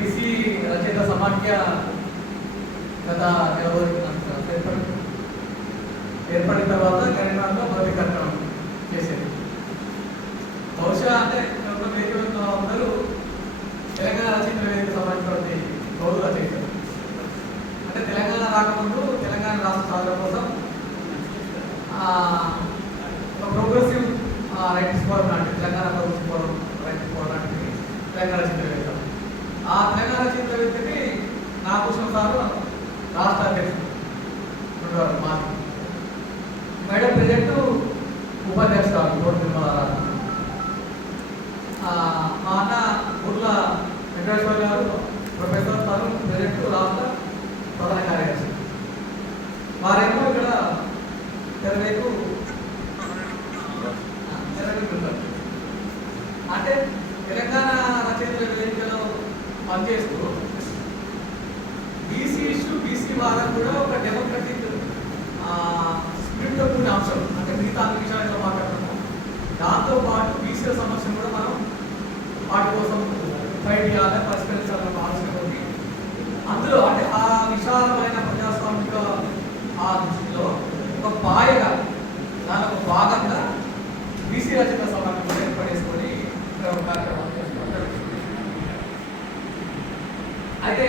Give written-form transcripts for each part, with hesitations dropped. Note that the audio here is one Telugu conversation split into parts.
బీసీ రచయిత సమాఖ్య గత ఏర్పడిన తర్వాత కరీంనగర్లో మొదటి కార్యక్రమం చేసేది. బహుశా అంటే అందరూ తెలంగాణ రచయిత వేదిక సంబంధించినటువంటి గౌరవ రచయితలు. అంటే తెలంగాణ రాకముందు తెలంగాణ రాష్ట్ర సాధన కోసం ఒక ప్రోగ్రెసివ్ రైటింగ్స్ ఫోరం లాంటి Telangana progressive forum writings forum లాంటిది తెలంగాణ రచయిత వేదిక. ఆ తెలంగాణ రచయిత వేదికకి నాగభూషణ్ సార్ రాష్ట్ర అధ్యక్షుడు ఉండేవారు. మేడం ప్రెజెంట్ ఉపాధ్యక్షురాలు కోటి నిర్మలారాధన. మా అన్న ఊర్ల వెంకటేశ్వర గారు ప్రొఫెసర్ సార్ ప్రెజెంట్ రాష్ట్ర ప్రధాన కార్యదర్శి. వారేమో ఇక్కడ తెరవేకు ఉంటారు. అంటే తెలంగాణ రచయితల వేదికలో పనిచేస్తూ బీసీ ఇష్యూ బీసీ వాదన కూడా ఒక డెమోక్రటిక్ స్పిరిట్తో కూడిన అంశం. అంటే మిగతా అన్ని విషయాల్లో మాట్లాడుతున్నాము. దాంతోపాటు బీసీల సమస్యను కూడా మనం వాటి కోసం ఫైట్ చేయాలి, పరిష్కరించాలన్న ఆలోచన ఉంది. అందులో అంటే ఆ విశాలమైన ప్రజాస్వామిక ఆ దృష్టిలో ఒక పాయగా దాని ఒక భాగంగా బీసీ రచయిత సమాఖ్య ఏర్పడేసుకొని కార్యక్రమాలు చేస్తున్నారు. అయితే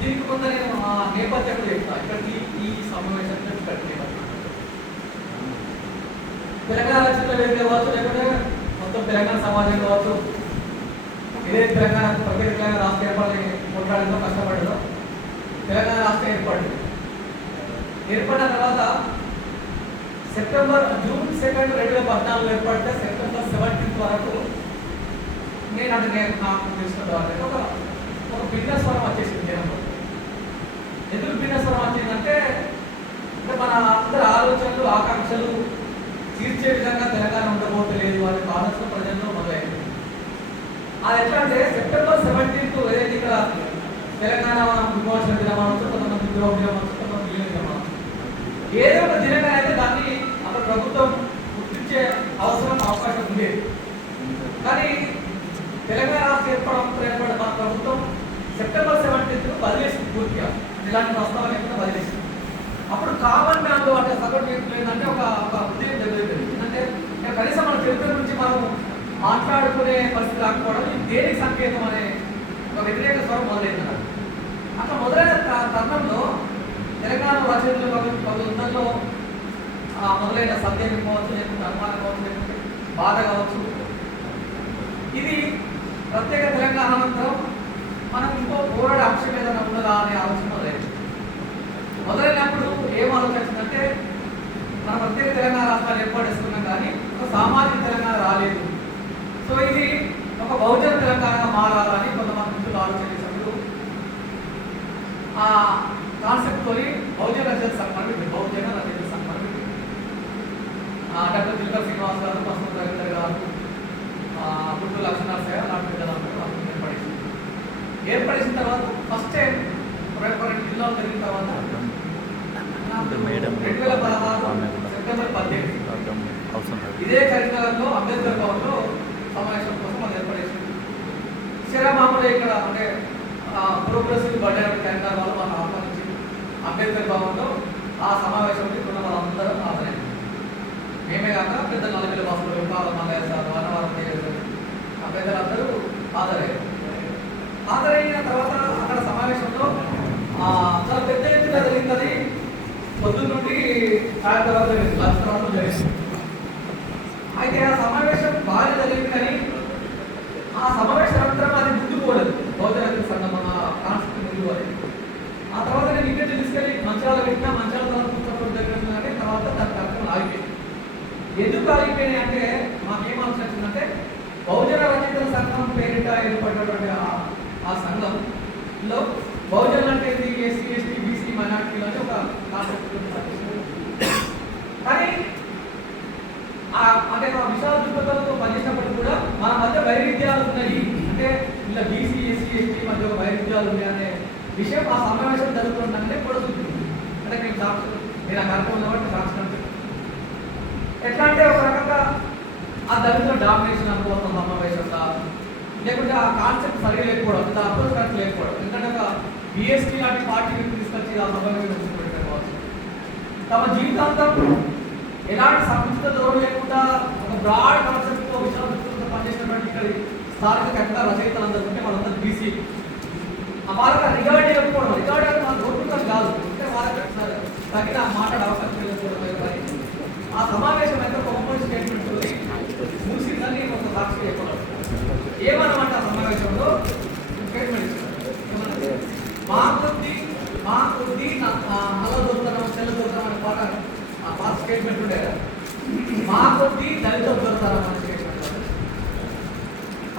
దీనికి కొంత నేను నేపథ్యం చెప్తాను. ఇక్కడికి ఈ సమావేశానికి ఇక్కడికి తెలంగాణ రచయితల వేదిక కావచ్చు, లేకపోతే మొత్తం తెలంగాణ సమాజం కావచ్చు, ఇదే తెలంగాణ ప్రత్యేక తెలంగాణ రాష్ట్ర ఏర్పాటు కొట్లాడిందో కష్టపడిందో తెలంగాణ రాష్ట్రం ఏర్పడిన తర్వాత జూన్ 2, 2014 ఏర్పడితే సెప్టెంబర్ 17 వరకు నాకు తెలుసుకున్న ఒక బిజినెస్ ఫోరం వచ్చేసింది జనంలో. ఎందుకు బిజినెస్ ఫోరం వచ్చిందంటే మన అందరి ఆలోచనలు ఆకాంక్షలు తీర్చే విధంగా తెలంగాణ ఉండబోతలేదు అనే ఆలోచన ప్రజల్లో మొదలైంది. అది ఎట్లా అంటే సెప్టెంబర్ 17 ఏదైతే ఇక్కడ తెలంగాణ విమోచన దినమానవచ్చు, కొంతమంది విద్రోహ దినమానవచ్చు, కొంతమంది విలీన దినమానవచ్చు, ఏదో ఒక దినంగా అయితే దాన్ని అక్కడ ప్రభుత్వం గుర్తించే అవకాశం ఉండేది. కానీ తెలంగాణ రాష్ట్ర ఏర్పడిన మన ప్రభుత్వం సెప్టెంబర్ 17 బదిలేసింది. పూర్తిగా ఇలాంటి ప్రస్తావన లేకుండా బదిలేసింది. అప్పుడు కామన్ మ్యాన్లో అంటే సగటు ఏంటంటే ఒక ఉద్యోగం జరుగుతుంది. ఏంటంటే కనీసం మన చరిత్ర గురించి మనం మాట్లాడుకునే పరిస్థితి రాకపోవడం దేనికి సంకేతం అనే ఒక వ్యతిరేక స్వరం మొదలైందన్నారు. అట్లా మొదలైన తరుణంలో తెలంగాణ రచయితలు పలు మొదలైన సందేహం కావచ్చు, లేకపోతే అనుమానం కావచ్చు, లేకపోతే బాధ కావచ్చు, ఇది ప్రత్యేక తెలంగాణ అనంతరం మనం ఇంకో పోరాడే అంశం ఏదైనా ఉన్నదా అనే ఆలోచన మొదలైనప్పుడు ఏం ఆలోచించిందంటే మనం ప్రత్యేక తెలంగాణ రాష్ట్రాలు ఏర్పాటు కానీ ఒక సామాజిక తెలంగాణ రాలేదు. సో ఇది ఒక బహుజన తెలంగాణగా మారాలని కొంతమంది మిత్రులు ఆలోచన చేసినప్పుడు ఆ కాన్సెప్ట్తో బహుజన రచయిత సంఘం బహుజన రచయిత సంఘం డాక్టర్ జిల్లా శ్రీనివాస్ గారు, వసంత రవీంద్ర గారు, గుంటూరు లక్ష్మీనరసయ్య లాంటి పెద్దలందరూ ఏర్పడిన తర్వాత ఫస్ట్ టైం 2 జిల్లాలు జరిగిన తర్వాత 2016 సెప్టెంబర్ 18 ఇదే కరీంనగర్లో అంబేద్కర్ భవన్లో సమావేశం కోసం అది ఏర్పడేసింది. మామూలుగా ఇక్కడ అంటే ప్రోగ్రెసివ్ బడ్డే కరీంనగర్ వాళ్ళు మనం ఆహ్వానించి అంబేద్కర్ భవన్లో ఆ సమావేశంలో ఉన్న వాళ్ళందరూ హాజరైంది. మేమే కాక పెద్ద నలభై బస్సులు మల్లయ్య సార్, వనవరం ఆ పెద్దలందరూ హాజరైన తర్వాత అక్కడ సమావేశంలో చాలా పెద్ద ఎత్తున జరిగింది. పొద్దున్న నుండి సాయంత్రం వరకు జరిగింది, లంచ్ తర్వాత జరిగింది. అయితే ఆ సమావేశం బాగా జరిగింది. కానీ ఆ సమావేశం అనంతరం అది ముందుకు పోలేదు. బహుజన సంఘం కాన్సెప్ట్ ముందుకు పోలేదు. ఆ తర్వాత నేను ఇక్కడ తీసుకెళ్ళి మంచాల పెట్టినా మంచాల తర్వాత కూర్చోవడం జరిగిందంటే తర్వాత దాని కార్యక్రమం ఆగిపోయింది. ఎందుకు ఆగిపోయినాయి అంటే మాకేం ఆలోచన వచ్చిందంటే బహుజన రచయితల సంఘం పేరిట ఏర్పడినటువంటి ఆ సంఘంలో బహుజనులు అంటే ఎస్సీ, ఎస్టీ, బీసీ, మైనార్టీలు అంటే ఒక కాన్సెప్ట్. కానీ అంటే విశాల దృక్పథంతో పనిచేసినప్పుడు కూడా మన మధ్య వైరుధ్యాలు ఉన్నాయి. అంటే ఇలా బీసీ, ఎస్సీ, ఎస్టీ మధ్య ఒక వైరుధ్యాలు ఉన్నాయి అనే విషయం ఆ సమావేశం జరుగుతుందంటే కూడా చూస్తుంది. అంటే నేను సాక్షులు నేను ఆ కార్యక్రమం కాబట్టి సాక్షి ఎట్లా అంటే ఒక రకంగా ఆ దళితుల డామినేషన్ అనుకోవడం సమావేశంగా లేకుంటే ఆ కాన్సెప్ట్ సరిగా లేకపోవడం, అంత అప్రోచ్ కరెక్ట్ లేకపోవడం. ఎందుకంటే ఒక బిఎస్పీ లాంటి పార్టీని తీసుకొచ్చి ఆ సభ మీద పెట్టకపోవచ్చు. తమ జీవితాంతం ఎలాంటి సంస్కృత ధోరణి లేకుండా ఒక బ్రాడ్ కాన్సెప్ట్తో విషయాలతో పనిచేసినటువంటి ఇక్కడ స్థానిక కవిత రచయితలందరూ ఉంటే వాళ్ళందరూ బీసీ. వాళ్ళకి రిగార్డ్ చేయకపోవడం, రిగార్డ్ అంటే వాళ్ళ గౌరవం కాదు, అంటే వాళ్ళకి తగిన మాట్లాడే అవకాశం లేకపోవడం. ఆ సమావేశం అయితే ఒక ఉమ్మడి స్టేట్మెంట్ మూసిందని ఒక సాక్షి చెప్పడం. ఏమన్నమాట ఆ సమావేశంలో స్టేట్మెంట్ మా కొద్ది నల్ల దొరుకుతాం తెల్ల దొరుకుతాం అనే పాట స్టేట్మెంట్ ఉండే కదా, మా కొద్ది దళిత దొరుకుతారా అనే స్టేట్మెంట్.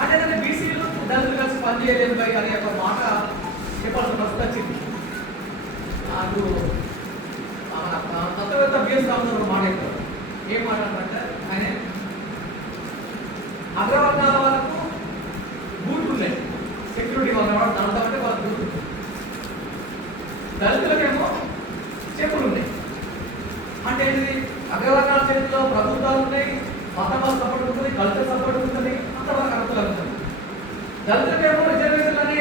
అంటే బీసీలు దళితులు కలిసి పనిచేయలేదు పై అనే ఒక మాట చెప్పాల్సిన పరిస్థితి వచ్చింది. నాకు మన తత్వవేత్త బిఎస్ రామచంద్ర మాట చెప్తారు. ఏం మాట్లాడారంటే ఆయన అగ్రవర్ణాల వాళ్ళకు బూట్లు ఉన్నాయి, సెక్యూరిటీ వాళ్ళు దాంతో వాళ్ళ బూట్లు, దళితులకేమో చెప్పులు ఉన్నాయి. అంటే ఇది అగ్రవర్ణాల చేతిలో ప్రభుత్వాలు ఉన్నాయి, మతమాల సపోర్ట్ ఉంటుంది, కల్చర్ సపోర్ట్ ఉంటుంది, అంతవరకు అనుకూలంగా ఉంటుంది. దళితులకేమో రిజర్వేషన్లు అనే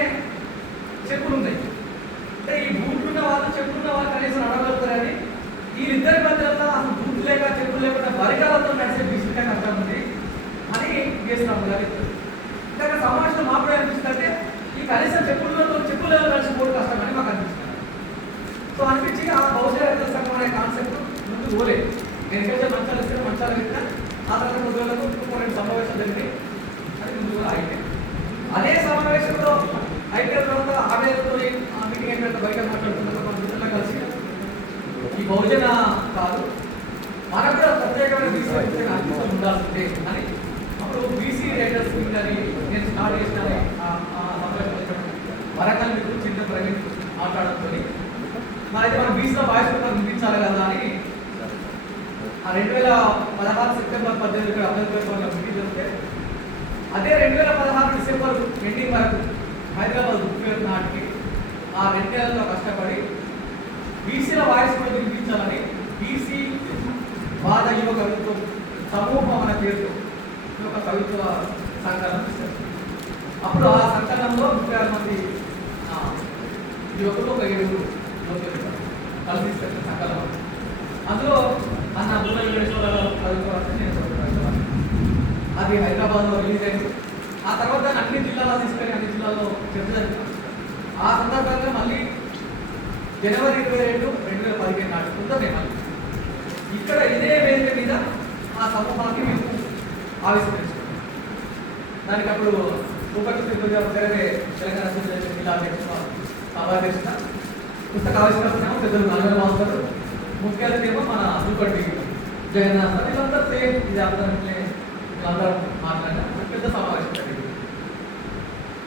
చెప్పులు ఉన్నాయి. అంటే ఈ బూట్లున్న వాళ్ళు చెప్పులున్న వాళ్ళు కనీసం నడవగలుగుతారని వీళ్ళిద్దరి మధ్యలో అసలు బూట్లు లేక చెప్పులు లేకుండా పరికరాలతో నడిచే బీసీగా అర్థం ఉంది అని చేస్తున్నాము గారు. ఇంకా సమావేశంలో మాకు అనిపిస్తుందంటే ఈ కనీసం చెప్పులు కలిసిపోవడం కష్టమని మాకు అనిపిస్తుంది. సో అనిపించి ఆ భవిష్యత్ సంఘం అనే కాన్సెప్ట్ ముందు పోలేదు. నేను ఎక్కడైతే మంచాలు ఇస్తే మంచాలు పెట్టినా ఆ తర్వాత రోజులకు రెండు సమావేశాలు జరిగినాయి, అది ముందు కూడా అయిపోయింది. అదే సమావేశంలో అయిపోయిన తర్వాత ఆవేదనతో మీటింగ్ అయిపోయిన బయట మాట్లాడుతున్నారు మన మిత్రులు కలిసి ఈ బహుజన కాదు మనకు కూడా ప్రత్యేకమైన బీసీ అనిపిస్తూ ఉండాల్సిందే అని అప్పుడు బీసీ రైటర్స్ అని నేను స్టార్ట్ చేసిన వరంగల్ మిత్రులు చిన్న ప్రవీణ్ మాట్లాడుతుంది. మనైతే మన బీసీలో వాయిస్ వినిపించాలి కదా అని ఆ 2016 సెప్టెంబర్ 18 ఇక్కడ అంబేద్కర్ మీటింగ్ జరిగితే అదే 2016 డిసెంబర్ ఎండింగ్ వరకు హైదరాబాద్ ముఖ్యమంత్రి నాటికి ఆ 2 నెలల్లో కష్టపడి బీసీల వాయిస్ కూడా వినిపించాలని బీసీ వాద యువ కవిత్వం సమూహం అనే పేరుతో ఒక కవిత్వ సంకలనం ఇస్తారు. అప్పుడు ఆ సంకలనంలో 36 మంది యువకులు ఒక 7 యువకులు కల్పిస్తారు సంకలనం. అందులో అన్న బుర్ర వెంకటేశ్వరరావు కవిత్వ నేను చదువుతున్నాను. అది హైదరాబాద్లో రిలీజ్ అయింది. ఆ తర్వాత అన్ని జిల్లాలో తీసుకొని అన్ని జిల్లాల్లో చర్చ జరిగింది. ఆ సందర్భంగా మళ్ళీ జనవరి 27, 2015 నాటి ఉందని మళ్ళీ ఇక్కడ ఇదే వేదిక మీద ఆ సమూహాన్ని మేము ఆవిష్కరించాం. దానికి అప్పుడు ఉపకృతి తెలంగాణ జిల్లా అధ్యక్ష పుస్తక ఆవిష్కరణ పెద్దలు నలుగురు మాస్టరు, ముఖ్య అతిథేమో మన సూపటి జగన్నాథ్. వీళ్ళందరూ సేమ్ ఇది అందరం వీళ్ళందరం మాట్లాడిన పెద్ద సమావేశం జరిగింది.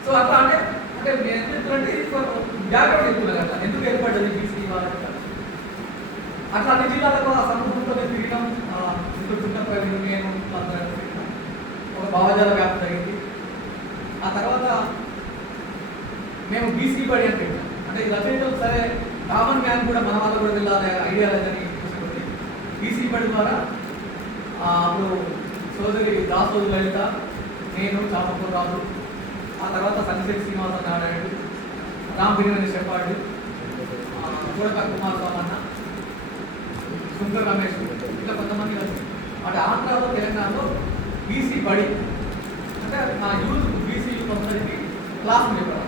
సో అట్లా అంటే నేను చెప్తున్నట్టు బ్యాక్గ్రౌండ్ చెప్తున్నారు కదా, ఎందుకు ఏర్పడ్డది బీసీ వాళ్ళకి అట్లా అన్ని జిల్లాలకు ఆ సమూహంతో తిరిగినాం. చుట్టూ ప్రజలు నేను ఒక భావజాల వ్యాప్తి జరిగింది. ఆ తర్వాత మేము బీసీ బడి అని పెట్టాం. అంటే ఈ రచయితలు సరే కామన్ మ్యాన్ కూడా మన వాళ్ళు కూడా వెళ్ళాలి ఐడియాలజీ చూసుకుంది. బీసీ బడి ద్వారా అప్పుడు సోదరి దాసోజు లలిత, నేను చామపూర్ రాజు, ఆ తర్వాత సన్నిశెట్టి శ్రీనివాస నారాయణ, రామ్ బిరియాని చెప్పాడు, కూడక కుమార్ సామన్న, శంకర్ రమేష్, ఇంకా కొంతమంది కలిసి అంటే ఆంధ్రాలో తెలంగాణలో బీసీ బడి అంటే నా యూత్ బీసీ కొంతమందికి క్లాస్ చెప్పారు.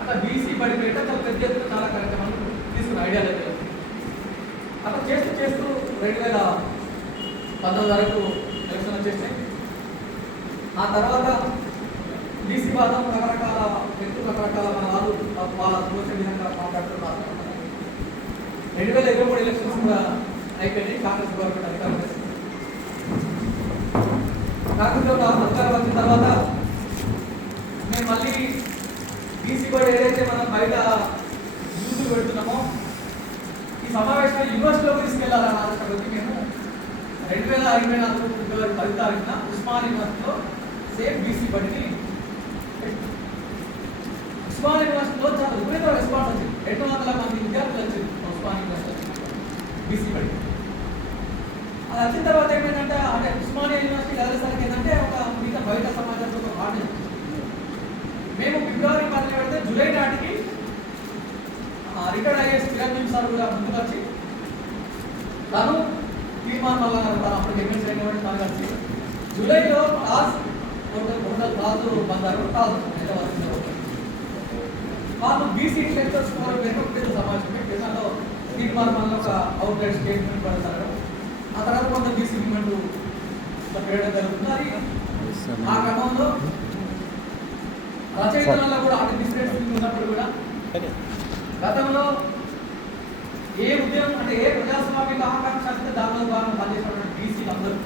అట్లా బీసీ బడి పేట చాలా పెద్ద ఎత్తున చాలా కార్యక్రమాలు తీసుకున్న ఐడియాలజీ అట్లా చేస్తూ 2019 వరకు ఎలక్షన్ వచ్చేసాయి. ఆ తర్వాత బీసీ వాదం రకరకాల వ్యక్తులు రకరకాల మన వాళ్ళు వాళ్ళ తోచే విధంగా మాట్లాడుతున్నారు. 2023 ఎలక్షన్స్ కూడా అయిపోయినాయి. కాంగ్రెస్ గవర్నమెంట్ అధికారం వచ్చింది. కాంగ్రెస్ అధికారం వచ్చిన తర్వాత మేము మళ్ళీ బీసీ బడి ఏదైతే మనం బయట యూజ్ పెడుతున్నామో ఈ సమావేశం యూనివర్సిటీలోకి తీసుకెళ్లాలన్న ఆలోచనకి మేము 2024 ఫిబ్రవరి 10 తారీఖున ఉస్మానియా యూనివర్సిటీలో సేమ్ బీసీ బడిని ఉస్మానియా యూనివర్సిటీలో చాలా విపరీత రెస్పాన్స్ వచ్చింది. 200 మంది విద్యార్థులు వచ్చింది ఉస్మానియా యూనివర్సిటీ బీసీ బడి. అది వచ్చిన తర్వాత ఏమైందంటే అంటే ఉస్మానియా యూనివర్సిటీ కదలేసరికి ఏంటంటే ఒక మిగతా బయట సమాజంలో ఒక order retired IAS Chiranjeevi sir కూడా ముందుకు వచ్చి తను తీర్మానం అప్పుడు డిఫెన్స్ అయినటువంటి తను వచ్చి జూలైలో toss total toss Bandaru toss వాళ్ళు బీసీ లెక్చర్స్ వెనుక సమాజమే దేశంలో తీర్మానంలో ఒక అవుట్లెట్ స్టేట్మెంట్ పడతారు. ఆ తర్వాత కొంత బీసీ మూమెంట్ చేయడం జరుగుతుంది. అది ఆ క్రమంలో రచయితలలో కూడా అటు డిఫరెన్స్ ఉన్నప్పుడు కూడా గతంలో ఏ ఉద్యమం అంటే ఏ ప్రజాస్వామిక ఆకాంక్ష అంటే దానిలో భాగంగా పనిచేసినటువంటి బీసీలు అందరూ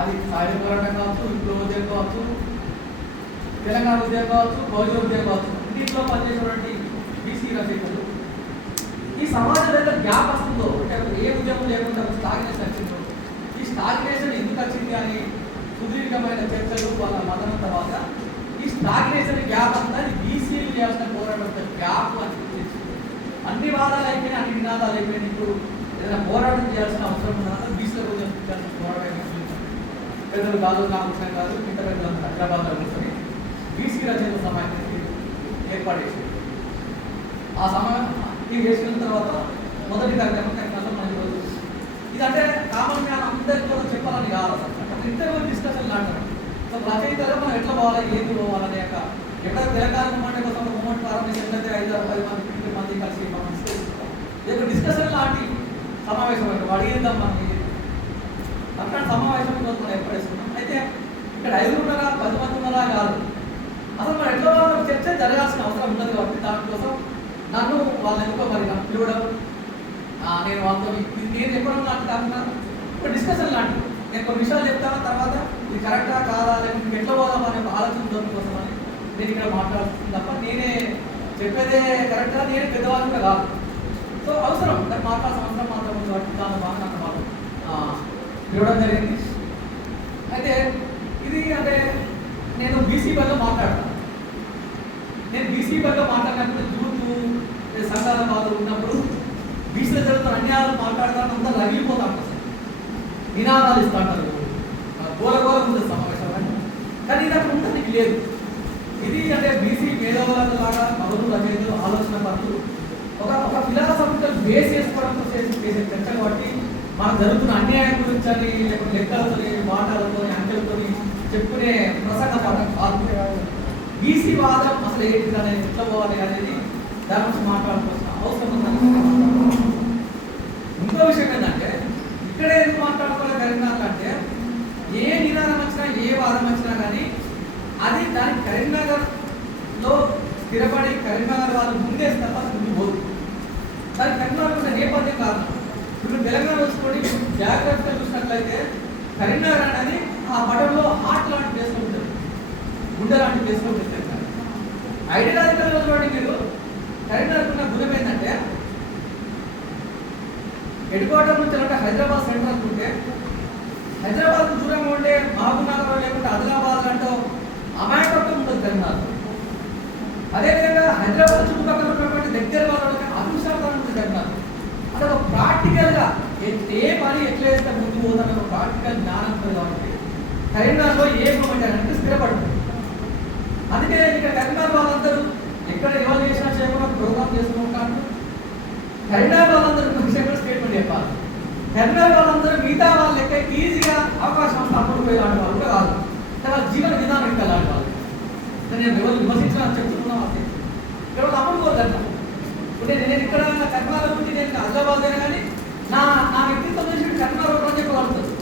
అది సాయుధ పోరాటం కావచ్చు, విప్లవ ఉద్యమం కావచ్చు, తెలంగాణ ఉద్యమం కావచ్చు, బహుజన ఉద్యమం కావచ్చు, ఇంట్లో పనిచేసినటువంటి బీసీ రచయితలు ఈ సమాజంలో గ్యాప్ వస్తుందో అంటే ఏ ఉద్యమం లేకుండా స్టాగ్నేషన్ వచ్చిందో ఈ స్టాగ్నేషన్ ఎందుకు వచ్చింది అని సుదీర్ఘమైన చర్చలు వాళ్ళ మదనం తర్వాత ఈ స్టాగ్నేషన్ గ్యాప్ అంతా బీసీలు చేయాల్సిన పోరాటం గ్యాప్ అని అన్ని వాదాలు అయిపోయినాయి, అన్ని నినాదాలు అయిపోయినాయి. ఇప్పుడు ఏదైనా పోరాటం చేయాల్సిన అవసరం ఉన్నదా బీసీల కోసం చేయాల్సిన పోరాటం పెద్దలు కాదు కాంగ్రెస్ కాదు ఇంత పెద్ద హైదరాబాద్లో కూర్చొని బీసీ రచయిత సమాజానికి ఏర్పాటు చేసింది. ఆ సమయం ఇది వేసుకున్న తర్వాత మొదటి కార్యక్రమం మనకి రోజు ఇదంటే కామన్ గా అందరికీ కూడా చెప్పాలని కాదు అసలు ఇంటర్వ్యూ డిస్కషన్ లాంటి. సో రచయితలో మనం ఎట్లా పోవాలి ఏది పోవాలనే యొక్క ఎక్కడ తెలంగాణ మూమెంట్ కోసం మూమెంట్ ప్రారంభించి ఎట్లయితే 5-10 మంది కలిసి మనం డిస్కస్ డిస్కషన్ లాంటి సమావేశం అడిగేద్దాం మనకి అట్లాంటి సమావేశం కోసం మనం ఏర్పడేస్తున్నాం. అయితే ఇక్కడ 5 ఉన్నారా 10 మంది ఉన్నారా కాదు, అసలు మనం ఎట్లా చర్చ జరగాల్సిన అవసరం ఉన్నది కాబట్టి దానికోసం నన్ను వాళ్ళ ఎందుకో మరి నాకు పిలవడం, నేను వాళ్ళతో నేను చెప్పడం లాంటి కాకుండా ఒక డిస్కషన్ లాంటి నేను కొన్ని విషయాలు చెప్తాను, తర్వాత ఇది కరెక్టా కాదా లేకపోతే ఎట్లా పోదాం అనే ఆలోచన దొరకడం కోసం అని నేను ఇక్కడ మాట్లాడుతుంది తప్ప నేనే చెప్పేదే కరెక్ట్గా నేనే పెద్దవాళ్ళు కూడా కాదు. సో అవసరం మాట్లాడాల్సిన అవసరం మాత్రం ఉంది కాబట్టి దాని బాగా నాకు వాళ్ళు పిలవడం జరిగింది. అయితే ఇది అంటే నేను బీసీ బల్లో మాట్లాడతాను. నేను బీసీ బల్లో మాట్లాడినప్పుడు యూత్ సంఘాల వాళ్ళు ఉన్నప్పుడు బీసీలో జరుగుతున్న అన్యాయాలు మాట్లాడతాను, అంతా రగిలిపోతాను, నినాదాలు ఇస్తాంటారు, గోల ఉంది సమావేశం. కానీ ఇది అక్కడ ఉంటుంది లేదు. ఇది అంటే బీసీ మేధావులలాగా కవులు రచయితలు ఆలోచన పరులు ఒక ఫిలాసఫికల్ బేస్ చేసుకోవడంతో చేసే చర్చ కాబట్టి మనకు జరుగుతున్న అన్యాయం గురించి అని లేకపోతే లెక్కలతో మాటలతో అంకెలతో చెప్పుకునే ప్రసంగ పాఠం కాదు. బీసీ వాదం అసలు ఏంటి అనేది ఎట్లా పోవాలి అనేది దాని గురించి మాట్లాడుకోవాల్సిన అవసరం ఉందని. ఇంకో విషయం ఏంటంటే ఇక్కడ ఎందుకు మాట్లాడుకోవాలి కరీంనగర్ అంటే ఏ నినాదం వచ్చినా ఏ వాదం వచ్చినా కానీ అది దాని కరీంనగర్లో స్థిరపడి కరీంనగర్ వాళ్ళు ముందే తప్ప ముందు పోదు. దాని కరీంనగర్ ఉన్న నేపథ్యం కారణం. ఇప్పుడు తెలంగాణ చూసుకోండి, జాగ్రత్తగా చూసినట్లయితే కరీంనగర్ అనేది ఆ పటంలో హార్ట్ లాంటి ప్లేస్లో ఉంటుంది, గుండె లాంటి ప్లేస్లో ఉంటుంది. ఐడియాలజికల్ చూడండి మీరు కరీంనగర్ ఉన్న గుణం ఏంటంటే హెడ్ క్వార్టర్ నుంచి అంటే హైదరాబాద్ సెంట్రల్ ఉంటే హైదరాబాద్ దూరంగా ఉండే మహబూబ్నగర్ లేకుంటే ఆదిలాబాద్ అంటే అమాయకత్వం ఉంటుంది కరీంనగర్. అదేవిధంగా హైదరాబాద్ చుట్టుపక్కల ఉన్నటువంటి దగ్గర వాళ్ళకి అభివృద్ధి ఉంటుంది కరీంనగర్. అంటే ఒక ప్రాక్టికల్గా ఏ పని ఎట్లా వేస్తే ముందు పోతానో ఒక ప్రాక్టికల్ జ్ఞానం ఉంటుంది కాబట్టి కరీంనగర్లో ఏ మూమెంట్ అంటే స్థిరపడుతుంది. అందుకే ఇక్కడ కరీంనగర్ వాళ్ళందరూ ఎక్కడ ఎవరు చేసినా చేయకుండా ప్రోగ్రామ్ చేసుకుంటారు. కరీంనగర్ వాళ్ళందరూ స్టేట్మెంట్ చెప్పాలి. కరీంనగర్ వాళ్ళందరూ మిగతా వాళ్ళు లెక్క ఈజీగా అవకాశం అంతా అప్పుడు పోయేలాంటి వాళ్ళు కూడా కాదు. వాళ్ళ జీవన విధానం ఇంకా అలాంటి వాళ్ళు. నేను ఎవరు విమర్శించాలని చెప్తున్నా ఇక్కడ అప్పుడు పోదంట. ఇప్పుడు నేను ఇక్కడ కరీంనగర్ నుంచి నేను ఆదిలాబాద్ అయినా కానీ నా వ్యక్తిత్వం నుంచి కరీంనగర్ ఒకటి చెప్పగలుగుతుంది.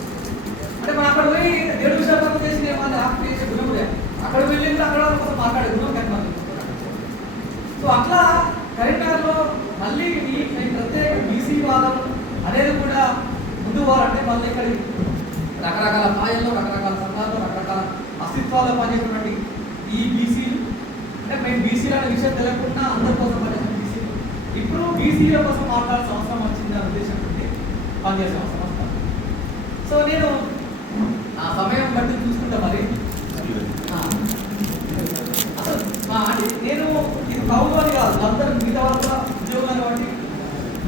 అంటే మనం అక్కడ పోయి 7 నిమిషాలు చేసి వాళ్ళు ఆఫ్ చేసే గుణం కూడా అక్కడ వెళ్ళింది అక్కడ కోసం మాట్లాడే గుణం కరీంనగర్. సో అట్లా కరీంనగర్లో మళ్ళీ ఈ ప్రత్యేక బీసీ వాదం అనేది కూడా ముందు పోవాలంటే మళ్ళీ ఇక్కడ రకరకాల స్థాయిల్లో రకరకాల సంఘాల్లో రకరకాల అస్తిత్వాల్లో పనిచేసినటువంటి ఈ బీసీలు అంటే మేము బీసీలు అనే విషయం తెలియకుండా అందరి కోసం పనిచేసిన బీసీలు ఇప్పుడు బీసీల కోసం మాట్లాడాల్సిన అవసరం వచ్చింది అనే ఉద్దేశంతో పనిచేసే అవసరం వస్తాను. సో నేను నా సమయం బట్టి చూసుకుంటా మరి అసలు అంటే నేను ఇది కవులు అని కాదు, అందరూ మిగతా వాళ్ళ ఉద్యోగులు కాబట్టి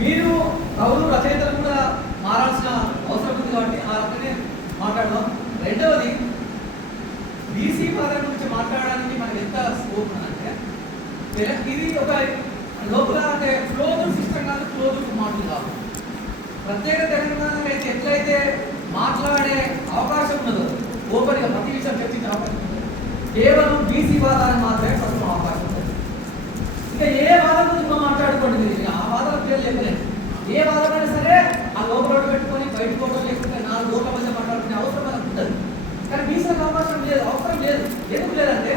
మీరు కవులు రచయితలు కూడా మారాల్సిన అవసరం ఉంది కాబట్టి ఆ రకంగా మాట్లాడదాం. రెండవది బీసీ పదం గురించి మాట్లాడడానికి మనకి ఎంత స్కోప్ ఉందంటే ఇది ఒక లోపల అంటే క్లోజ్డ్ సిస్టమ్ కాదు, క్లోజ్డ్ మాటలు కాదు. ప్రత్యేక తెలంగాణకి అయితే ఎట్లయితే మాట్లాడే అవకాశం ఉన్నదో, ఓపెన్గా ప్రతి విషయం చర్చించే అవకాశం ఉన్నది, కేవలం బీసీ వాదాన్ని మాత్రమే ప్రస్తుతం అవకాశం ఉంది. ఇంకా ఏ వాదం గురించి మనం మాట్లాడుకోండి, ఆ వాదన పేరు చెప్పలేదు. ఏ వాదమైనా సరే ఆ లోపల పెట్టుకొని బయటకు పోవడం, లేకుంటే 4 ఓట్ల మధ్య మాట్లాడుకునే అవసరం మనకు ఉంటుంది. కానీ బీసీలకు అవకాశం లేదు, అవసరం లేదు. ఎందుకు లేదంటే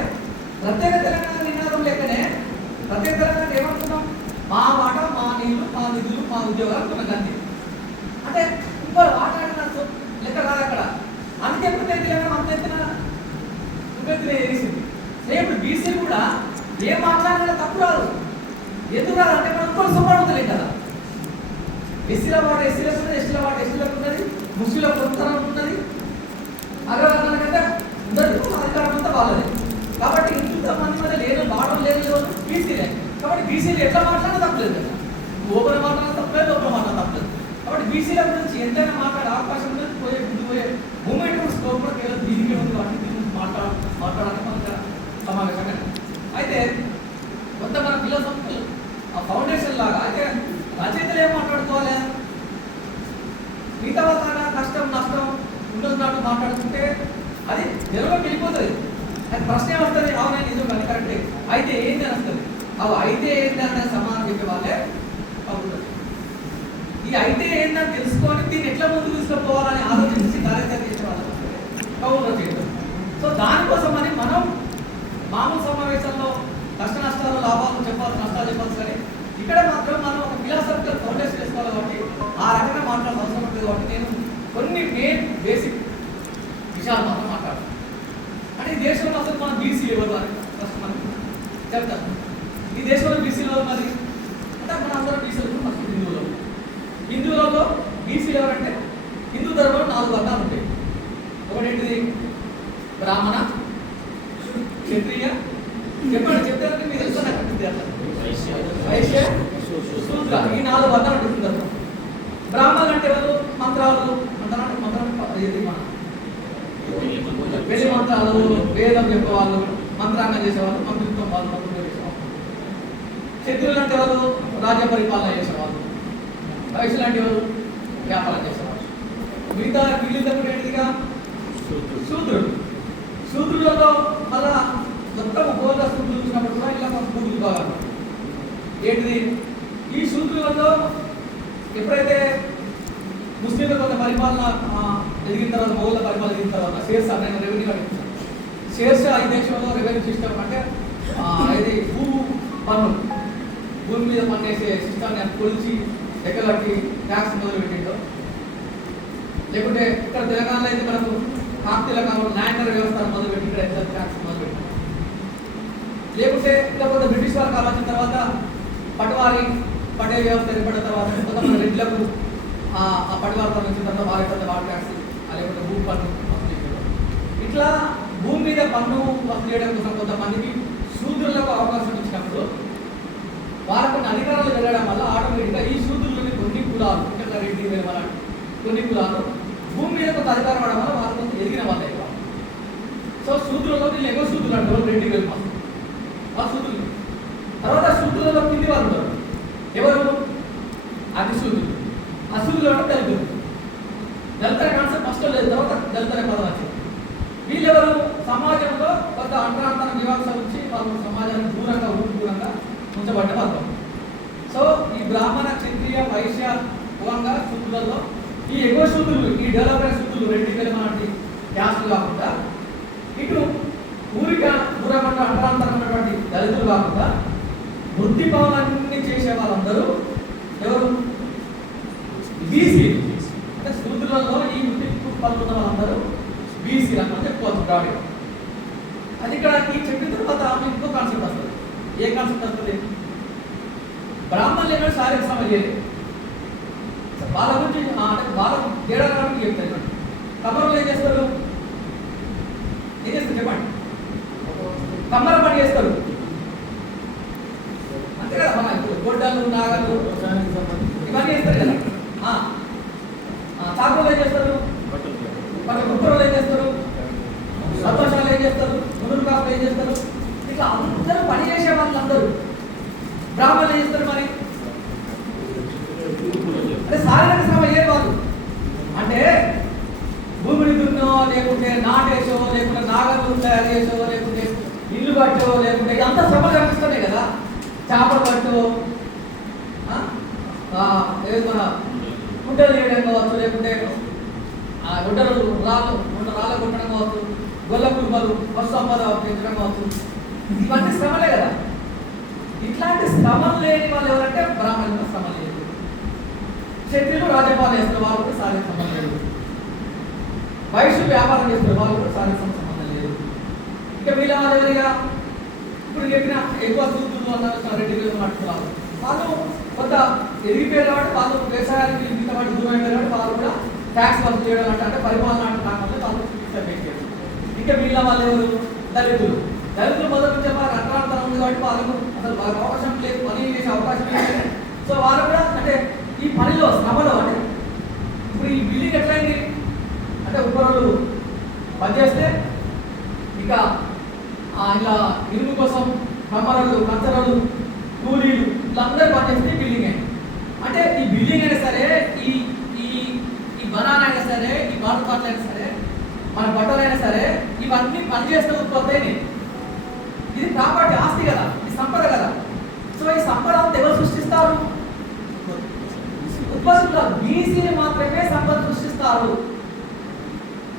ప్రత్యేక తెలంగాణ నినాదం లెక్కనే ప్రత్యేక తెలంగాణ ఏమనుకున్నాం, మా మాట, మా నీళ్లు, మా నిధులు, మా ఉద్యోగాలు అనుకున్నాం అంతే. అంటే ఇంకోరు మాట్లాడిన లెక్క కాదు అక్కడ. అంతెప్పుడు తెలంగాణ అంతెత్తిన వేసింది. ఇప్పుడు బీసీలు కూడా ఏం మాట్లాడినా తప్పు రాదు. ఎందుకు రాదు అంటే మనం ఇంకోటి సొమ్మాడుతుంది కదా. ఎస్సీల పాట ఎస్సీలకు ఉన్నది, ఎస్టీల పాట ఎస్టీలకు ఉన్నది, ముస్లింల కొంతరం ఉన్నది, అగ్రవర్ణాల కంటే ఉండదు, అధికారం అంతా వాళ్ళది. కాబట్టి ఇంత మంది మధ్య లేదు, వాడడం లేదు, బీసీలే. కాబట్టి బీసీలు ఎట్లా మాట్లాడినా తప్పలేదు కదా. ఓపెన్ మాట్లాడినా తప్పలేదు, లోపల మాట్లాడినా తప్పలేదు. కాబట్టి బీసీల గురించి ఎంతైనా మాట్లాడే అవకాశం ఉన్నది. పోయే మూమెంట్ కూడా స్కోప్ కూడా కేవలం దీనికి ఉంది. కాబట్టి దీని గురించి మాట్లాడాలని మనకు సమావేశంగా. అయితే కొంత మన ఫిలాసఫికల్ ఆ ఫౌండేషన్ లాగా అయితే రచయితలు ఏం మాట్లాడుకోవాలి, మిగతా వాళ్ళ కష్టం నష్టం ఉన్నట్టు మాట్లాడుతుంటే అది జనంలోకి వెళ్ళిపోతుంది. అది ప్రశ్న ఏమొస్తుంది, అవునా నిజం అది కరెక్టే, అయితే ఏంటి అని వస్తుంది. అవి అయితే ఏంటి అనే సమాధానం చెప్పే వాళ్ళే అవుతుంది. ఈ అయితే ఏంటని తెలుసుకొని దీన్ని ఎట్లా ముందుకు తీసుకుపోవాలని ఆలోచించి కార్యాచరణ చేసే వాళ్ళు కౌలు చేయడం. సో దానికోసం అని మనం మామూలు సమావేశంలో కష్ట నష్టాలు, లాభాలు చెప్పాల్సి, నష్టాలు చెప్పాల్సి, కానీ ఇక్కడ మాత్రం మనం ఒక ఫిలాసఫికల్ ఫౌండేషన్ వేసుకోవాలి. కాబట్టి ఆ రకంగా మాట్లాడాల్సిన అవసరం ఉంటుంది. కాబట్టి నేను కొన్ని మెయిన్ బేసిక్ విషయాలు మాత్రం మాట్లాడతాను. అంటే ఈ దేశంలో అసలు మనం బీసీ ఎవరు అని ఫస్ట్ మనం చెప్తాను. ఈ దేశంలో బీసీలు ఎవరు మరి అంటే మన అందరం బీసీలు ఫస్ట్ హిందువులలో బీసీలు ఎవరంటే హిందూ ధర్మంలో 4 వర్గాలు ఉంటాయి. ఒకటేంటిది బ్రాహ్మణ, క్షత్రియ, చెప్పండి చెప్తారంటే మీరు తెలుసు నాకు వైశ్య, శూద్ర, ఈ 4 వర్గాలు ఉంటుంది. బ్రాహ్మణులు అంటే ఎవరు, మంత్రాలు అంటారంటే పెళ్లి మంత్రాలు, వేదం చెప్పేవాళ్ళు, మంత్రాంగం చేసేవాళ్ళు, మంత్రిత్వం వాళ్ళు, మంత్రులు చేసేవాళ్ళు. క్షత్రులు అంటే ఎవరు, రాజ్య పరిపాలన చేసేవాళ్ళు. వైశ్యులు అంటే ఎవరు, వ్యాపారం చేసేవాళ్ళు. మిగతా వీళ్ళిద్దరు ఏంటిదిగా శూద్రుడు. శూద్రులలో మళ్ళా మొత్తం గోద శూద్రులు చూసినప్పుడు కూడా ఇలా మన 3 విభాగాలు ఏంటిది. ఈ శూద్రులలో ఎప్పుడైతే ముస్లింల కొంత పరిపాలన ఎదిగిన తర్వాత, మొగోళ్ళ పరిపాలన ఎదిగిన తర్వాత షేర్స్ నేను రెవెన్యూ అడిగిస్తాను. షేర్స్ ఈ దేశంలో రెవెన్యూ సిస్టమ్ అంటే ఇది పన్ను, భూమి మీద పన్నేసే సిస్టమ్ని కొలిచి లెక్కగట్టి ట్యాక్స్ మొదలు పెట్టిండో, లేకుంటే ఇక్కడ తెలంగాణలో అయితే మనకు కాకతీయుల కాలంలో న్యాయంగా వ్యవస్థను మొదలుపెట్టి ఇక్కడ ఎంత ట్యాక్స్ మొదలుపెట్టాం. లేకుంటే ఇంకా కొంత బ్రిటిష్ వారు కాలం వచ్చిన తర్వాత పటవారి పటేల్ వ్యవస్థ ఏర్పడిన తర్వాత కొంతమంది రెడ్లకు ఆ పటవారితో వచ్చిన తర్వాత వారి ట్యాక్స్, లేకుంటే భూమి పన్ను వసూలు చేయడం. ఇట్లా భూమి మీద పన్ను వసూలు చేయడం కోసం కొంతమందికి శూద్రులకు అవకాశం ఇచ్చినప్పుడు వారు కొన్ని అధికారాలు వెళ్ళడం వల్ల ఆటోమేటిక్గా ఈ శూద్రులని కొన్ని కులాలు, ఇంకా రెడ్డి వేల కొన్ని కులాలు భూమి మీద కొంత అధికారం అవడం వల్ల వాళ్ళు కొంత ఎదిగిన వాళ్ళే. సో శూద్రులలో వీళ్ళు ఎక్కువ శూద్రులు అంటారు, రెడ్డి వేలు మాత్రం వాళ్ళు శూద్రులు. తర్వాత శూద్రులలో కింది వాళ్ళు ఉంటారు, ఎవరు అతిశూద్రులు. అశూద్రులు అంటే దళితులు. దళిత కాన్సెప్ట్ ఫస్ట్ లేదు, తర్వాత దళిత పదం వచ్చింది. వీళ్ళెవరు సమాజంలో కొంత అంటరాంతర వివక్ష ఉంచి వాళ్ళు సమాజానికి దూరంగా దూరంగా ఉంచబడ్డ వర్గం. సో ఈ బ్రాహ్మణ, క్షత్రియ, వైశ్య కులంగా శూద్రులలో ఈ ఎగువ శూద్రులు, ఈ డెవలప్ అయిన శూద్రులు, రెడ్డి లాంటి క్యాస్టులు కాకుండా ఇటు ఊరిక దూరంగా అంటరాంతరం ఉన్నటువంటి దళితులు కాకుండా వృత్తి పనులన్నీ చేసే వాళ్ళందరూ ఎవరు, బీసీ. అంటే శూద్రులలో ఈ వృత్తి పనులు ఉన్న వాళ్ళందరూ బీసీ అని చెప్పుకోవచ్చు బ్రాడీ. అది ఇక్కడ ఈ చెప్పిన తర్వాత ఇంకో కాన్సెప్ట్ వస్తుంది. ఏ కాన్సెప్ట్ వస్తుంది, బ్రాహ్మణులు ఏమైనా శారీరక శ్రమ చేయలేదు, వాళ్ళ గురించి అంటే వాళ్ళ తేడా కాబట్టి చెప్తారు. కమ్మరులు ఏం చేస్తారు, చెప్పండి, కమ్మర పని చేస్తారు అంతే కదా. మన ఇప్పుడు గొడ్డలు, నాగలు ఇవన్నీ చేస్తారు కదా. చాకులు ఏం చేస్తారు, మన కుక్కలు ఏం చేస్తారు, సంతోషాలు ఏం చేస్తారు, మునురు కాపులు ఏం చేస్తారు, ఇట్లా అందరూ పని చేసే వాళ్ళందరూ బ్రాహ్మణులు ఏం చేస్తారు మరి? అంటే శారీరక శ్రమ ఏది వాళ్ళు అంటే భూమిని దున్నో, లేకుంటే నాటేసో, లేకుంటే నాగలు తయారు చేసో, లేకుంటే ఇల్లు కట్టో, లేకుంటే ఇదంతా శ్రమ కనిపిస్తున్నాయి కదా. చేపలు పట్టో, మన గుడ్డలు చేయడం కావచ్చు, లేకుంటే గుడ్డలు రాళ్ళ కొట్టడం కావచ్చు, గొల్ల కుటుంబాలు పశు సంపద పెంచడం కావచ్చు, ఇవన్నీ శ్రమలే కదా. ఇట్లాంటి శ్రమలు లేని వాళ్ళు ఎవరంటే బ్రాహ్మణులు. శ్రమ లేదు. క్షత్రియులు రాజపాలన చేస్తున్న వాళ్ళు కూడా శారీరక సంబంధం లేదు. వైశ్యులు వ్యాపారం చేస్తున్న వాళ్ళు కూడా శారీరక సంబంధం లేదు. ఇంకా వీళ్ళ వాళ్ళు ఎవరిగా ఇప్పుడు చెప్పిన ఎక్కువ సూత్రులు అన్నారు, రెడ్డి అంటున్నారు. వాళ్ళు కొంత ఎదిగిపోయారు కాబట్టి వాళ్ళు వ్యవసాయానికి ఇంత వాటి దూరం అయిపోయారు కాబట్టి వాళ్ళు కూడా ట్యాక్స్ వసూలు చేయడం అంటే పరిపాలన అంటే కాకుండా వాళ్ళు పెట్టారు. ఇంకా వీళ్ళ వాళ్ళు ఎవరు? దళితులు. దళితులు మొదటి నుంచి వాళ్ళకి అక్రాంతరం ఉంది కాబట్టి వాళ్ళకు అసలు వాళ్ళకి అవకాశం లేదు, పని చేసే అవకాశం లేదు. సో వాళ్ళు కూడా అంటే ఈ పనిలో శ్రమలో అంటే ఇప్పుడు ఈ బిల్డింగ్ ఎట్లయింది అంటే ఉపరులు పనిచేస్తే ఇక ఇలా ఇరుగు కోసం కమ్మరలు, కంచరలు, కూలీలు వీళ్ళందరూ పనిచేస్తే బిల్డింగ్ అయింది. అంటే ఈ బిల్డింగ్ అయినా సరే, ఈ ఈ ఈ బనానా అయినా సరే, ఈ వాటర్ బాటిల్ అయినా సరే, మన బట్టలు అయినా సరే, ఇవన్నీ పనిచేస్తే ఉత్పత్తి అయినాయి. ఇది ప్రాపర్టీ, ఆస్తి కదా, ఇది సంపద కదా. సో ఈ సంపద అంతా ఎవరు సృష్టిస్తారు? ఉత్పత్తులు. బీసీలు మాత్రమే సంపద సృష్టిస్తారు.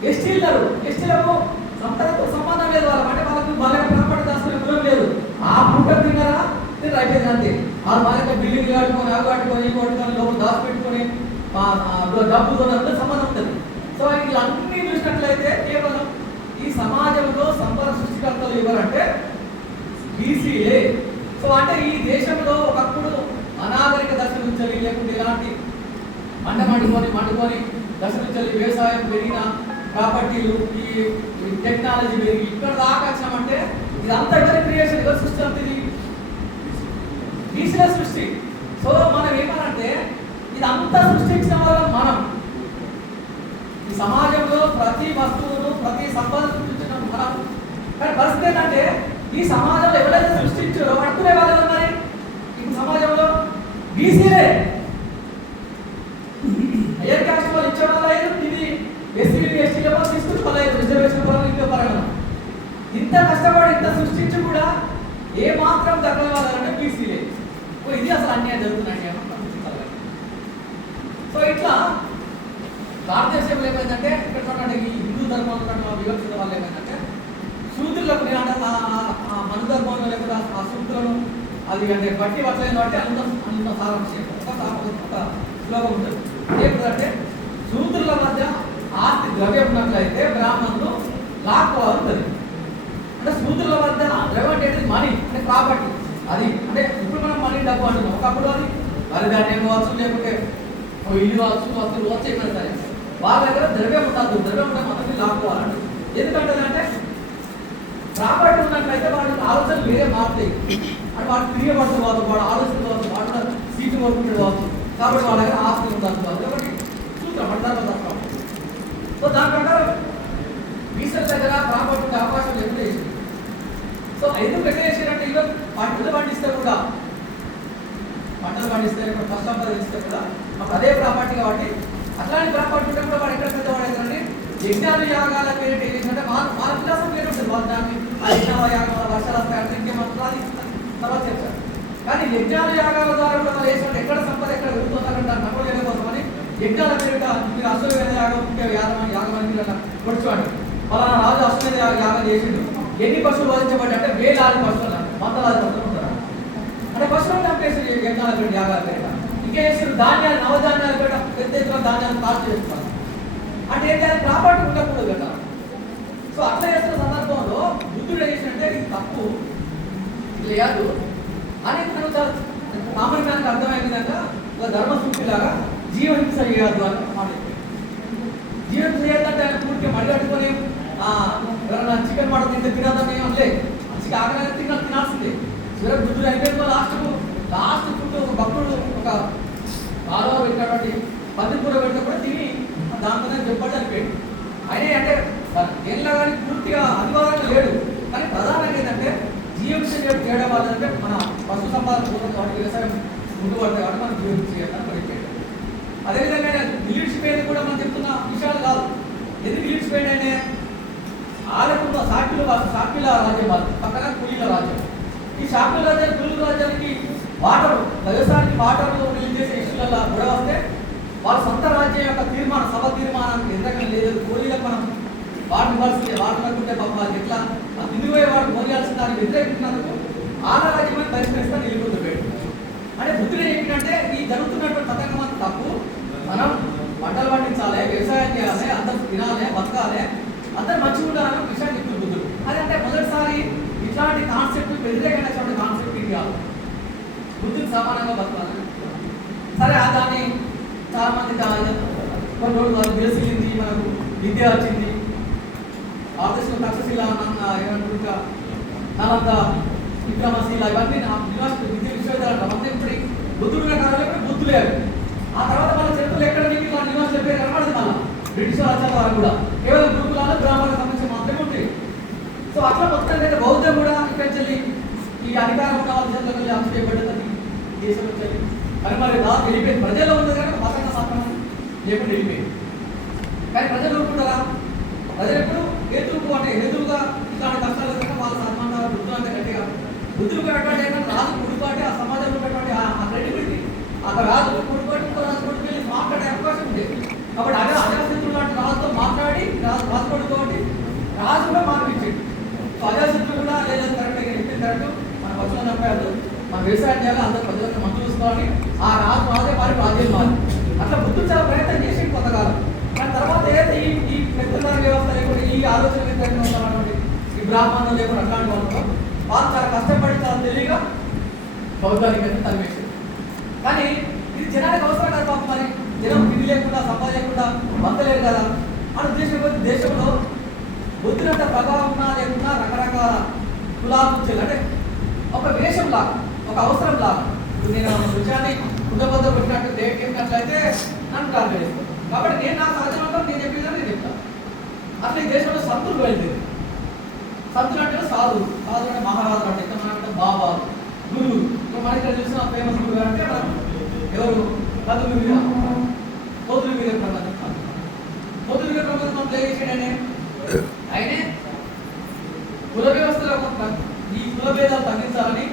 ఎస్టీలకు సంపదతో సంబంధం లేదు. అంటే వాళ్ళకి ప్రాపర్టీ దాచుకునే గుణం లేదు. ఆ పుట్ట తిన్నారా అయిపోయింది అంతే. వాళ్ళకి బిల్డింగ్ కట్టుకొని, అవి కట్టుకొని, ఇవి కట్టుకొని, లోపల దాచి పెట్టుకొని డబ్బుతో సంబంధం ఉంటుంది. సో వీళ్ళన్నీ చూసినట్లయితే కేవలం ఈ సమాజంలో సంపద సృష్టికర్తలు ఎవరంటే బీసీలే. సో అంటే ఈ దేశంలో ఒకప్పుడు అనాగరిక దశ నుంచి లేకుంటే ఇలాంటి మండుకొని దశ నుంచి వ్యవసాయం పెరిగిన, ప్రాపర్టీలు, ఈ టెక్నాలజీ పెరిగి ఇక్కడ దాకా వచ్చినామంటే ఇదంతా ఎవరి క్రియేషన్, ఎవరి సృష్టి అంత ఇది బీసీల సృష్టి. సో మనం ఏమనంటే ఇదంతా సృష్టించిన వాళ్ళం మనం. ఈ సమాజంలో ప్రతి వస్తువును, ప్రతి సంపద సృష్టించిన మనం. కానీ పరిస్థితి ఏంటంటే ఈ సమాజంలో ఎవరైతే సృష్టించారో పట్టుకునే వాళ్ళు మరి ఇప్పుడు సమాజంలో బీసీలే. హైయర్ కాస్ట్ వాళ్ళు ఇచ్చే వాళ్ళు లేదు. ఇది ఎస్సీల వాళ్ళు తీసుకుని వాళ్ళు రిజర్వేషన్ పరంగా ఇంకో పరంగా ఇంత కష్టపడి ఇంత సృష్టించి కూడా ఏ మాత్రం దక్కని వాళ్ళంటే బీసీలే. ఇది అసలు అన్యాయం జరుగుతుంది. సో ఇట్లా భారతదేశంలో ఏమైందంటే ఇక్కడ చూడండి, ఈ హిందూ ధర్మంలో వివక్షిత వాళ్ళు ఏమైందంటే శూద్రులకు మన ధర్మంలో లేకపోతే ఆ శూద్రులను అది అంటే బట్టి పట్టలేదు కాబట్టి అంత సారాంశం ఒక శ్లోకం ఉంటుంది. ఏమిటంటే శూద్రుల మధ్య ఆస్తి ద్రవ్యం ఉన్నట్లయితే బ్రాహ్మణులు లాక్కోవాలి. అంటే శూద్రుల మధ్య ద్రవ్యం అంటే మనీ, అంటే ప్రాపర్టీ. అది అంటే ఇప్పుడు మనం మనీ డబ్బు అంటున్నాం. ఒకప్పుడు అది వరిధాన్యం కావచ్చు, లేకుంటే ఇల్లు కావచ్చు, వస్తువులు కావచ్చు, ఎక్కడ సరే వాళ్ళ దగ్గర ద్రవ్యం ఉండదు. ద్రవ్యం ఉంటే మాత్రమే లాక్కోవాలంటే ఎందుకంటే అంటే ప్రాపర్టీ ఉన్నట్లయితే వాడి ఆలోచనలు వేరే మారుతాయి. అంటే వాడు తిరిగబడుతూ కావచ్చు, వాడు ఆలోచన కావచ్చు, వాడు సీటు కొట్టుకుంటూ కావచ్చు. కాబట్టి వాళ్ళ దగ్గర ఆస్తి ఉండాలి కాబట్టి చూద్దాం పడతారు. సో దాని ప్రకారం బీసీల దగ్గర ప్రాపర్టీ ఉండే అవకాశం ఎప్పుడు వేసింది. సో ఎందుకు ఎక్కడ వేసారంటే ఈవెన్ పంటలు పండిస్తే కూడా ఫస్ట్ సంపద ఇస్తే కూడా మాకు అదే ప్రాపర్టీ కాబట్టి అట్లాంటి ప్రాపర్టీ ఉంటే కూడా వాడు ఎక్కడ పెద్దవాడు అవుతారండి. యజ్ఞాలు యాగాల పేరు ఏం చేసినట్టే వాళ్ళ విలాసం పేరు ఉంటుంది. వాళ్ళు దాన్ని యజ్ఞాల యాగాల వర్షాలు వస్తాయంటే ఇంకేమంటారు తర్వాత చెప్తారు. కానీ యజ్ఞాల యాగాల ద్వారా కూడా వాళ్ళు వేసినట్టు ఎక్కడ సంపద ఎక్కడ వెళ్తుందంటే దాన్ని నమ్మకం చేయలేకపోతామని యజ్ఞాల పేరిట మీరు అశ్వమేధ యాగం ఉంటే యాగమని మీరు అలా పొడుచుకోండి. పలానా రాజు అశ్వమేధ యాగం చేసిండు. ఎన్ని పశువులు వధించబడ్డా అంటే వేలాది పశువులు, వందలాది పశువులు ఉంటారు. అంటే పశువులు చంపేసి యజ్ఞాల పేరు యాగాల పేరిట ఇంకే చేస్తారు. ధాన్యాలు, నవధాన్యాల పేట పెద్ద ఎత్తున ధాన్యాలు కాల్చి చేస్తున్నారు. అంటే ఏంటి, అది ప్రాపర్టీ ఉండకూడదు కదా. సో అట్లా చేస్తున్న సందర్భంలో బుద్ధుడు ఏం చేసినట్టే ఇది తప్పు లేదు అని తను కామన్ మ్యాన్కి అర్థమైన విధంగా ఒక ధర్మసూచిలాగా జీవహింస చేయద్దు అని మాట్లాడుతుంది. జీవహింస చేయద్దంటే ఆయన పూర్తిగా మడిగట్టుకొని ఎవరైనా చికెన్ మటన్ తింటే తినద్దని అనలే. మంచిగా ఆకలి తినాల్సిందే. చివరికి బుద్ధుడు అయిపోయింది. లాస్ట్ చుట్టూ ఒక భక్తుడు ఒక కాలువ పెట్టినటువంటి పందిపూర పెడితే కూడా తిని దాంతోనే చెప్పండి అనిపోయాడు. అయినా అంటే దేనిలో కానీ పూర్తిగా అనివార్యంగా లేడు. కానీ ప్రధానంగా ఏంటంటే జీవహింస చేయడం వల్ల అంటే మన పశు సంపాదన కోసం కాబట్టి వ్యవసాయం ముందు పడతాయి కాబట్టి మనం అభివృద్ధి చేయాలని ప్రయత్నం. అదేవిధంగా నిలిచిపోయేది కూడా మనం చెప్తున్న విషయాలు కాదు. ఎందుకు నిలిచిపోయాడు అంటే ఆలకుండా సాక్షుల రాజ్యం వాళ్ళు పక్కన కూలీల రాజ్యం. ఈ సాక్షుల రాజ్యం కూలీల రాజ్యానికి వాటర్ వ్యవసాయానికి వాటర్ రిలీజ్ చేసే ఇష్యూలలో గొడవ వస్తే వాళ్ళ సొంత రాజ్యం యొక్క తీర్మానం సభ తీర్మానానికి ఎందుకంటే లేదు కూలీలకు మనం వాటర్ ఇవ్వాల్సిందే వాటర్ అనుకుంటే పాప ఎట్లా ఇందుకు వాడు మోయాల్సిన దాన్ని వ్యతిరేకించినందుకు ఆంధ్ర రాజ్యమని పరిష్కరిస్తా నిలిపోతున్నాడు. అంటే బుద్ధులు ఏంటంటే ఈ జరుగుతున్నటువంటి పథకం తప్పు, మనం పంటలు పండించాలి, వ్యవసాయం చేయాలి, అందరూ తినాలి, బతకాలి, అందరు మంచిగా ఉండాలన్న విషయాన్ని చెప్తున్నారు బుద్ధుడు. అదంటే మొదటిసారి ఇట్లాంటి కాన్సెప్ట్ వ్యతిరేకంగా కాన్సెప్ట్ ఇది కాదు, బుద్ధుడు సమానంగా బతకాలి. సరే దాన్ని చాలా మంది కొన్ని రోజులు వాళ్ళు విలసిల్లింది, మనకు విద్య వచ్చింది, ఆదర్శం తక్షశిల ఏమంటుంటా నలంద విక్రమశీల ఇవన్నీ విద్య విశ్వవిద్యాలయం అవన్నీ ఇప్పుడు బుద్ధుడున్న కాలంలో ఇప్పుడు బుద్ధులే. ఆ తర్వాత మన చరిత్రలు ఎక్కడ మీకు యూనివర్సిటీ పేరు కనబడదు. మళ్ళీ బ్రిటిష్ రాజ్యాల వారు కూడా కేవలం గురుకులాలు గ్రామాలకు సంబంధించి మాత్రమే ఉంటాయి. సో అట్లా మొత్తం బౌద్ధం కూడా ఇక్కడి ఈ అధికారం ఉన్న వాళ్ళ చేతుల్లో అమలు చేయబడ్డదని దేశం వచ్చేది. కానీ మరి రాదు వెళ్ళిపోయింది, ప్రజల్లో ఉంది కానీ మతంగా మాత్రం లేకుండా వెళ్ళిపోయింది. కానీ ప్రజలు ఊరుకుంటారా? ప్రజలు ఎప్పుడు హేతువుకు అంటే హేతువుగా ఇట్లాంటి కష్టాలు కనుక వాళ్ళ సన్మానాలు బుద్ధులు అంటే గట్టిగా బుద్ధులు పెట్టండి ఏంటంటే రాజు కొడుకుపాటి ఆ సమాజంలో ఉన్నటువంటి ఆ క్రెడిబిలిటీ అక్కడ రాజు కొడుకుపాటి ఇంకో రాజు కొడుకు వెళ్ళి మాట్లాడే అవకాశం ఉండేది. కాబట్టి అజాశత్రులు లాంటి రాజుతో మాట్లాడి రాజు కొడుకోటి రాజు కూడా మార్పించాడు. సో అజాశత్రులు కూడా లేదని కరెక్ట్గా చెప్పింది కరెక్ట్, మన పక్షులు నమ్మారు, మన వ్యవసాయం చేయాలి, అందరూ ప్రజలకు మంచి చూసుకోవాలి, ఆ రాజు మాదే మారి రాజ్యం మారి అట్లా బుద్ధుడు చాలా ప్రయత్నం చేసి కొంతకాలం. దాని తర్వాత ఏదైతే ఈ పెద్దదారి వ్యవస్థ లేకుండా ఈ ఆలోచన వ్యతిరేకంగా ఉన్నటువంటి ఈ బ్రాహ్మణులు లేకుండా అట్లాంటి వాళ్ళు చాలా కష్టపడి చాలా తెలియగా బౌద్ధానికి తరివేశారు. కానీ ఇది జనానికి అవసరం కదా పాపం, మరి జనం తిండి లేకుండా సంపాద లేకుండా బతలేరు కదా అని ఉద్దేశం కొద్ది దేశంలో బుద్ధులంత ప్రభావం ఉన్నా లేకుండా రకరకాల కులాలు వచ్చేది. అంటే ఒక వేషంలా ఒక అవసరం లాగా ఇప్పుడు నేను విషయాన్ని కుటుంబంతో పెట్టినట్టు దేట్లయితే నన్ను టార్గెట్ చేస్తాను. కాబట్టి నేను నా సహజంలో నేను చెప్పేదని నేను చెప్తాను. అట్లా ఈ దేశంలో సంతులు బయలుదేరి సంతులు అంటే సాధువు, సాధువు అంటే మహారాజు అంటే మనం అంటే బాబాలు, గురువులు. ఇప్పుడు మన ఇక్కడ చూసిన ఫేమస్ గురువు అంటే మనం ఎవరు కోతులు మీద ప్రబంధం కోతులు మీద ప్రబంధం ప్లే చేసాడనే ఆయనే కుల వ్యవస్థలో ఈ కుల భేదాలు తగ్గించాలని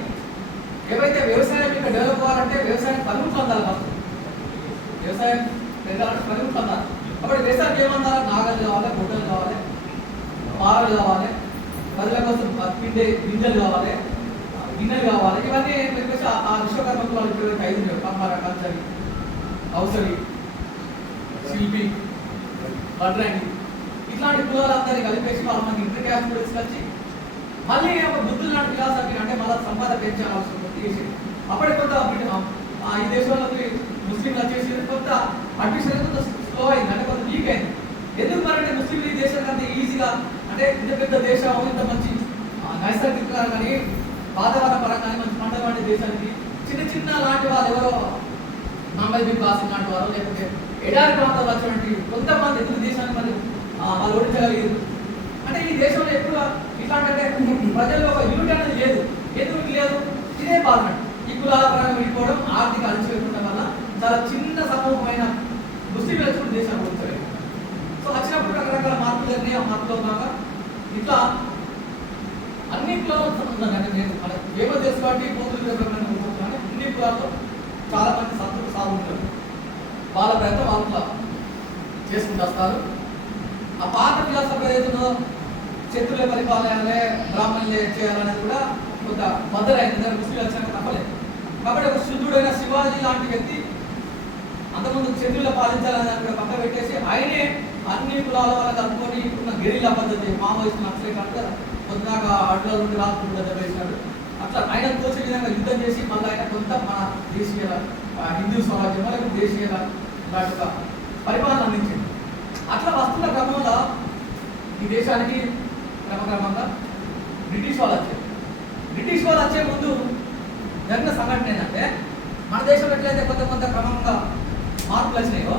ఏవైతే వ్యవసాయం ఇక్కడ డెవలప్ అవ్వాలంటే వ్యవసాయం పనిముట్లు అందాలి, ఫస్ట్ వ్యవసాయం పెరగాలంటే పనిముట్లు అందాలి. కాబట్టి వ్యవసాయం ఏమందాలి, నాగలు కావాలి, గుడ్డలు కావాలి, పారలు కావాలి, ప్రజల కోసం పిండే గింజలు కావాలి, గిన్నెలు కావాలి, ఇవన్నీ చెప్పేసి ఆ విశ్వకర్మకు వాళ్ళు ఇప్పుడు 5 పంపార కల్చరి ఔసరి శిల్పి వడ్రంగి ఇట్లాంటి కులాలందరినీ కలిపేసి వాళ్ళ మంది ఇంటర్ క్యాస్ట్ కూడా తీసుకొచ్చి మళ్ళీ ఒక బుద్ధులు లాంటి ఫిలాసఫీ అంటే మళ్ళీ సంపాద పెంచాల్సి ఉంటుంది చేసేది. అప్పుడే కొంత ఈ దేశంలోకి ముస్లింలు వచ్చేసి కొంత అడ్మిషన్ కొంత స్లో అయింది, అంటే కొంత వీక్ అయింది. ఎందుకు మరి అంటే ముస్లింలు ఈ దేశానికి అంత ఈజీగా అంటే ఇంత పెద్ద దేశం, ఇంత మంచి నైసర్గికంగా కానీ వాతావరణ పరంగా కానీ మంచి పంటలు పండే దేశానికి చిన్న చిన్న లాంటి వాళ్ళు ఎవరో మహమ్మద్ బిన్ బాసిం లాంటి వారు లేకపోతే ఎడారి ప్రాంతాలు వచ్చినటువంటి కొంతమంది ఎందుకు దేశాన్ని మరి వాళ్ళు ఓడించగలిగారు. అంటే ఈ దేశంలో ఎక్కువ ఇట్లాంటి ప్రజల్లో ఒక యూనిట్ అనేది లేదు. ఎందుకు లేదు? ఇదే పార్లమెంట్ ఈ కులాల పరంగా విడిపోవడం, ఆర్థిక అణచివేయడం వల్ల చాలా చిన్న సమూహమైన ముస్లింలు వచ్చిన దేశాన్ని ఓడించలేదు. సో వచ్చినప్పుడు రకరకాల మార్పులు జరిగినాయి. ఆ మార్పులో భాగంగా ఇట్లా అన్ని కులాల్లో అంటే నేను మనకు ఏమో తెలుసు కాబట్టి పోతులు కానీ అన్ని కులాల్లో చాలా మంది సంతృప్తి సాగుంటారు. వాళ్ళ ప్రయత్నం వాళ్ళ చేసుకుంటూ వస్తారు. ఆ పాత ఫిలాసఫీ ఏదైతుందో శత్రులే పరిపాలనే బ్రాహ్మణులే చేయాలనేది కూడా కొంత మద్దరైంది, ముస్లింలు వచ్చినాక తప్పలేదు. కాబట్టి ఒక శుద్ధుడైన శివాజీ లాంటి వ్యక్తి అంతకుముందు శత్రువులు పాలించాలని కూడా పక్క పెట్టేసి ఆయనే అన్ని కులాల వల్ల కలుపుకొని ఉన్న గెరిల్లా పద్ధతి మామూలు నచ్చలేక పొద్దునాక అడ్ల నుండి రాకుండా వేసినాడు. అట్లా ఆయన తోచే విధంగా యుద్ధం చేసి మళ్ళీ ఆయన కొంత మన దేశీయ హిందూ స్వరాజ్యం లేకపోతే దేశీయ లాంటి పరిపాలన అందించింది. అట్లా వస్తున్న క్రమంలో ఈ దేశానికి క్రమక్రమంగా బ్రిటిష్ వాళ్ళు వచ్చారు. బ్రిటిష్ వాళ్ళు వచ్చే ముందు జరిగిన సంఘటన ఏంటంటే మన దేశంలో ఎట్లయితే కొంత క్రమంగా మార్పులు వచ్చినాయో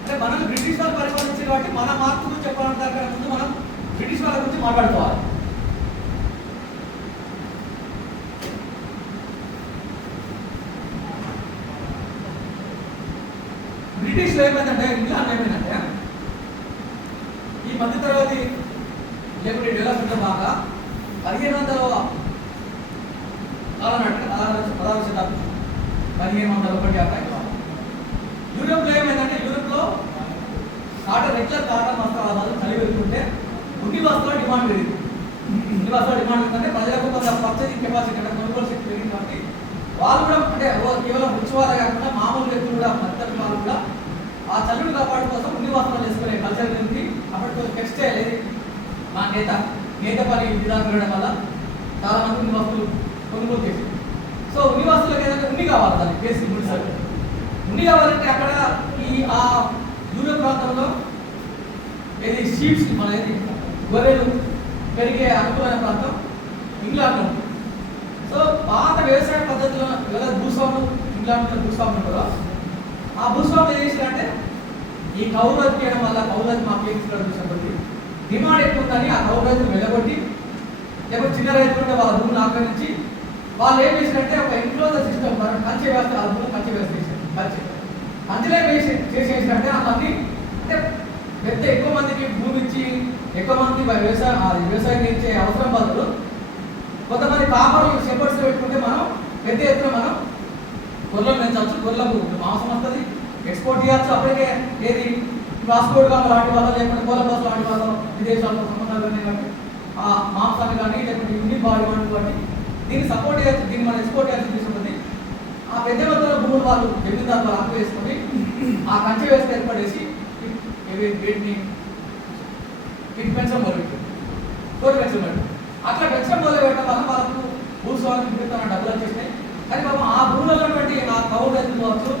అంటే మనం బ్రిటిష్ వాళ్ళు పరిపాలించారు కాబట్టి మన మార్పు గురించి చెప్పాలంటే ముందు మనం బ్రిటిష్ వాళ్ళ గురించి మాట్లాడుకోవాలి. బ్రిటిష్లో ఏమైందంటే, ఇంగ్లాండ్ ఏమైందంటే, ఈ మధ్యతరగతి లేకుంటే డెవలప్మెంట్ బాగా 1500 16వ శతాబ్దం 1501 యూరోప్లో ఏమైందంటే, యూరోప్లో రెగ్యులర్ కాటన్ వస్త్రాలు చలి పెరుగుతుంటే ఉన్ని వస్త్రాల డిమాండ్ పెరిగింది. ఉన్ని వస్త్రాల డిమాండ్ ఏంటంటే ప్రజలకు కొంత పర్చేసింగ్ కెపాసిటీ అంటే కొనుగోలు శక్తి పెరిగింది కాబట్టి వాళ్ళు కూడా అంటే కేవలం రిచ్ వాళ్ళే కాకుండా మామూలు వ్యక్తులు కూడా మధ్యతరగతి వాళ్ళు కూడా ఆ చల్లుడు కాపాడు కోసం ఉన్ని వస్త్రాలు వేసుకునే కల్చర్ ఉంది. అప్పటి టెక్స్టైల్ మా నేత పని విధానం పెరగడం వల్ల చాలా మంది ఉన్ని వస్తువులు కొనుగోలు చేసింది. సో ఉన్ని వస్తువులకు ఏదైనా ఉన్ని కావాలి, దానికి బేసిక్ ముడిసరి ఉన్ని కావాలంటే అక్కడ ఆ యూరోప్ ప్రాంతంలో ఏది షీప్స్ మన ఏది గొర్రెలు పెరిగే అనుకూలమైన ప్రాంతం ఇంగ్లాండ్లో ఉంది. సో పాత వ్యవసాయ పద్ధతిలో ఎవరైతే భూస్వాములు ఇంగ్లాండ్లో భూస్వాములు ఉంటారో ఆ భూస్వాములు ఏం చేశారంటే ఈ కౌలు రైతు చేయడం వల్ల కౌలు రైతు మాకు ఏం చూసినప్పటికీ డిమాండ్ ఎక్కువ ఉందని ఆ కౌలు రైతులు వెళ్ళగొట్టి, లేకపోతే చిన్న రైతులు ఉంటే వాళ్ళ భూమిని ఆక్రమించి వాళ్ళు ఏం చేశారంటే ఒక ఎన్క్లోజర్ సిస్టమ్ కంచె వ్యవస్థ, ఆ భూమిని కంచె వ్యవస్థ చేశారు. కంచెలే చేసేసినట్టే అవన్నీ అంటే పెద్ద ఎక్కువ మందికి భూమి ఇచ్చి ఎక్కువ మంది వ్యవసాయం చేసే అవసరం బదులు కొంతమంది కాపర్లు షెపర్డ్స్ పెట్టుకుంటే మనం పెద్ద ఎత్తున మనం గొర్రెలు పెంచవచ్చు, గొర్రెలకు మాంసం వస్తుంది, ఎక్స్పోర్ట్ చేయవచ్చు. అప్పటికే ఏది ట్రాన్స్పోర్ట్ కానీ లాంటి వల్ల లేకుంటే కోళ్ళ బస్ లాంటి వల్ల విదేశాలతో సంబంధాలు ఉన్నాయి కాబట్టి ఆ మాంసాన్ని కానీ లేకుంటే యూనిట్ బాడీ వంటి వాటి దీన్ని సపోర్ట్ చేయవచ్చు, దీన్ని మనం ఎక్స్పోర్ట్ చేయాల్సి తీసుకుంటుంది. ఆ పెద్ద మొత్తంలో భూములు వాళ్ళు జమీందారు వాళ్ళు అప్పు వేసుకొని ఆ కంచె వేస్తే ఏర్పడేసి వీటిని పెంచడం మొదలుపెట్టారు, కోటి పెంచడం మొదలుపెట్టారు. అట్లా పెంచడం మొదలు పెట్టడం వల్ల వాళ్ళకు భూస్వామికి విపరీతమైన డబ్బులు వచ్చేసినాయి. కానీ పాపం ఆ భూములు ఉన్నటువంటి ఆ కౌలు రైతులు కావచ్చు,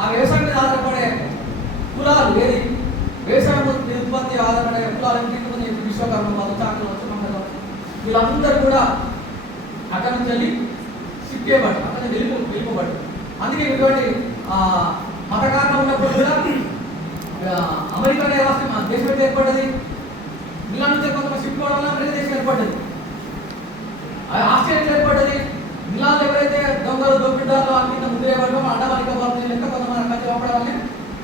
ఆ వ్యవసాయం మీద ఆధారపడే కులాలు ఏది వ్యవసాయం ఉత్పత్తి ఆధారపడే కులాలు విశ్వకర్మ వాళ్ళు, చాకలు కావచ్చు, మండలు కావచ్చు, వీళ్ళందరూ కూడా అక్కడి నుంచి వెళ్ళి షిఫ్ట్ చేయబడ్డారు, అక్కడ వెళ్ళిపోబడ్డారు. అందుకే ఇటువంటి మత కారణం ఉన్నప్పుడు కూడా అమెరికా అనే రాష్ట్రం దేశం అయితే ఏర్పడ్డది, ఇంగ్లాండ్ నుంచి కొంతమంది షిఫ్ట్ అవడం వల్ల అమెరికా దేశం ఏర్పడ్డది. ఆస్ట్రేలియా ఏర్పడ్డది. ఇంగ్లాండ్ ఎవరైతే దొంగలు దోపిడాలు అన్ని ముద్రేయబడో అండమానిక భారతీయ లెక్క కొంతమంది కంచె పంపడం వల్లే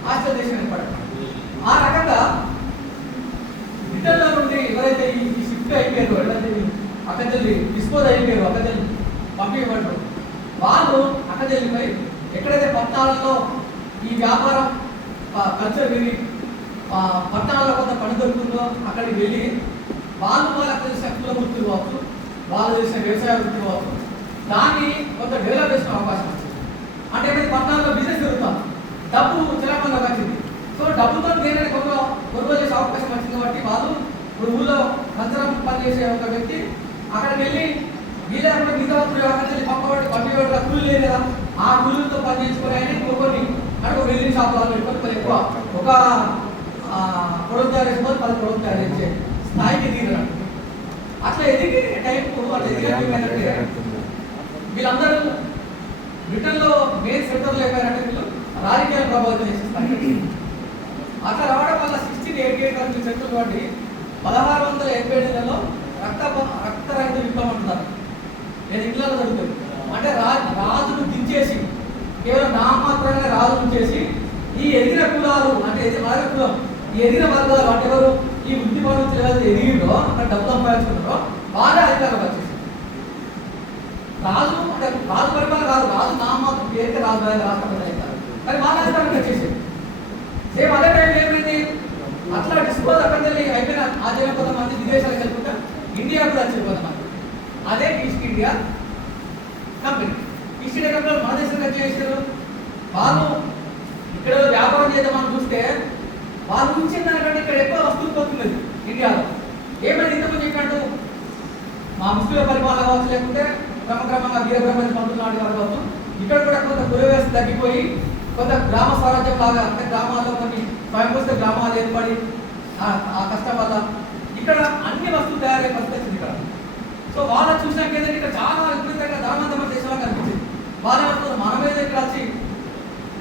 ఆస్ట్రేలియా దేశం ఏర్పడ్డది. ఆ రకంగా బ్రిటన్లో నుండి ఎవరైతే ఈ షిఫ్ట్ అయిపోయారు, ఎవరైతే అక్కచెల్లి డిస్పోజ్ అయిపోయారు, అక్కచెల్లి పంపించబడ్డారు, వాళ్ళు అక్కచెల్లిపై ఎక్కడైతే పట్టణాలలో ఈ వ్యాపారం కల్చర్ విని పట్టణాల్లో కొంత పని దొరుకుతుందో అక్కడికి వెళ్ళి వాళ్ళకు తెలిసిన కుల వృత్తులు కావచ్చు, వాళ్ళు తెలిసిన వ్యవసాయ వృత్తి కావచ్చు, దాన్ని కొంత డెవలప్ చేసిన అవకాశం వచ్చింది. అంటే ఏమైనా పట్టణాల్లో బిజినెస్ జరుగుతాం, డబ్బు చలామణలోకి వచ్చింది. సో డబ్బుతో దేని కొనుగోలు చేసే అవకాశం వచ్చింది కాబట్టి వాళ్ళు ఇప్పుడు ఊళ్ళో కల్చరం పనిచేసే ఒక వ్యక్తి అక్కడికి వెళ్ళి వీళ్ళంటే మిగతా అక్కడికి వెళ్ళి పంపబడి కూలి లేదు కదా, ఆ కూలీలతో పని చేసుకుని ఆయన కొన్ని అంటే ఒక వెల్డింగ్ షాప్ వాళ్ళు పెట్టుకొని ఎక్కువ ఒక ప్రొడక్ట్ తయారు చేసుకొని 10 ప్రొడక్ట్ తయారు చేసే స్థాయికి ఎదిగినారు. అట్లా ఎదిగి టైంకు అట్లా ఎదిగినట్టు వీళ్ళందరూ బ్రిటన్లో మెయిన్ సెక్టర్లో అయిపోయారంటే వీళ్ళు రాజకీయాలు ప్రభావితం చేసేస్తారు. అట్లా రావడం వల్ల 1688 నుంచి సెక్టర్ కాబట్టి 1688లో రక్తరహిత విప్లవం అంటున్నారు. నేను ఇంగ్లాండ్లో జరుగుతుంది అంటే రాజును దించేసి కేవలం నామాత్రంగా రాజును చేసి ఈ ఎదిగిన కులాలు అంటే కులం ఈ ఎదిగిన వర్గాలు అంటే ఎవరు ఈ వృత్తి పనులు ఏదైతే ఎదిగిందో అక్కడ డబ్బు సంపాదించుకుంటారో వాళ్ళే అధికారం వచ్చేసి రాజు అంటే రాజు పరిపాలన కాదు, రాజు నామాత్రం పేరుకే రాజు రాష్ట్రపతి అవుతారు, కానీ వాళ్ళ అధికారం వచ్చేసి సేమ్ అదే టైం ఏమైంది అట్లా డిస్పోజ్ అక్కడ అయిపోయిన ఆచరణ కొంతమంది విదేశాలకు వెళ్ళిపోతే ఇండియా కూడా వచ్చింది కొంతమంది. అదే east India company. East India కంపెనీలో మన దేశంలో చేశారు. వాళ్ళు ఇక్కడ వ్యాపారం చేద్దామని చూస్తే వాళ్ళు ఉంచిన దానికంటే ఇక్కడ ఎక్కువ వస్తువులు పోతున్నది ఇండియాలో. ఏమైనా ఇంతకు చెప్పినట్టు మా ముస్లింల పరిపాలన కావచ్చు, లేకుంటే క్రమక్రమంగా వీరబ్రహ్మణ్య పంతులు నాటి వారు కావచ్చు, ఇక్కడ కూడా కొంత పురోగతి తగ్గిపోయి కొంత గ్రామ స్వరాజ్యం లాగా అంటే గ్రామాల్లో కొన్ని స్వయంపోషిత గ్రామాలు ఏర్పడి ఆ కష్టం వల్ల ఇక్కడ అన్ని వస్తువులు తయారయ్యే పరిస్థితి వచ్చింది ఇక్కడ. సో వాళ్ళ చూసినాక ఏంటంటే ఇక్కడ చాలా విపరీతంగా ధనవంతమైన దేశంలో కనిపించింది. వాళ్ళే వస్తువులు మనమే ఇక్కడ వచ్చి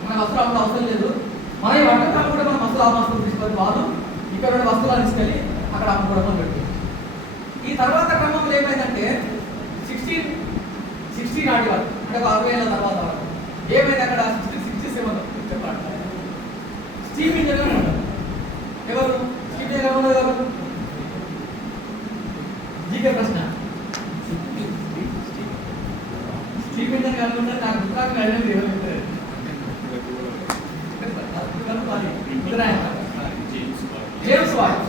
మన వస్త్రాలు అవసరం లేదు, మన ఈ వంటకాలు కూడా మనం వస్తువులు తీసుకొని వాళ్ళు ఇక్కడ ఉన్న వస్తువులను తీసుకెళ్ళి అక్కడ అమ్ముకోవడం పెట్టి ఈ తర్వాత క్రమంలో ఏమైందంటే 1660 నాటి వరకు అంటే 60 ఏళ్ళ తర్వాత వరకు ఏమైంది అక్కడ 1667 చెప్పండి స్టీమ్ ఇంజన్ గా ఉంటారు. ఎవరు స్టీమ్ ఇంజన్ గా ఉండదు ఎవరు? జీకే ప్రశ్న. స్టీమ్ ఇంజన్ గా ఉంటారు. నాకు గుర్తురాక అడిగింది ఎవరు ఉంటారు? జేమ్స్ వాట్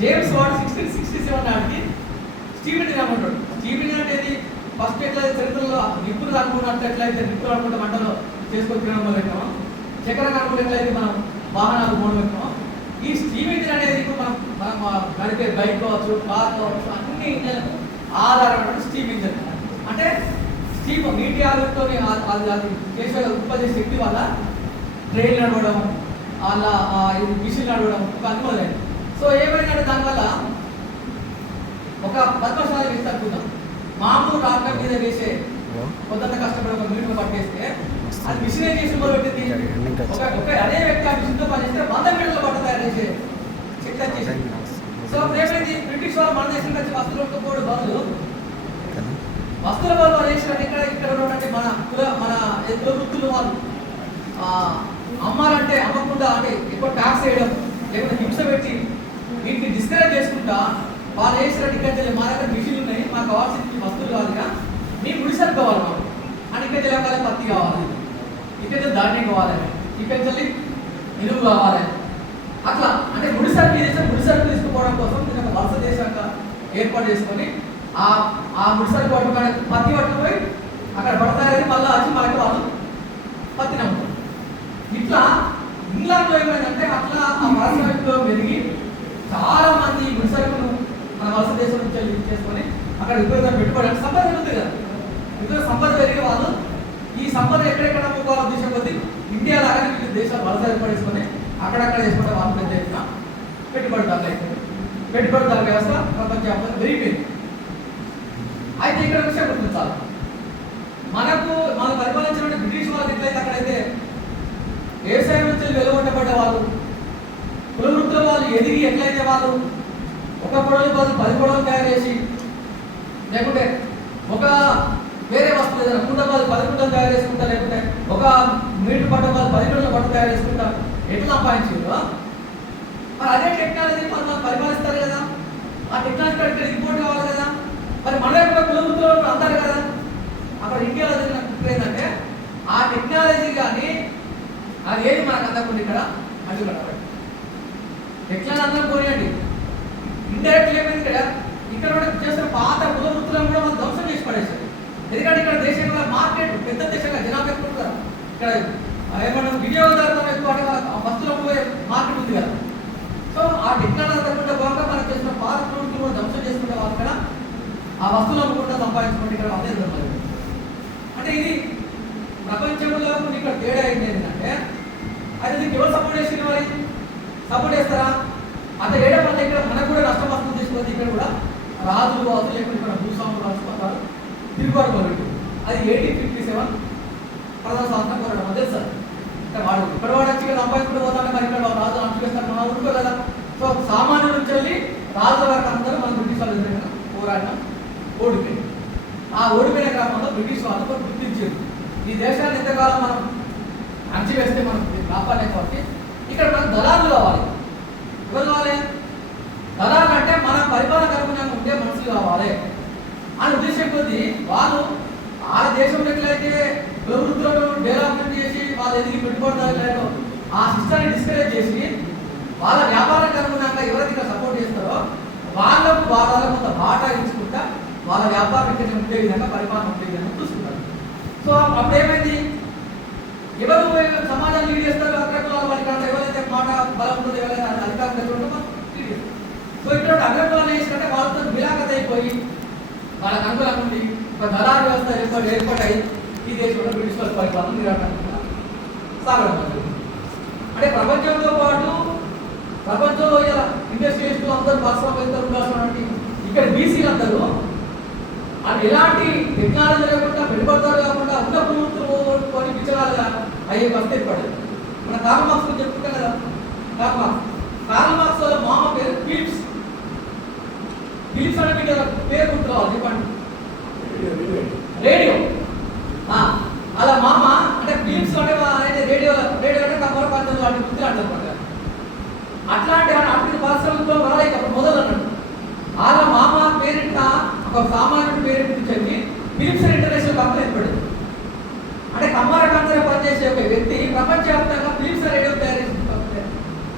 1667 నాటికి స్టీమ్ ఇంజన్ గా ఉంటాడు. స్టీమ్ ఇంజన్ అనేది ఫస్ట్ ఎట్లయితే చరిత్రలో నిప్పులు కనుక్కున్నట్టు ఎట్లయితే నిప్పులు కనుక్కుంటే మంటలో చేసుకొని తినడం మొదలెట్టామో, చక్కెర కనుక్కుంటే ఎట్లయితే మనం వాహనాలు మోడల్ పెట్టామో, ఈ స్టీమ్ ఇంజిన్ అనేది మనం నడిపే బైక్ కావచ్చు, కార్ కావచ్చు, అన్ని ఇంజన్ ఆధారపడిన స్టీమ్ ఇంజిన్. అంటే స్టీమ్ నీటి ఆవిరితో అది చేసే ఉత్పత్తి శక్తి వల్ల ట్రైన్ నడవడం, అలా మిషన్ నడవడం ఒక అనుమతి. సో ఏమైందంటే దానివల్ల ఒక పద్మశాలి వ్యక్తి అనుకుందాం, మామూలు రాట్ల మీద వేసే కొంత కష్టపడి ఒక మీటర్ పట్టేస్తే అది మిషన్ ఏం చేసి మొదలుపెట్టింది. ఒక అదే వ్యక్తి ఆ మిషన్తో పనిచేస్తే 100 మీటర్ల పట్ట తయారు చేసే శక్తి వచ్చేసింది. సో ఏమైంది, బ్రిటిష్ వాళ్ళు మన దేశం వచ్చి వస్తువులతో కూడా బదులు వస్తువుల బదులు వాళ్ళు చేసినట్టు ఇక్కడ ఉన్నటువంటి మన కుల వృత్తులు వాళ్ళు అమ్మాలంటే అమ్మకుండా, అంటే ఎక్కువ ట్యాక్స్ వేయడం, లేకపోతే హింస పెట్టి వీటిని డిస్కరేజ్ చేసుకుంటా వాళ్ళు వేసినట్టు ఇక్కడ మా దగ్గర మిషన్లు ఉన్నాయి, మాకు కావాల్సింది వస్తువులు కాదుగా, మీ గుడిసెలు కావాలి మాకు అని ఇక్కడ తెలంగాణ పత్తి కావాలి, ఇక్కడ ధాన్యం కావాలి, ఇక్కడ ఎరువు కావాలి. అట్లా అంటే గుడిసెలు తీసుకుపోవడం కోసం నేను ఒక వలస దేశంగా ఏర్పాటు చేసుకొని ఆ గుడిసెలు పత్తి పట్టుకుపోయి అక్కడ పడతారని మళ్ళీ వచ్చి మనకి వాళ్ళు పత్తి నమ్ముతారు. ఇట్లా ఇంగ్లాండ్లో ఏమైందంటే అట్లా ఆ వలసలో పెరిగి చాలా మంది గుడిసెలను మన వలస దేశం నుంచి చేసుకొని అక్కడ విపరీతంగా పెట్టుబడి సంపద పెరుగుతుంది కదా, విపరీత సంపద పెరిగే వాళ్ళు ఈ సంపద ఎక్కడెక్కడ అమ్ముకోవాలో ఉద్దేశం కొద్ది ఇండియా లాగానే వివిధ దేశాలు వలస ఏర్పడేసుకొని అక్కడక్కడ చేసుకుంటే వాళ్ళు పెద్ద ఎత్తున పెట్టుబడిదారులు అయిపోయింది. పెట్టుబడిదారు వ్యవస్థ ప్రపంచవ్యాప్తంగా పెరిగిపోయింది. అయితే ఇక్కడ విషయం గుర్తించాలి, మనం పరిపాలించిన బ్రిటిష్ వాళ్ళకి ఎట్లయితే అక్కడైతే వ్యవసాయం నుంచి వెలువట్టబడ్డ వాళ్ళు, కుల వృత్తుల వాళ్ళు ఎదిగి ఎట్లయితే వాళ్ళు ఒక పొడవు బదులు 10 పొడవులు తయారు చేసి, లేకుంటే ఒక వేరే వస్తువు ఏదైనా కుండ బదులు 10 కుండలు తయారు చేసుకుంటా, లేకుంటే ఒక మీటర్ పట్ట బదులు 10 మీటర్ల పట్ట తయారు చేసుకుంటా ఎట్లా సంపాదించారు. మరి అదే టెక్నాలజీ మనం పరిపాలిస్తారు కదా, ఆ టెక్నాలజీ ఇక్కడ ఇంపోర్ట్ కావాలి కదా, మరి మన యొక్క కుల వృత్తులు అంటారు కదా. అక్కడ ఇండియాలో జరిగిన ఏంటంటే ఆ టెక్నాలజీ కానీ అది ఏది మనకు అందకుండా ఇక్కడ అడ్డుపడాలి. టెక్నాలజీ అందరం పోయండి, ఇండైరెక్ట్ ఏమైంది ఇక్కడ చేసిన పాత కుల వృత్తులను కూడా మనం ధ్వంసం చేసి పడేసారు. ఎందుకంటే ఇక్కడ దేశంలో మార్కెట్ పెద్ద దేశంగా జనాభా ఎక్కువ ఉంటారు, ఇక్కడ ఏమన్నా వినియోగదారులు ఎక్కువ వస్తువులకు పోయే మార్కెట్ ఉంది కదా. సో ఆ టెక్నాలజీ తగ్గకుండా బాగా మనం చేసిన పాత కుల వృత్తులు కూడా ధ్వంసం చేసుకుంటే వాళ్ళు ఇక్కడ ఆ వస్తువులను కూడా సంపాదించుకుంటే ఇక్కడ అదే జరుగుతుంది. అంటే ఇది ప్రపంచంలో ఇక్కడ తేడా ఏంటి ఏంటంటే, అయితే దీనికి ఎవరు సపోర్ట్ చేసిన మరి సపోర్ట్ చేస్తారా అంటే వేయడం వల్ల ఇక్కడ మనకు కూడా నష్టం వస్తుంది. తీసుకొచ్చి ఇక్కడ కూడా రాజులు కావచ్చు, లేకపోతే ఇక్కడ భూస్వాములు రాజుకుంటారు తిరుగుబాటు మొదలెట్టు. అది 1857 ప్రధాన స్వాతంత్రం కోరడం అదే సార్. అంటే వాడు ఇక్కడ వాడు వచ్చి ఇక్కడ సంపాదించుకుంటూ పోతానే మరి ఇక్కడ రాజు అంటుకేస్తారు, మన ఊరుకో కదా. సో సామాన్యుల నుంచి వెళ్ళి రాజుల వరకు అందరూ మన బ్రిటిష్ వాళ్ళు ఎదురైనా పోరాటం ఓడిపోయింది. ఆ ఓడిపోయిన క్రమంలో బ్రిటిష్ వాళ్ళతో గుర్తించారు ఈ దేశాన్ని ఎంతకాలం మనం అణచివేస్తే మనం కాపాడే కాబట్టి ఇక్కడ మనకు దళారులు కావాలి. ఎవరు కావాలి? దళారులు అంటే మన పరిపాలన అనుగుణంగా ఉండే మనుషులు కావాలి అని ఉద్దేశం కొద్దీ వాళ్ళు ఆ దేశంలో ఎట్లయితే ప్రవృత్తులను డెవలప్మెంట్ చేసి వాళ్ళు ఎదిగి పెట్టుబడిదారులు ఆ సిస్టాన్ని డిస్కరేజ్ చేసి వాళ్ళ వ్యాపారానికి అనుగుణంగా ఎవరైతే సపోర్ట్ చేస్తారో వాళ్ళకు వాళ్ళ కొంత బాటా ఇచ్చుకుంటా వాళ్ళ వ్యాపారం ఇక్కడ ఉండే విధంగా పరిపాలన ఉండే విధంగా చూసుకుంటారు. సో అప్పుడు ఏమైంది, ఎవరు సమాజాన్ని లీడ్ చేస్తారు అగ్రకులాల వాళ్ళకి ఎవరైతే మాట బలం ఉంటుందో ఎవరైతే అధికారం తెచ్చుకుంటారో లీడ్ చేస్తారు. సో ఇక్కడ అగ్రకులాలు వేసినట్టే వాళ్ళతో విలాగత అయిపోయి వాళ్ళకి అనుకూలంగా ఉండి ఒక దళారు వ్యవస్థ ఏర్పడ్డాయి. ఈ దేశంలో బ్రిటిష్ వాళ్ళ పరిపాలన నిరాటంగా సాగడం జరుగుతుంది. అంటే ప్రపంచంతో పాటు ప్రపంచంలో ఇలా ఇండస్ట్రియలిస్టులు అందరూ పారిశ్రామికవేత్తలు ఉండాల్సినటువంటి ఇక్కడ బీసీలు అందరూ అది ఎలాంటి టెక్నాలజీ లేకుండా పెట్టుబడిదారు కాకుండా ఉన్న ప్రభుత్వం కొని విచారాలుగా అయ్యే పరిస్థితి ఏర్పడేది. మన కార్ల్ మార్క్స్ గురించి చెప్పుకుంటాం కదా. కార్ల్ మార్క్స్ వాళ్ళ మామ పేరు ఫిలిప్స్. ఫిలిప్స్ అంటే మీకు పేరు గుర్తురావాలి చెప్పండి. రేడియో. అలా మామ అంటే ఫిలిప్స్ అంటే రేడియో అంటే కమర పంచం లాంటి గుర్తులు అంటారు. ఒక సామాన్యుడి పేరెంట్ నుంచి వచ్చి ఫిలిప్స్ ఇంటర్నేషనల్ కంపెనీ ఏర్పడింది. అంటే కమ్మార కంపెనీ పనిచేసే ఒక వ్యక్తి ప్రపంచవ్యాప్తంగా ఫిలిప్స్ రేడియో తయారు చేసిన కంపెనీ.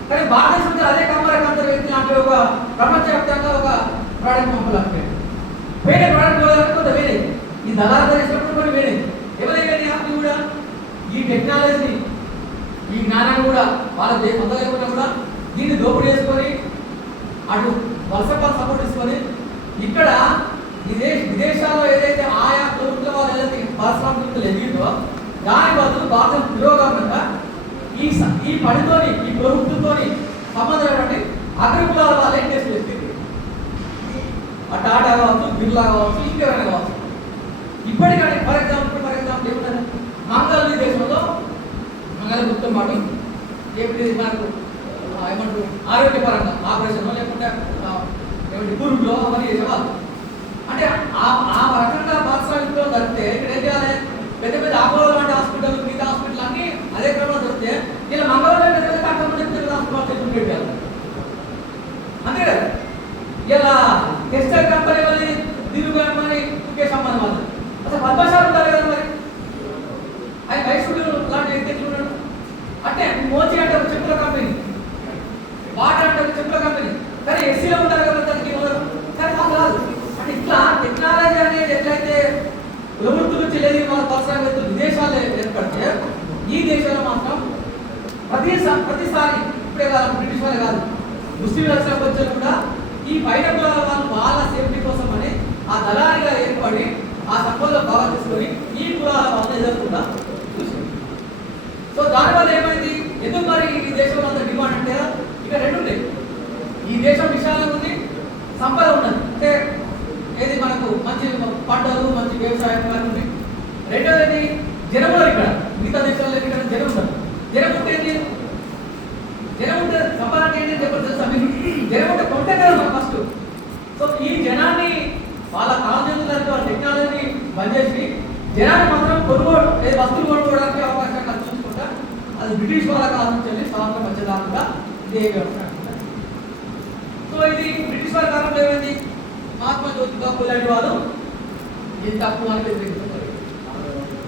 కానీ భారతదేశంలో అదే కమ్మార కంపెనీ వ్యక్తి లాంటి ఒక ప్రపంచవ్యాప్తంగా ఒక ప్రోడక్ట్ పంపలేకపోయాడు. వేరే ప్రోడక్ట్ పోయాలంటే కొంత వేరే ఈ దళారు చేసినప్పుడు కూడా వేరే ఎవరైనా హ్యాపీ కూడా ఈ టెక్నాలజీని ఈ జ్ఞానాన్ని కూడా వాళ్ళ సొంత లేకుండా కూడా దీన్ని దోపిడీ చేసుకొని అటు వలసపాలు సపోర్ట్ తీసుకొని ఇక్కడ విదేశాల్లో ఏదైతే ఆయా ప్రభుత్వ వాళ్ళు ఏదైతే పారిశ్రామికలు ఎదిగిందో దాని బదులు భారత పురోగమనంగా ఈ పనితోని ఈ ప్రభుత్వంతో సంబంధమైనటువంటి అగ్రకులాల వాళ్ళే టెస్ట్ చేస్తుంది. ఆ టాటా కావచ్చు, బిర్లా కావచ్చు, ఇంకేమైనా కావచ్చు. ఇప్పటికంటే ఫర్ ఎగ్జాంపుల్ ఏముంటుంది మంగళ దేశంలో మంగళ గుర్తు మాట ఏమిటి మనకు ఏమంటారు ఆరోగ్యపరంగా ఆపరేషన్ లేకుంటే ఏమిటి గురువులో అవన్నీ చేసేవాళ్ళు. అంటే ఆ రకంగా పారిశ్రామికలో దొరికితే ఇక్కడ ఏం చేయాలి? పెద్ద పెద్ద ఆపోలో లాంటి హాస్పిటల్ మిగతా హాస్పిటల్ అన్ని అదే క్రమంలో దొరికితే ఇలా మంగళవారం పెద్ద పెద్ద హాస్పిటల్ పెట్టారు అంతే కదా. ఇలా టెక్స్టైల్ కంపెనీ వాళ్ళని దిగుబడి ముఖేష్ అంబానీ వాళ్ళు అసలు పద్మశాలు ఉంటారు కదా మరి ఆయన వైశ్యుడు లాంటి వ్యక్తి ఎట్లా ఉన్నాడు అంటే మోచి అంటే ఒక చెప్పుల కంపెనీ, వాటర్ అంటే ఒక చెప్పుల కంపెనీ, కానీ ఎస్సీలో ఉంటారు కదా దానికి కానీ మాకు రాదు. అంటే ఇట్లా టెక్నాలజీ అనేది ఎట్లయితే ప్రవృత్తి నుంచి లేదు మన పారిశ్రామికవేత్తలు విదేశాల్లో ఏర్పడితే ఈ దేశంలో మాత్రం ప్రతిసారి ఇప్పుడే కాదు బ్రిటిష్ వాళ్ళే కాదు ముస్లింలు వచ్చిన వచ్చారు కూడా ఈ బయట కులాల వాళ్ళు వాళ్ళ సేఫ్టీ కోసం అని ఆ దళారిగా ఏర్పడి ఆ సంపదలో బాగా తీసుకొని ఈ కులాల వాళ్ళని ఎదుర్కొంటా చూసింది. సో దానివల్ల ఏమైంది? ఎందుకు మరి ఈ దేశంలో అంత డిమాండ్ అంటే ఇక రెండు ఉంటాయి. ఈ దేశం విశాలంగా ఉంది, సంపద ఉన్నది, అంటే ఏది మనకు మంచి పంటలు మంచి వ్యవసాయం కానీ ఉంది. రెండోది జనం ఇక్కడ మిగతా దేశాల్లో ఇక్కడ జనం ఉంటారు. జనం ఉంటే జనం ఉంటే సంపద అంటే ఏంటి చెప్పండి తెలుసా మీకు? జనం ఉంటే కొంటే కదా మన ఫస్ట్. సో ఈ జనాన్ని వాళ్ళ కాలజనులతో టెక్నాలజీని బంద్ చేసి జనాన్ని మాత్రం కొనుగోలు వస్తువులు కొనుక్కోవడానికి అవకాశం కల్పించుకుంటా అది బ్రిటిష్ వాళ్ళ కాలం నుంచి స్వాతంత్రం వచ్చేదాకా ఇదే వ్యవసాయం. సో ఇది బ్రిటిష్ వాళ్ళ కాలంలో ఏమైంది? మహాత్మా జ్యోతిబా ఫులే వాళ్ళు ఇది తప్పు అని వ్యతిరేకిస్తారు.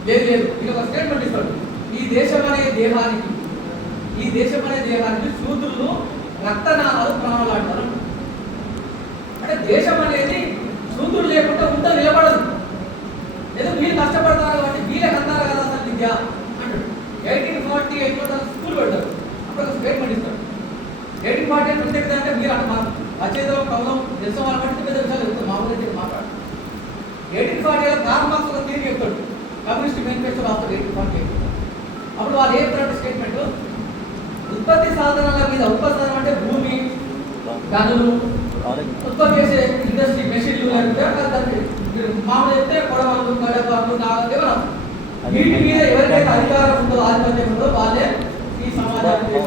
లేదు ఇది ఒక స్టేట్మెంట్ ఇస్తాడు. ఈ దేశం అనే దేహానికి శూద్రులు రక్తనాళాలు ప్రాణాలు ఆడతారు. అంటే దేశం అనేది శూద్రులు లేకుండా ఉంట నిలబడదు. ఏదో వీళ్ళు కష్టపడతారు కాబట్టి వీళ్ళకి అన్నారు కదా అసలు విద్య అంటాడు. 1848 స్కూల్ పెడతారు. అప్పుడు ఒక స్టేట్మెంట్ ఇస్తాడు. 1848 ప్రత్యేకత అంటే మీరు అంటే మనం రచయితలో కవులం దేశం వాళ్ళ బట్టి పెద్ద విషయాలు చెప్తారు. మామూలుగా మాట్లాడు 1848 కార్ల్ మార్క్స్ ఒక థియరీ చెప్తాడు. కమ్యూనిస్ట్ మేనిఫెస్టో రాస్తాడు 1848. అప్పుడు వాళ్ళు ఏం చెప్తారంటే స్టేట్మెంట్ ఉత్పత్తి సాధనాల మీద ఉత్పత్తి సాధనం అంటే భూమి గనులు ఉత్పత్తి చేసే ఇండస్ట్రీ మెషిన్లు మామూలు చెప్తే కొడవలు గడపలు నాగదేవరా వీటి మీద ఎవరికైతే అధికారం ఉందో ఆధిపత్యం ఉందో వాళ్ళే ఈ సమాజానికి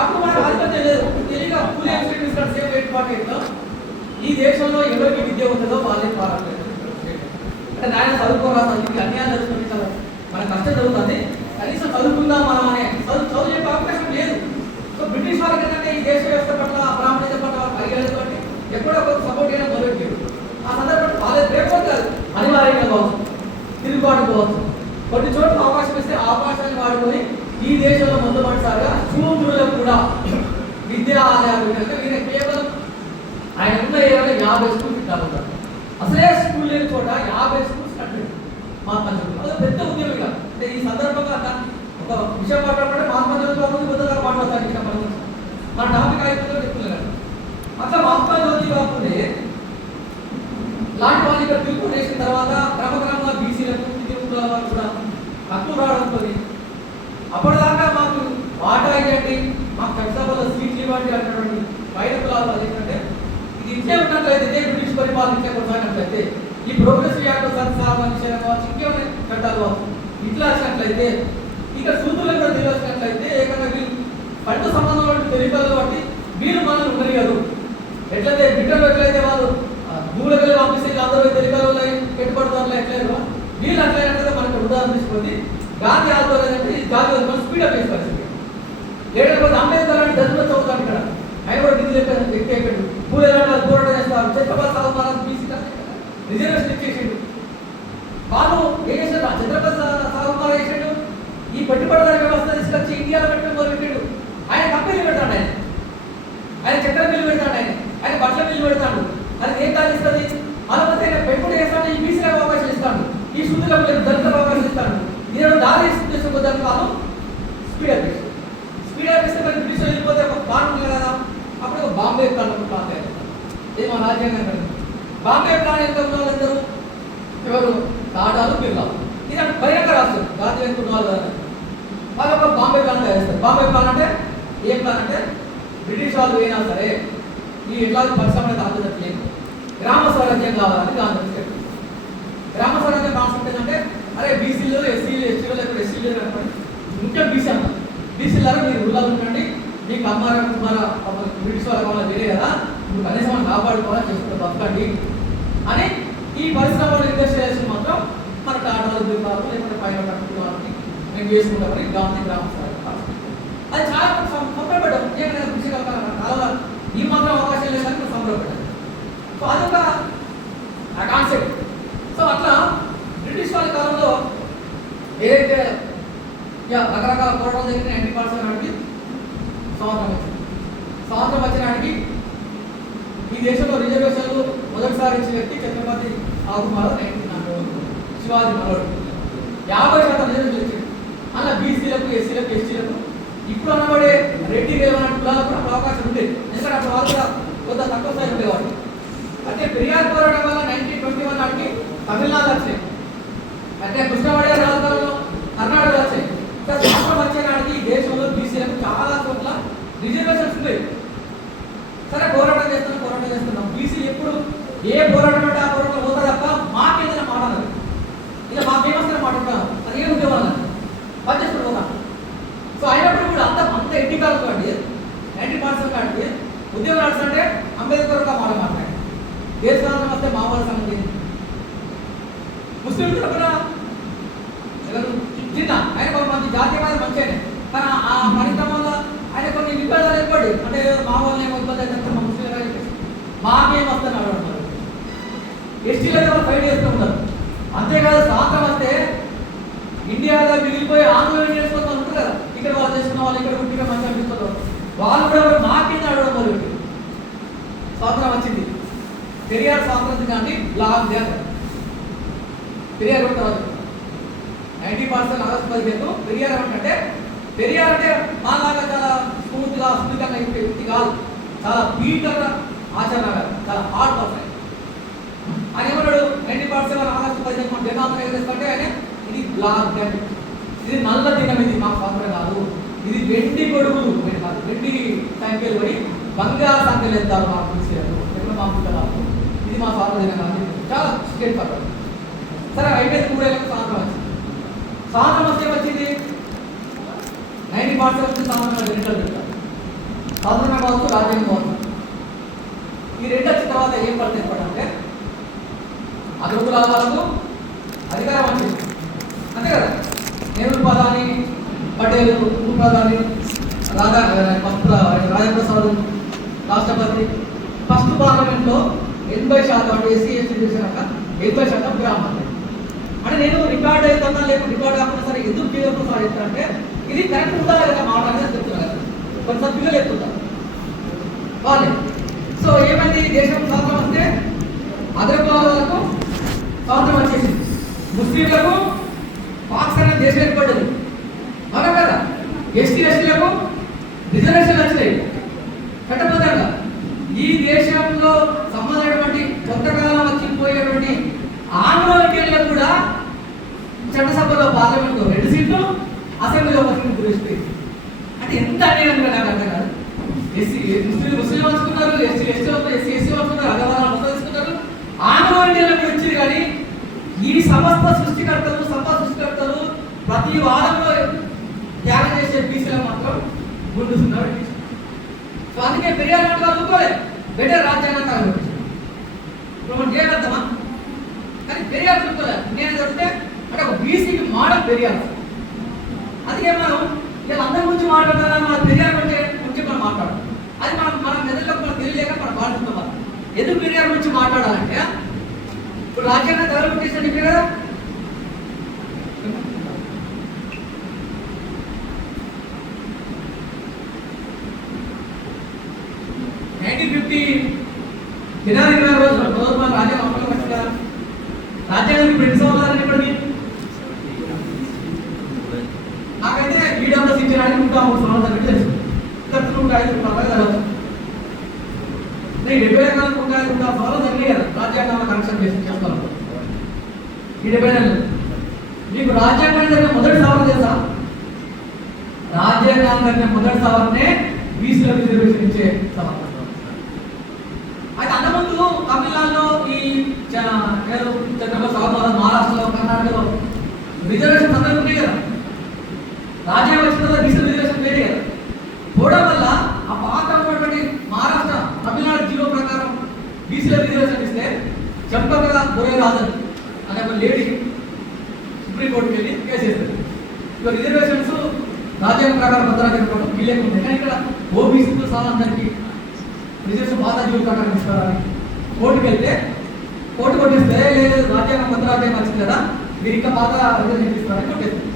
అప్పుడు మనకు ఆధిపత్యం లేదు. తెలియగా పూలే సేమ్ 848లో ఈ దేశంలో ఎవరికి విద్య ఉంటుందో వాళ్ళే పాలన. అంటే నాయన చదువుకోరాదు అన్యాయం జరుగుతుంది కదా మన కష్టం జరుగుతుంది కనీసం చదువుకుందాం మనం అనే చదువు చెప్పే అవకాశం లేదు. సో బ్రిటిష్ వాళ్ళకి ఏంటంటే ఈ దేశ వ్యవస్థ పట్ల బ్రాహ్మణ్యత పట్ల పరిగణతో ఎప్పుడో ఒక సపోర్ట్ అయినా మొదలెట్టారు. ఆ సందర్భంలో వాళ్ళే లేకపోతే కాదు అనివార్యంగా కావచ్చు తిరుగుబాటు కావచ్చు కొన్ని చోట్ల అవకాశం ఇస్తే అవకాశాన్ని వాడుకొని ఈ దేశంలో మొట్టమొదటిసారిగా శూద్రులకు కూడా విద్యా ఆదాయాలు ఈయన కేవలం ఆయన ఉన్న ఏరియాలో 50 స్కూల్స్ పెట్టాలి. అసలే స్కూల్ లేని చోట 50 స్కూల్స్ కట్టండి మహాత్మా జ్యోతి. అది పెద్ద ఉద్యమం కాదు. అంటే ఈ సందర్భంగా ఒక విషయం మాట్లాడుకుంటే మహాత్మా జ్యోతి బాబు కొత్తగా మాట్లాడతాను మన టాపిక్ అయిపోతుందో చెప్తున్నారు. అట్లా మహాత్మా జ్యోతి బాబుని లాంటి వాళ్ళు ఇక్కడ తిరుగుతూ చేసిన తర్వాత క్రమక్రమంగా బీసీలకు తిరుగుతున్న వాళ్ళు కూడా హక్కు రావడంతో అప్పటిదాకా మాకు వాటా ఇవ్వండి మాకు చట్టసభలో సీట్లు ఇవ్వండి అన్నటువంటి బయట కులాలు ఏంటంటే ఇది ఇంటే ఉన్నట్లయితే ఇదే బ్రిటిష్ పరిపాలన ఇంటే కొనసాగినట్లయితే ఈ ప్రోగ్రెసివ్ యాక్ట్ సంబంధించిన కావచ్చు ఇంకేమైనా చట్టాలు ఇట్లా వచ్చినట్లయితే ఇక సూత్రులు కూడా తెలియచ్చినట్లయితే ఏకంగా వీళ్ళు పంట సంబంధం తెలియదు బట్టి వీళ్ళు మనం ఉండలేదు. ఎట్లయితే బ్రిటన్లో ఎట్లయితే వాళ్ళు భూములకు వెళ్ళి పంపిస్తే అందరూ తెలియదు పెట్టుబడుదారులు ఎట్లేదు వీళ్ళు అట్లయినట్లయితే మనకు ఉదాహరణ తీసుకుంది గాంధీ ఆధ్వర్యంలో జాతీయ ఉద్యమం స్పీడప్ చేసి పరిస్థితి లేకపోతే అంబేద్కర్ లాంటి దళితులు చదువుతారు ఇక్కడ ఆయన కూడా ఢిల్లీ వ్యక్తి అయిపోయాడు పూలు ఎలాంటి పోరాటం చేస్తారు చట్టపా రిజర్వేషన్ ఇచ్చేసిండు. వాళ్ళు ఏం చేశారు? చంద్రబాబు సాగుమారు చేసాడు. ఈ పెట్టుబడిదారు వ్యవస్థ తీసుకొచ్చి ఇండియాలో పెట్టుకుని మొదలుపెట్టాడు. ఆయన కంపెనీలు పెడతాడు, ఆయన చక్కెర బిల్లు పెడతాడు, ఆయన బట్టల బిల్లు పెడతాడు. అది ఏం కాదిస్తుంది? అలాగే పెట్టుబడి చేస్తాడు, ఈ బీసీలకు అవకాశం ఇస్తాడు, ఈ శుద్ధులకు దళితులకు అవకాశం ఇస్తాడు. నేను దారి తీసుకున్న వాళ్ళు స్పీడప్ ఇస్తే మరి బ్రిటిష్ వెళ్ళిపోతే ఒక ప్లాన్ ఉంది కదా. అప్పుడు ఒక బాంబే ప్లాన్ ఒక ప్లాన్ తయారు. ఇది మన రాజ్యాంగం కదా. బాంబే ప్లాన్ ఎంత ఉన్న వాళ్ళందరూ ఎవరు? టాటాలు, బిర్లాలు. ఇది అంటే బహిరంగ రాష్ట్రం రాజ్యం ఎంత ఉన్న వాళ్ళు వాళ్ళు ఒక బాంబే ప్లాన్ తయారు చేస్తారు. బాంబే ప్లాన్ అంటే ఏం ప్లాన్ అంటే బ్రిటిష్ వాళ్ళు అయినా సరే ఈ ఎట్లా పరిశ్రమ ఆంధ్రప్రదేశ్ లేదు, గ్రామ స్వరాజ్యం కావాలని గాంధీ చెప్పారు. గ్రామ స్వరాజ్యం కాన్సెప్ట్ ఏంటంటే అరే బీసీలు, ఎస్సీలు, ఎస్టీలు, ఎస్సీలు కనపడి ముఖ్యం బీసీ అన్నారు. బీసీలారా మీరు ఊళ్ళో ఉండండి, మీకు అమ్మారా కుమారా బ్రిటిష్ వాళ్ళ కావాలి వేరే కదా, మీరు కనీసం మనం కాపాడుకోవాలని చేసుకుంటే బతకండి అని ఈ పరిశ్రమలు ఇన్వెస్ట్ చేసి మాత్రం మన టాటాలు, బిర్లాలు లేకపోతే పైన కట్టుకున్న వాళ్ళని మేము చేసుకుంటామని గాంధీ గ్రామ స్వరాజ్యం. అది చాలా సంబరపడ్డాం. ఈ మాత్రం అవకాశం లేదని మేము సంబరపడ్డాం. సో అదొక కాన్సెప్ట్. సో అట్లా బ్రిటిష్ వాళ్ళ కాలంలో ఏదైతే రకరకాల పోరాటాలు జరిగిన 90% నాటికి స్వాతంత్రం వచ్చింది. స్వాతంత్రం వచ్చినానికి ఈ దేశంలో రిజర్వేషన్లు మొదటిసారి ఇచ్చిన వ్యక్తి ఛత్రపతి ఆకుమారావు 1991. శివాజీ మనోడు 50% రిజర్వేషన్ ఇచ్చింది. అలా బీసీలకు, ఎస్సీలకు, ఎస్టీలకు ఇప్పుడు అనబడే రెడ్డి రేవన్న కులాలకు కూడా అవకాశం ఉండేది. ఎందుకంటే అప్పుడు వాళ్ళు కూడా కొంత తక్కువ స్థాయి ఉండేవాళ్ళు. అంటే పెరియార్ పోరాటం వల్ల 1921 నాటికి తమిళనాడు వచ్చాయి, అంటే కృష్ణవాడి రాజధానిలో కర్ణాటక వచ్చాయి. స్వాతంత్రం వచ్చే నాటికి ఈ దేశంలో బీసీలకు చాలా చోట్ల రిజర్వేషన్స్ ఉండేవి. సరే పోరాటం చేస్తున్నాం. బీసీ ఎప్పుడు ఏ పోరాటం అంటే ఆ పోరాటం పోతా తప్ప మాకేదైనా మాట అన్నది, ఇలా మాకేమొస్తున్న మాట ఉంటాను అది ఏం ఉద్యోగాలు పనిచేసుకుని పోతాం. సో అయినప్పుడు కూడా అంత ఎన్నికలు కాదు 90% కాదు ఉద్యోగం నడుస్తుంటే అంబేద్కర్ ఒక మాట మాట్లాడి దేశ స్వాతంత్రం వస్తే మామూలు సంగతి ముస్లిం తరఫున చిన్న ఆయన కొంతమంది జాతీయవాద మంచి ఆయన, కానీ ఆ పరిశ్రమలో ఆయన కొన్ని విభేదాలు ఏర్పడి అంటే మామూలు ఏమో ఇబ్బంది అయితే మా ముస్లిం మాకేం వస్తున్నారు అంటారు. ఎస్టీలో వాళ్ళు ఫైట్ చేస్తూ ఉంటారు. అంతేకాదు స్వాతంత్రం వస్తే ఇండియాలో మిగిలిపోయి ఆంధ్ర చేసుకొని ఉంటారు కదా, ఇక్కడ వాళ్ళు చేసుకున్న వాళ్ళు ఇక్కడ పుట్టిగా మంచి అనిపిస్తారు. వాళ్ళు కూడా మా కింద అడగడం మొదలు స్వాతంత్రం వచ్చింది. పెరియార్ స్వాతంత్రం కానీ లాభం చేస్తారు. పెరియార్ కూడా తర్వాత 90% ఆగస్టు 15 పెరియార్ అంటే పెరియార్ అంటే మాలాగా చాలా స్మూత్గా సున్నితంగా ఇంటే వ్యక్తి కాదు, చాలా బీటర్గా ఆచరణ కాదు, చాలా హార్డ్ పర్సన్. ఆయన ఏమన్నాడు 90% ఆగస్టు 15 మన జనాభా ఎగరేస్తుంటే ఆయన ఇది బ్లాక్ డే, ఇది నల్ల దినం, ఇది మాకు స్వాతంత్రం కాదు, ఇది వెండి గొడుగులు కాదు, వెండి సంఖ్యలు పడి బంగారు సంఖ్యలు ఎత్తారు మాకు తీసేయారు ఎక్కడ మాకు కాదు, ఇది మా స్వాతంత్రం దినం కాదు. చాలా స్టేట్ పడ్డారు. సరే అయిపోయింది. 3 ఏళ్ళకి స్వాతంత్రం వచ్చింది. స్వాతంత్రం వస్తే వచ్చింది 90% స్వాతంత్రం రెండు పెట్టారు. స్వాతంత్రం కావచ్చు, రాజ్యాంగం కావచ్చు. ఈ రెండు వచ్చిన తర్వాత ఏం పడుతుంది ఏర్పడంటే అదొక లాభాలకు అధికారం వచ్చింది అంతే కదా. నెహ్రూ ప్రధాని, పటేల్ ఉప ప్రధాని, రాజప్రసాద్ రాష్ట్రపతి. ఫస్ట్ పార్లమెంట్లో 80% అంటే ఎస్సీ ఎస్టీ చేసినాక 80% బ్రాహ్మణులు. అంటే నేను రికార్డ్ అవుతున్నా లేకపోతే రికార్డ్ కాకుండా సరే ఎందుకు చేయకుండా సార్ చెప్తానంటే ఇది కరెక్ట్ ఉండాలి కదా మాట అనేది చెప్తున్నారు కదా, కొంచెం పిల్లలు ఎత్తుంటారు వాళ్ళే. సో ఏమైంది, దేశం స్వాతంత్రం వస్తే అగ్రకులాలకు స్వాతంత్రం వచ్చేసింది, ముస్లింలకు పాకిస్తాన్ దేశం ఏర్పడ్డది అవునా కదా, ఎస్టీ ఎస్టీలకు రిజర్వేషన్ వచ్చినాయి చట్టబద్ధంగా. ఈ దేశంలో సంబంధించినటువంటి కొంతకాలం వచ్చిపోయేటువంటి ఆంగ్ల ఇండియన్లకు కూడా చట్టసభలో పార్లమెంట్లో 2 సీట్లు, అసెంబ్లీలో 1 సీట్లు ప్రవేశపెట్టింది. అంటే ఎంత అన్యాయం నాకు అర్థం కాదు. ముస్లిం వచ్చుకున్నారు, ఎస్సీ వచ్చుకున్నారు, అగవాళ్ళు తీసుకున్నారు, ఆంగ్ల ఇండియన్లకు వచ్చింది. కానీ ఈ సమస్త సృష్టికర్తలు ప్రతి వారంలో త్యాగం చేసే బీసీలకు మాత్రం గుండుతున్నారు. సో అందుకే పెరియార్ మాట చదువుకోలేదు, బెటర్ రాజ్యాంగం కాదు ఇప్పుడు మనం చేయగలుగుతామా. కానీ పెరియార్ చదువుకోలేదు. నేను చెప్తే అంటే ఒక బీసీకి మోడల్ పెరియార్. అందుకే మనం ఇలా అందరి గురించి మాట్లాడాలా, మన పెరియార్ గురించి మనం మాట్లాడాలి. అది మన మెదడులోకి మనం తెలియలేక మనం బాగుంటున్నాం. ఎందుకు పెరియార్ గురించి మాట్లాడాలంటే ఇప్పుడు రాజ్యాంగం తగలబెట్టేసాను చెప్పే కదా. 1950 జనవరి 20 రోజున ప్రభుత్వం రాజ్యాంగం అమలులోకి వచ్చింది కదా. రాజ్యాంగానికి ఇప్పుడు ఎన్ని సంవత్సరాలు ఇప్పటికి? నాకైతే ఈడబ్ల్యూ ఇచ్చడానికి 103 సంవత్సరాలు తెలుసు. 105 సంవత్సరాలు 70 ఎకరాలు 105 సంవత్సరాలు జరిగాయి కదా రాజ్యాంగంలో కరెక్షన్ చేస్తాను. ఈ 70 నెలలు మీకు రాజ్యాంగాన్ని జరిగిన మొదటి సవరణ తెలుసా? రాజ్యాంగాన్ని జరిగిన మొదటి సవరణే బీసీల రిజర్వేషన్ ఇచ్చే సవరణ. అయితే అంతకుముందు తమిళనాడులో ఈ మహారాష్ట్రలో కర్ణాటకలో రిజర్వేషన్ అందరూ ఉన్నాయి కదా. రాజ్యాంగం వచ్చిన తర్వాత బీసీ రిజర్వేషన్ లేదు కదా. పోవడం వల్ల ఆ పాత ఉన్నటువంటి మహారాష్ట్ర తమిళనాడు జీవో ప్రకారం బీసీల రిజర్వేషన్ ఇస్తే చెంపగా గొర్రె రాజన్ అనే ఒక లేడీ సుప్రీంకోర్టుకి వెళ్ళి కేసు చేస్తారు. ఇక రిజర్వేషన్స్ రాజ్యాంగం ప్రకారం భద్రాచలం వీళ్ళకి ఉంటాయి, కానీ ఇక్కడ ఓబీసీతో సహా అందరికీ రిజర్వేషన్ పాత జీవో ప్రకారం ఇస్తారని కోర్టుకి వెళ్తే కోర్టు కొట్టేస్తే లేదు రాజ్యాంగం భద్రాచలం వచ్చింది కదా మీరు ఇంకా పాత రిజర్వేషన్ ఇస్తారని కొట్టేస్తారు.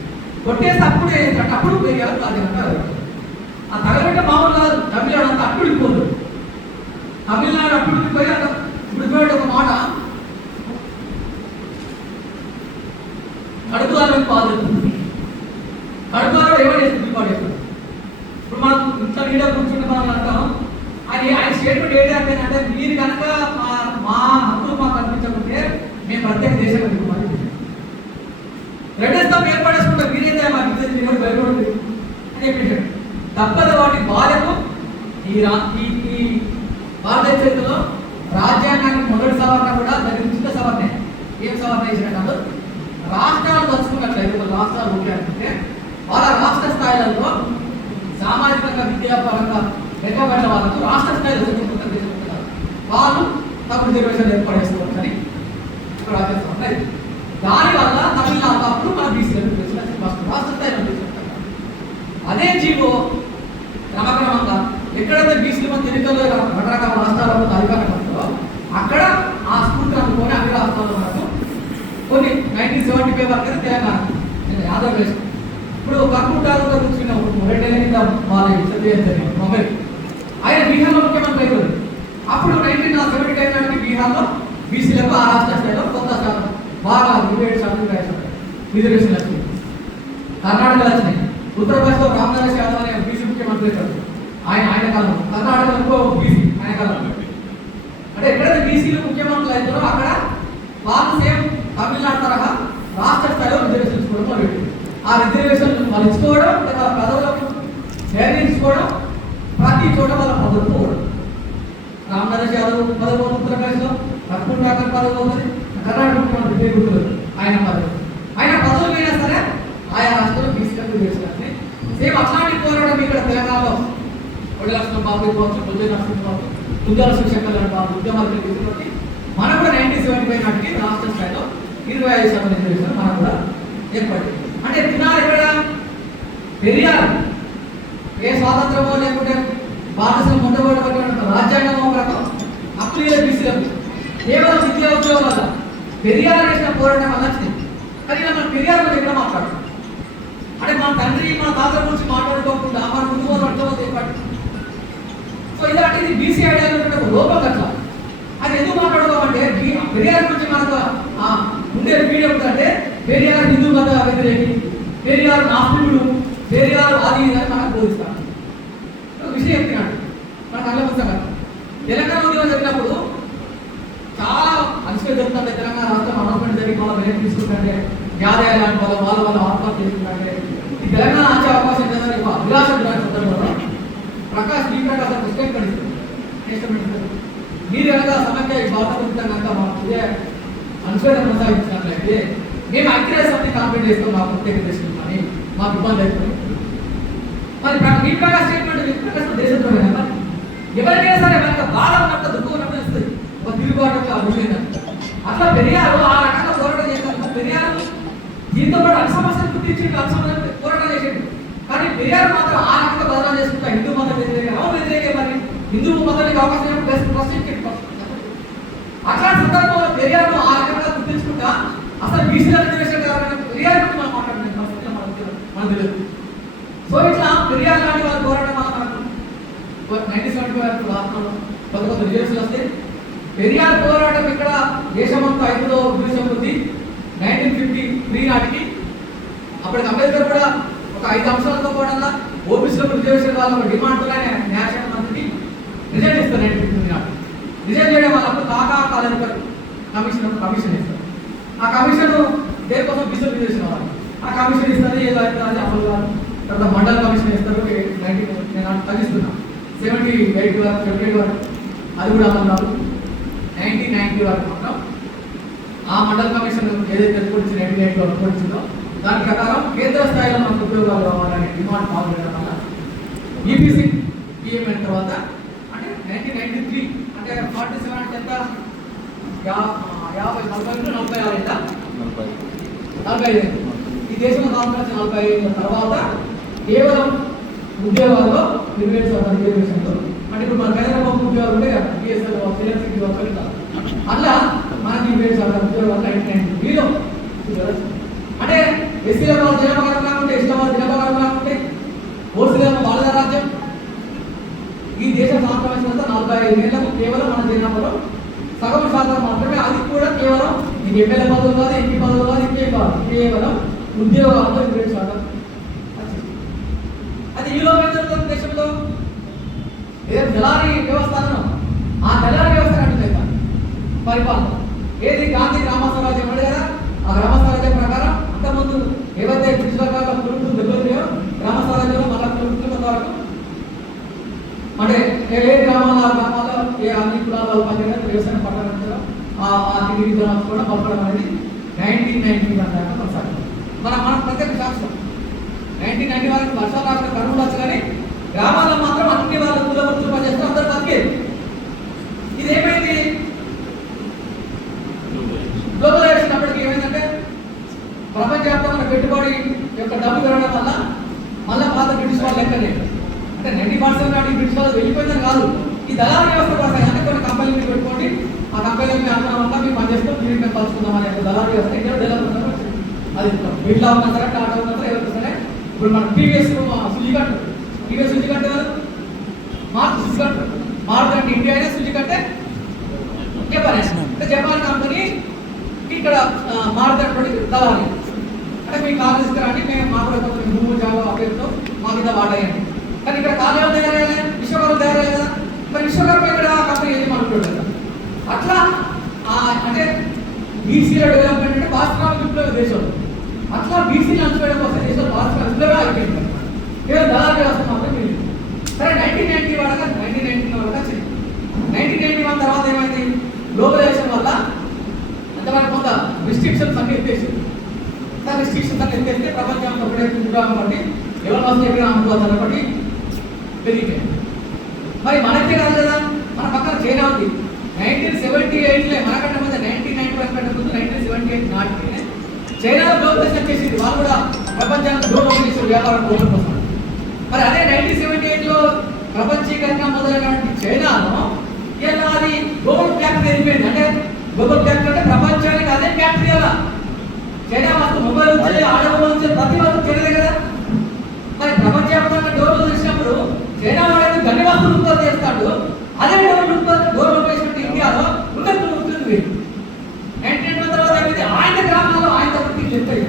కొట్టేస్తే అప్పుడు పెరిగారు రాజ్యాంగం. ఆ తగలబెట్ట మామూలు కాదు, తమిళనాడు అంతా అప్పుడు పోదు. తమిళనాడు అప్పుడు పోయి ఇప్పుడు ఒక మాట కడుపుదారులకు బాధపడుతుంది. కడుపుదారుడు ఏమో చేస్తుంది పాడేస్తుంది. ఇప్పుడు మనం ఇంట్లో వీడియో కూర్చుంటే మనం అంటాం ఆయన స్టేట్మెంట్ ఏంటి అంటే మీరు కనుక మా హక్కులు మాకు కనిపించకుంటే మేము ప్రత్యేక దేశం పెట్టుకోమని రెండేస్తాం ఏర్పడేసుకుంటాం. మీరైతే మాకు ఇచ్చేది మీరు భయపడుతుంది అని చెప్పేసాడు. తప్పదు వాటి బాధకు ఈ భారతదేశ చరిత్రలో రాజ్యాంగానికి మొదటి సవరణ కూడా దానికి చిన్న సవరణ. ఏం సవరణ చేసినట్టు రాష్ట్రాలు తలుచుకున్నట్లయితే రాష్ట్రాలు ఓకే వాళ్ళ రాష్ట్ర స్థాయిలలో సామాజికంగా విద్యాపరంగా వెనుకబడిన వాళ్ళకు రాష్ట్ర స్థాయిలో వాళ్ళు తప్పుడు రిజర్వేషన్ ఏర్పడేసుకోవచ్చని రాజ్యాంగం. దానివల్ల తమిళనాడు అప్పుడు మన బీసీలకు రాష్ట్ర స్థాయిలో అదే జీవో క్రమక్రమంగా ఎక్కడైతే బీసీల మంది ఎన్నికల్లో రకరకాల రాష్ట్రాలలో అధికారం ఉంటుందో అక్కడ ఆ స్ఫూర్తిని అనుకొని అన్ని రాష్ట్రాల్లో మనకు కొన్ని 1975 వరకు తెలంగాణ ఆంధ్రప్రదేశ్ ఇప్పుడు కర్నూలు వచ్చిన మొబైల్ ఆయన బీహార్లో ముఖ్యమంత్రి అయిపోయింది. అప్పుడు 1975 నాటికి బీహార్లో బీసీలకు ఆ రాష్ట్ర స్థాయిలో కొత్త శాతం బాగా 27% రిజర్వేషన్లు వచ్చినాయి. కర్ణాటకలో వచ్చినాయి. ఉత్తరప్రదేశ్లో రామనరేష్ యాదవ్ అనే బీసీ ముఖ్యమంత్రి అయిపోయింది. ఆయన కాలంలో కర్ణాటకలో ఇంకో బీసీ ఆయన కాలంలో. అంటే ఎక్కడైతే బీసీలు ముఖ్యమంత్రులు అవుతారో అక్కడ వాళ్ళు సేమ్ తమిళనాడు తరహా రాష్ట్ర స్థాయిలో రిజర్వేషన్ ఇచ్చుకోవడం మొదలుపెట్టింది. ఆ రిజర్వేషన్ వాళ్ళు ఇచ్చుకోవడం వాళ్ళ పదవులకు నిర్ణయించుకోవడం ప్రతి చోట వాళ్ళ పదవులు పోవడం. రామనరేష్ యాదవ్ పదవి పోతుంది ఉత్తరప్రదేశ్లో, రఘుపూర్ ఠాకర్ పదవి పోతుంది, కర్ణాటక ముఖ్యమంత్రి పేరు ఆయన పదవి. ఆయన పదవులు అయినా సరే ఆయా రాష్ట్రంలో బీసీలకు రిజర్వేషన్. సేమ్ అట్లాంటి పోరాటం ఇక్కడ తెలంగాణలో ఒడి లక్షణం బాబు కావచ్చు, బుద్ధి నరసింహ కావచ్చు, ఉద్యోగ శిక్షకులు బాబు ఉద్యమాలు తీసుకొని మనం కూడా 1975 నాటికి రాష్ట్ర స్థాయిలో 25% రిజర్వేషన్ మనం కూడా ఏర్పడింది. అంటే తినాలి ఎక్కడ పెరియారు ఏ స్వాతంత్రమో లేకుంటే బానిసలు ముందబడి రాజ్యాంగం ఒక రకం అప్లీల బీసీలకు కేవలం విద్యా ఉద్యోగం వల్ల పెరియారు చేసిన పోరాటం వల్ల వచ్చింది. కానీ మనం పెరియారు గురించి ఎక్కడ మాట్లాడుతాం అంటే మన తండ్రి మన తాతల గురించి మాట్లాడుకోకుండా మన ముందు అర్థం ఏర్పడింది. సో ఇలాంటిది బీసీ ఐడియాలో ఒక లోపం అట్లా అది ఎందుకు మాట్లాడుకోమంటే పెరియార్ గురించి మనకు ఉండే వీడియో అంటే పెరియార్ హిందూ మత వ్యతిరేకి, పెరియార్ నాస్తికుడు, పెరియార్ ఆది అని మనకు బోధిస్తాడు. ఒక విషయం చెప్తున్నాడు మనకు అల్ల పుస్తకం. తెలంగాణ ఉద్యమం జరిగినప్పుడు చాలా అనిశ్చిత జరుగుతుంది. తెలంగాణ రాష్ట్రం అనౌన్స్మెంట్ జరిగి వాళ్ళ వెనక్కి తీసుకుంటే యాదయ్య లాంటి వాళ్ళ ఆత్మహత్య చేసుకుంటే ఈ తెలంగాణ వచ్చే అవకాశం లేదని విలాస సందర్భంలో ప్రకాష్ పుస్తకం కడిస్తుంది. మీరు కనుక సమస్య భారతదేశం కనుక మాకు అనుసరణ కొనసాగించినట్లయితే మేము అక్యురేసీ కాంప్లీట్ చేస్తాం మా ప్రత్యేక దేశం అని మాకు ఇబ్బంది అవుతుంది. మరి మీ ప్రకాశ్ స్టేట్మెంట్ దేశంలో ఎవరికైనా సరే మనకు బాధ ఉన్నట్టు దుఃఖం ఉన్నట్టు ఇస్తుంది ఒక తిరుగుబాటు అభివృద్ధి. అట్లా పెరియారు ఆ రకంగా పోరాటం చేశారు. పెరియారు దీంతో పాటు అన్ని సమస్యలు గుర్తించి అన్ని పోరాటం చేసేది. కానీ పెరియారు మాత్రం ఆ రకంగా బదనాలు చేసుకుంటా హిందూ మతం వ్యతిరేకే మరి హిందూ మతానికి అవకాశం ప్రశ్నించే అట్లాంటి సందర్భంలో పెరియారు ఆ రకంగా కనుక అసలు బీసీల రిజర్వేషన్ కావాలనే ఫిర్యాదు గురించి మనం మాట్లాడుతున్న పరిస్థితి మనకు తెలియదు. సో ఇట్లా ఫిర్యాదు లాంటి వాళ్ళు పోరాటం వల్ల మనకు 1974 రాష్ట్రంలో కొత్త రిజర్వేషన్లు వస్తాయి. పెరియార్ పోరాటం ఇక్కడ దేశమంతా 5వ విభజన ఉంది 1953 నాటికి. అప్పటికి అంబేద్కర్ కూడా ఒక 5 అంశాలతో కూడా ఓబీసీలకు రిజర్వేషన్ వాళ్ళ డిమాండ్తోనే న్యాయశాఖ మంత్రికి రిజైన్ ఇస్తారు 1953 నాటికి. రిజైన్ చేయడం వాళ్ళప్పుడు కాకా కాలేకర్ కమిషన్ ఇస్తారు. ఆ కమిషన్ దేనికోసం బీసీ రిజర్వేషన్ వాళ్ళు ఆ కమిషన్ ఇస్తారు. ఏదో అది అమలు కాదు. తర్వాత మండల కమిషన్ ఇస్తారు. నేను తగ్గిస్తున్నా 78 వరకు 78 వరకు అది కూడా అమలు కాదు. 1990 వరకు మాత్రం ఆ మండల కమిషన్ ఏదైతే రిపోర్ట్ 1998లో రిపోర్ట్ ఇచ్చిందో దాని ప్రకారం కేంద్ర స్థాయిలో మనకు ఉద్యోగాలు కావాలనే డిమాండ్ పాల్గొనడం వల్ల ఈబీసీ పిఎం అయిన తర్వాత అంటే 1993 అంటే 47 అంటే ఎంత 45 ఈ దేశంలో కావాల్సిన 45 తర్వాత కేవలం ఉద్యోగాల్లో రిజర్వేషన్లో అంటే ఇప్పుడు మన హైదరాబాద్ ఉద్యోగాలు ఉంటే బిఎస్ఎల్ సిఎల్సీ అట్లా మనకి ఉద్యోగాలు 1993లో అంటే ఎస్సీల వాళ్ళు జనాభా ఉంటే ఎస్టీల వాళ్ళు జనాభా ఉంటే ఓసీల వాళ్ళ రాజ్యం ఈ దేశం సంక్రమించినంత 45 ఏళ్లకు కేవలం మన జనాభాలో సగం శాతం మాత్రమే. అది కూడా కేవలం ఇది ఎమ్మెల్యే పదవులు కాదు, ఎంపీ పదవులు కాదు, ఇంకేం కాదు, కేవలం ఉద్యోగాలతో 20%. అది ఈ లోపల దేశంలో ఏదో దళారీ వ్యవస్థ ఆ దళారీ వ్యవస్థ అంటే పరిపాలన ఏది గాంధీ గ్రామ స్వరాజ్యం అంటే కదా. ఆ గ్రామ స్వరాజ్యం ప్రకారం అంతకుముందు ఏవైతే కృషి వర్గాల కుటుంబం దెబ్బతిన్నాయో గ్రామ స్వరాజ్యంలో మళ్ళా కుటుంబం వరకు అంటే ఏ గ్రామాల్లో ఏ అన్ని కులాల పనిచేయడం వ్యవసాయం పట్టడం ఆ తిరిగి విధానం కూడా పంపడం అనేది 1991 దాకా కొనసాగుతుంది. మన ప్రత్యేక శాస్త్రం 1990 వరకు వర్షాలు రాక కరువులు వచ్చు కానీ గ్రామాల్లో మాత్రం అన్ని వాళ్ళ కుల వృత్తులు పనిచేస్తే అందరూ బతికేది. ఇదేమైంది గ్లోబలైజేషన్ అప్పటికి ఏమైందంటే ప్రపంచవ్యాప్తంగా పెట్టుబడి యొక్క డబ్బు పెరగడం వల్ల మళ్ళీ పాత బ్రిటిష్ వాళ్ళు లెక్కలేదు. అంటే 90% నాటి బ్రిటిష్ వాళ్ళు వెళ్ళిపోయిందని కాదు, ఈ దళారీ వ్యవస్థ కొనసాగింది. అంటే కొన్ని కంపెనీలు పెట్టుకోండి, ఆ కంపెనీలు అనుకున్న వల్ల మేము పనిచేస్తాం, మీరు మేము కలుసుకుందాం అనే దళారీ వ్యవస్థ ఇండియా డెవలప్ అది వీటిలో ఉన్నా సరే టాటా ఉన్నా సరే ఎవరికి సరే. ఇప్పుడు మన టీవీఎస్ సుజికట్ టీవీఎస్ సుజికట్ మార్క్ సుజికట్ మార్క్ అంటే ఇండియా అయినా సుజికట్ జపాన్ అంటే జపాన్ కంపెనీ ఇక్కడ మారుతున్నటువంటి దళారీ అంటే మీ కాలేజ్ రాండి, మేము మాట్లాడుకుంటున్న భూమి జాగా పేరుతో మా మీద వాడేయండి. కానీ ఇక్కడ కాలేజీ తయారయ్యాలి, విశ్వకర్మ తయారయ్యాలి కదా. మరి విశ్వకర్మ ఇక్కడ కంపెనీ ఏది మాట్లాడలేదు కదా. అట్లా అంటే బీసీల డెవలప్మెంట్ అంటే పారిశ్రామిక విప్లవ దేశంలో అట్లా బీసీలు అంచవేయడం కోసం దేశంలో పారిశ్రామిక విప్లవం అయిపోయింది. కేవలం దళారీ వ్యవస్థ మాత్రం లేదు. సరే 1990 వరకు 1991 తర్వాత ఏమైంది గ్లోబలైజేషన్ వల్ల అంతవరకు కొంత రిస్ట్రిక్షన్స్ అన్ని ఎత్తేసింది. రిస్ట్రిక్షన్స్ అన్ని ఎత్తేస్తే ప్రపంచంలో ఒకటే విభాగం బట్టి ఎవరు వస్తే ఎక్కడ అమ్ముకోవాలి బట్టి పెరిగిపోయింది. మరి మనకే కాదు కదా, మన పక్కన చైనా ఉంది. 1978లో మనకంటే ముందు 1991 కంటే ముందు 1978 నాటికి చైనాలో గ్లోబలైజేషన్ చేసింది. వాళ్ళు కూడా ప్రపంచానికి గ్లోబలైజేషన్ వ్యాపారం కోసం. మరి అదే 1978లో ప్రపంచీకరణ మొదలైనటువంటి చైనాలో ఇలా అది గ్లోబల్ ఫ్యాక్టరీ అయిపోయింది. అంటే గ్లోబల్ ఫ్యాక్టరీ అంటే ప్రపంచానికి అదే ఫ్యాక్టరీ. అలా చైనా మాకు మొబైల్ నుంచి ఆడవాళ్ళు నుంచి ప్రతి వస్తువు చైనాదే కదా. మరి ప్రపంచవ్యాప్తంగా డోర్లు చేసినప్పుడు చైనా వాడు గన్ని వస్తువులు ఉత్పత్తి చేస్తాడు. అదే డోర్లు వేసినట్టు ఇండియాలో ఉన్నట్టు ఉంటుంది. 1991 తర్వాత ఏమైంది ఆయన గ్రామాల్లో ఆయన వృత్తికి చెప్తాయి.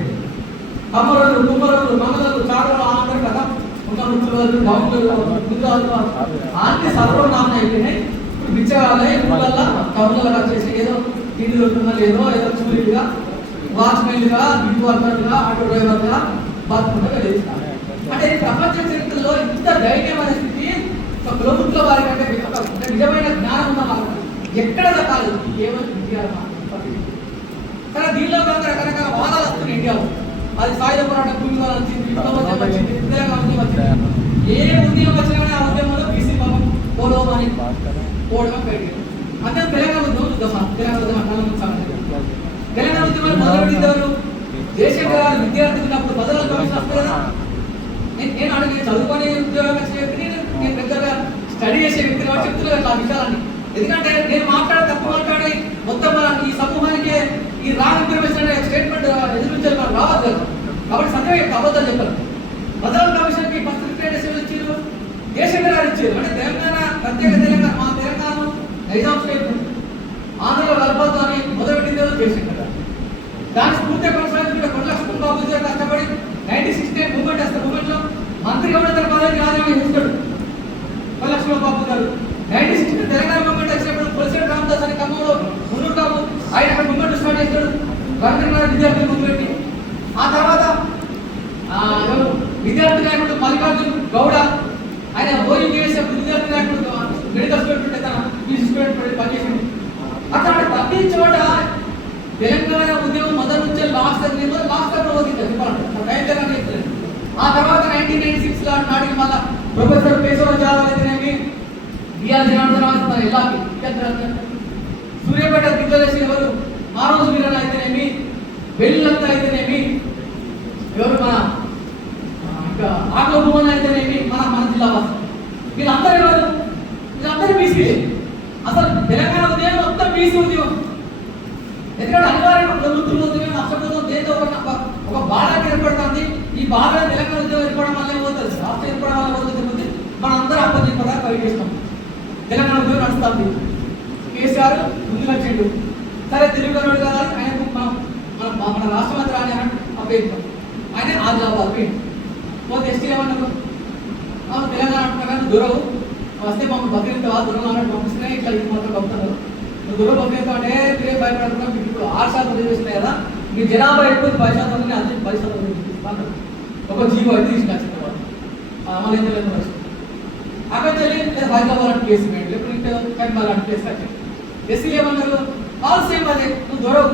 కమ్మరోళ్ళు, కుమ్మరోళ్ళు, మంగళలు, చాడలు అందరూ కదా ఉన్న వృత్తులు డౌన్లు అన్ని సర్వనామం అయిపోయినాయి. ఇప్పుడు బిచ్చగాళ్ళ ఊళ్ళల్లో టౌన్లలో వచ్చేసి ఏదో తిండి దొరుకుతుందా లేదో ఏదో కూలీలుగా వాచ్మెన్లుగా ఇంటి వర్కర్లుగా ఆటో డ్రైవర్గా బతుకుంటే లేస్తారు. అంటే ప్రపంచ చరిత్రలో ఇంత ధైర్యమైన స్థితి ఒక ప్రభుత్వ వారి కంటే నిజమైన జ్ఞానం ఉన్న వాళ్ళు ఎక్కడ దక్కాలి ఏమని ఇండియాలో కానీ దీనిలో రకరకాల వాదాలు వస్తున్నాయి ఇండియాలో. అది సాయుధ పోరాటం భూమి వాళ్ళు వచ్చింది, విప్లవం వచ్చింది, ఉద్యోగం వచ్చింది. ఏ ఉద్యమం వచ్చినా కానీ ఆ ఉద్యమంలో బీసీ పాపం పోవడం పెరిగింది. అంటే తెలంగాణ ఉద్యమం చూద్దాం. తెలంగాణ ఉద్యమం తెలంగాణ ఉద్యమాలు మొదలుపెట్టిందెవరు? దేశంగా విద్యార్థులు ఉన్నప్పుడు బదులు కమిషన్ వస్తుంది కదా. నేను అడిగి చదువుకొని ఉద్యోగం వచ్చే వ్యక్తిని నేను రెగ్యులర్గా స్టడీ చేసే వ్యక్తి కాబట్టి చెప్తున్నా ఆ విషయాలన్నీ. ఎందుకంటే నేను తప్పు మాట్లాడి మొత్తం ఈ సమూహానికి ఈ రాంగ్ ఇన్ఫర్మేషన్ అనే స్టేట్మెంట్ ఎదుర్కొంచాలి మనం రావద్దు కదా. కాబట్టి సత్యం అబద్ధాలు చెప్పారు. భద్రాల కమిషన్ కి ఫస్ట్ రిప్రజెంటేషన్ ఇచ్చారు, జయశంకర్ గారు ఇచ్చారు. అంటే తెలంగాణ ప్రత్యేక తెలంగాణ మా తెలంగాణ నైజాం స్టేట్ ఆంధ్రలో కలపద్దు అని మొదలుపెట్టింది జయశంకర్ గారు. దాని స్ఫూర్తి కొనసాగించుకుంటే కొండ లక్ష్మణ్ బాబు గారు కష్టపడి 1968 మూవ్మెంట్ వేస్తారు. మూవ్మెంట్ లో మంత్రి ఎవరి పదవికి రాజీనామా చేస్తాడు కొండ లక్ష్మణ్ బాబు గారు. 1960 తెలంగాణ మూవ్మెంట్ వచ్చినప్పుడు పొలిసెట్ రామదాస్ అని ఖమ్మంలో ముందుంటాము, ఆయన అక్కడ మూవ్మెంట్ స్టార్ట్ చేస్తాడు రవీంద్రనాథ్ విద్యార్థులు ముందుపెట్టి. ఆ తర్వాత విద్యార్థి నాయకుడు మల్లికార్జున్ గౌడ, ఆయన ఓయూ చేసేప్పుడు విద్యార్థి నాయకుడు మెడికల్ స్టూడెంట్ తన పీజీ స్టూడెంట్ పనిచేసింది. అక్కడ ప్రతి చోట తెలంగాణ ఉద్యమం మొదటి నుంచే లాస్ట్ చెప్పాలంటే. ఆ తర్వాత 1996 నాటికి మళ్ళా ప్రొఫెసర్ కేశవ జాదవ్ అయితేనేమి, బిఆర్ జనార్దన్ ఎల్లాకి, సూర్యాపేట దిగ్గజేసిన ఎవరు మారోజు వీరన్ అయితేనేమి, వెల్లంతా అయితేనేమి, ఎవరు మన ఇంకా ఆకుల భువన్ అయితేనేమి, మన జిల్లా వాసు, వీళ్ళందరూ ఎవరు? వీళ్ళందరూ బీసీలే. అసలు తెలంగాణ ఉద్యమం మొత్తం బీసీ ఉద్యమం. ఎందుకంటే అనివార్యంగా ప్రభుత్వం ఉద్యమం నష్టపోతుంది, దేంతో ఒక బాధ ఏర్పడుతుంది. ఈ బాధ తెలంగాణ ఉద్యమం ఏర్పడడం వల్లే పోతుంది, రాష్ట్రం ఏర్పడడం వల్ల పోతుంది. మనం అందరూ అప్పచెప్పదా ఫైట్ చేస్తాం. తెలంగాణ ఉద్యమం నడుస్తుంది, కేసీఆర్ ముందుకు వచ్చిండు. సరే తెలుగులో కదా ఆయన మన రాష్ట్ర మంత్రి అని అప్పేస్తాం. ఆయన ఆదిలాబాద్ పోయింది. పోతే ఎస్టీ ఏమన్నారు, తెలంగాణ అంటున్నా దూరవు వస్తే మమ్మల్ని బతికించవా, దూరం అన్నట్టు పంపిస్తున్నాయి, ఇట్లా ఇది మాత్రం పంపుతున్నారు. నువ్వు దూరం పంపిస్తా అంటే మీరే భయపడుతున్నాం. మీకు ఇప్పుడు 6% చేస్తున్నాయి కదా, మీ జనాభా ఎక్కువ 10% అన్ని 10% ఒక జీవో అయితే తీసుకొచ్చిన వాళ్ళు అమలు ఏం తెలియదు. అక్కడ తెలియదు హైదరాబాద్ అంటే కేసు వేయండి, లేకపోతే కరీంనగర్ అంటే కేసు కట్టండి. ఎస్సీ ఏమన్నారు, ఆల్ సేమ్ అదే, నువ్వు దూరం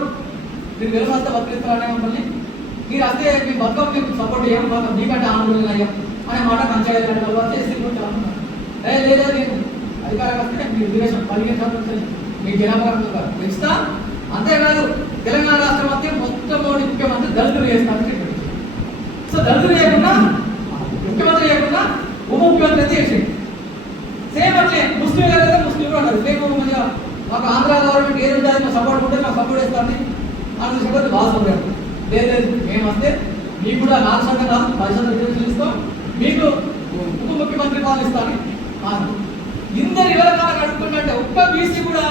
మీరు వెలువస్తే బతికిస్తారనే మమ్మల్ని, మీరు వస్తే మీ బతుకం మీకు సపోర్ట్ చేయం, మీకంటే ఆందోళన అయ్యాం అనే మాట పంచాయతీ వాళ్ళు ఎస్సీ గురించి అనుకున్నారు. లేదా నేను అధికారం వస్తే మీరు విదేశం 15 సంవత్సరాలు మీ జనాభా పెంచుతా. అంతేకాదు తెలంగాణ రాష్ట్రం మధ్య మొట్టమొదటి ముఖ్యమంత్రి దళితులు చేస్తానని చెప్పారు. సో దళితులు చేయకుండా ముఖ్యమంత్రి చేయకుండా ఉప ముఖ్యమంత్రి అయితే చేసేది. సేమ్ అట్లే ముస్లిం లేదా ముస్లిం కూడా అన్నారు. మేము మంచిగా మాకు ఆంధ్ర గవర్నమెంట్ ఏది ఉంటుంది మాకు సపోర్ట్ ఉంటే మాకు సపోర్ట్ చేస్తామని అని చెప్పి బాగా లేదు మేము వస్తే మీకు కూడా 4% కాదు 10% రిజర్వేషన్ ఇస్తాం, మీకు ఉప ముఖ్యమంత్రి పాలన ఇస్తామని. ఇందరు వివరంగా అడుగుతుంటే ఒక్క బీసీ కూడా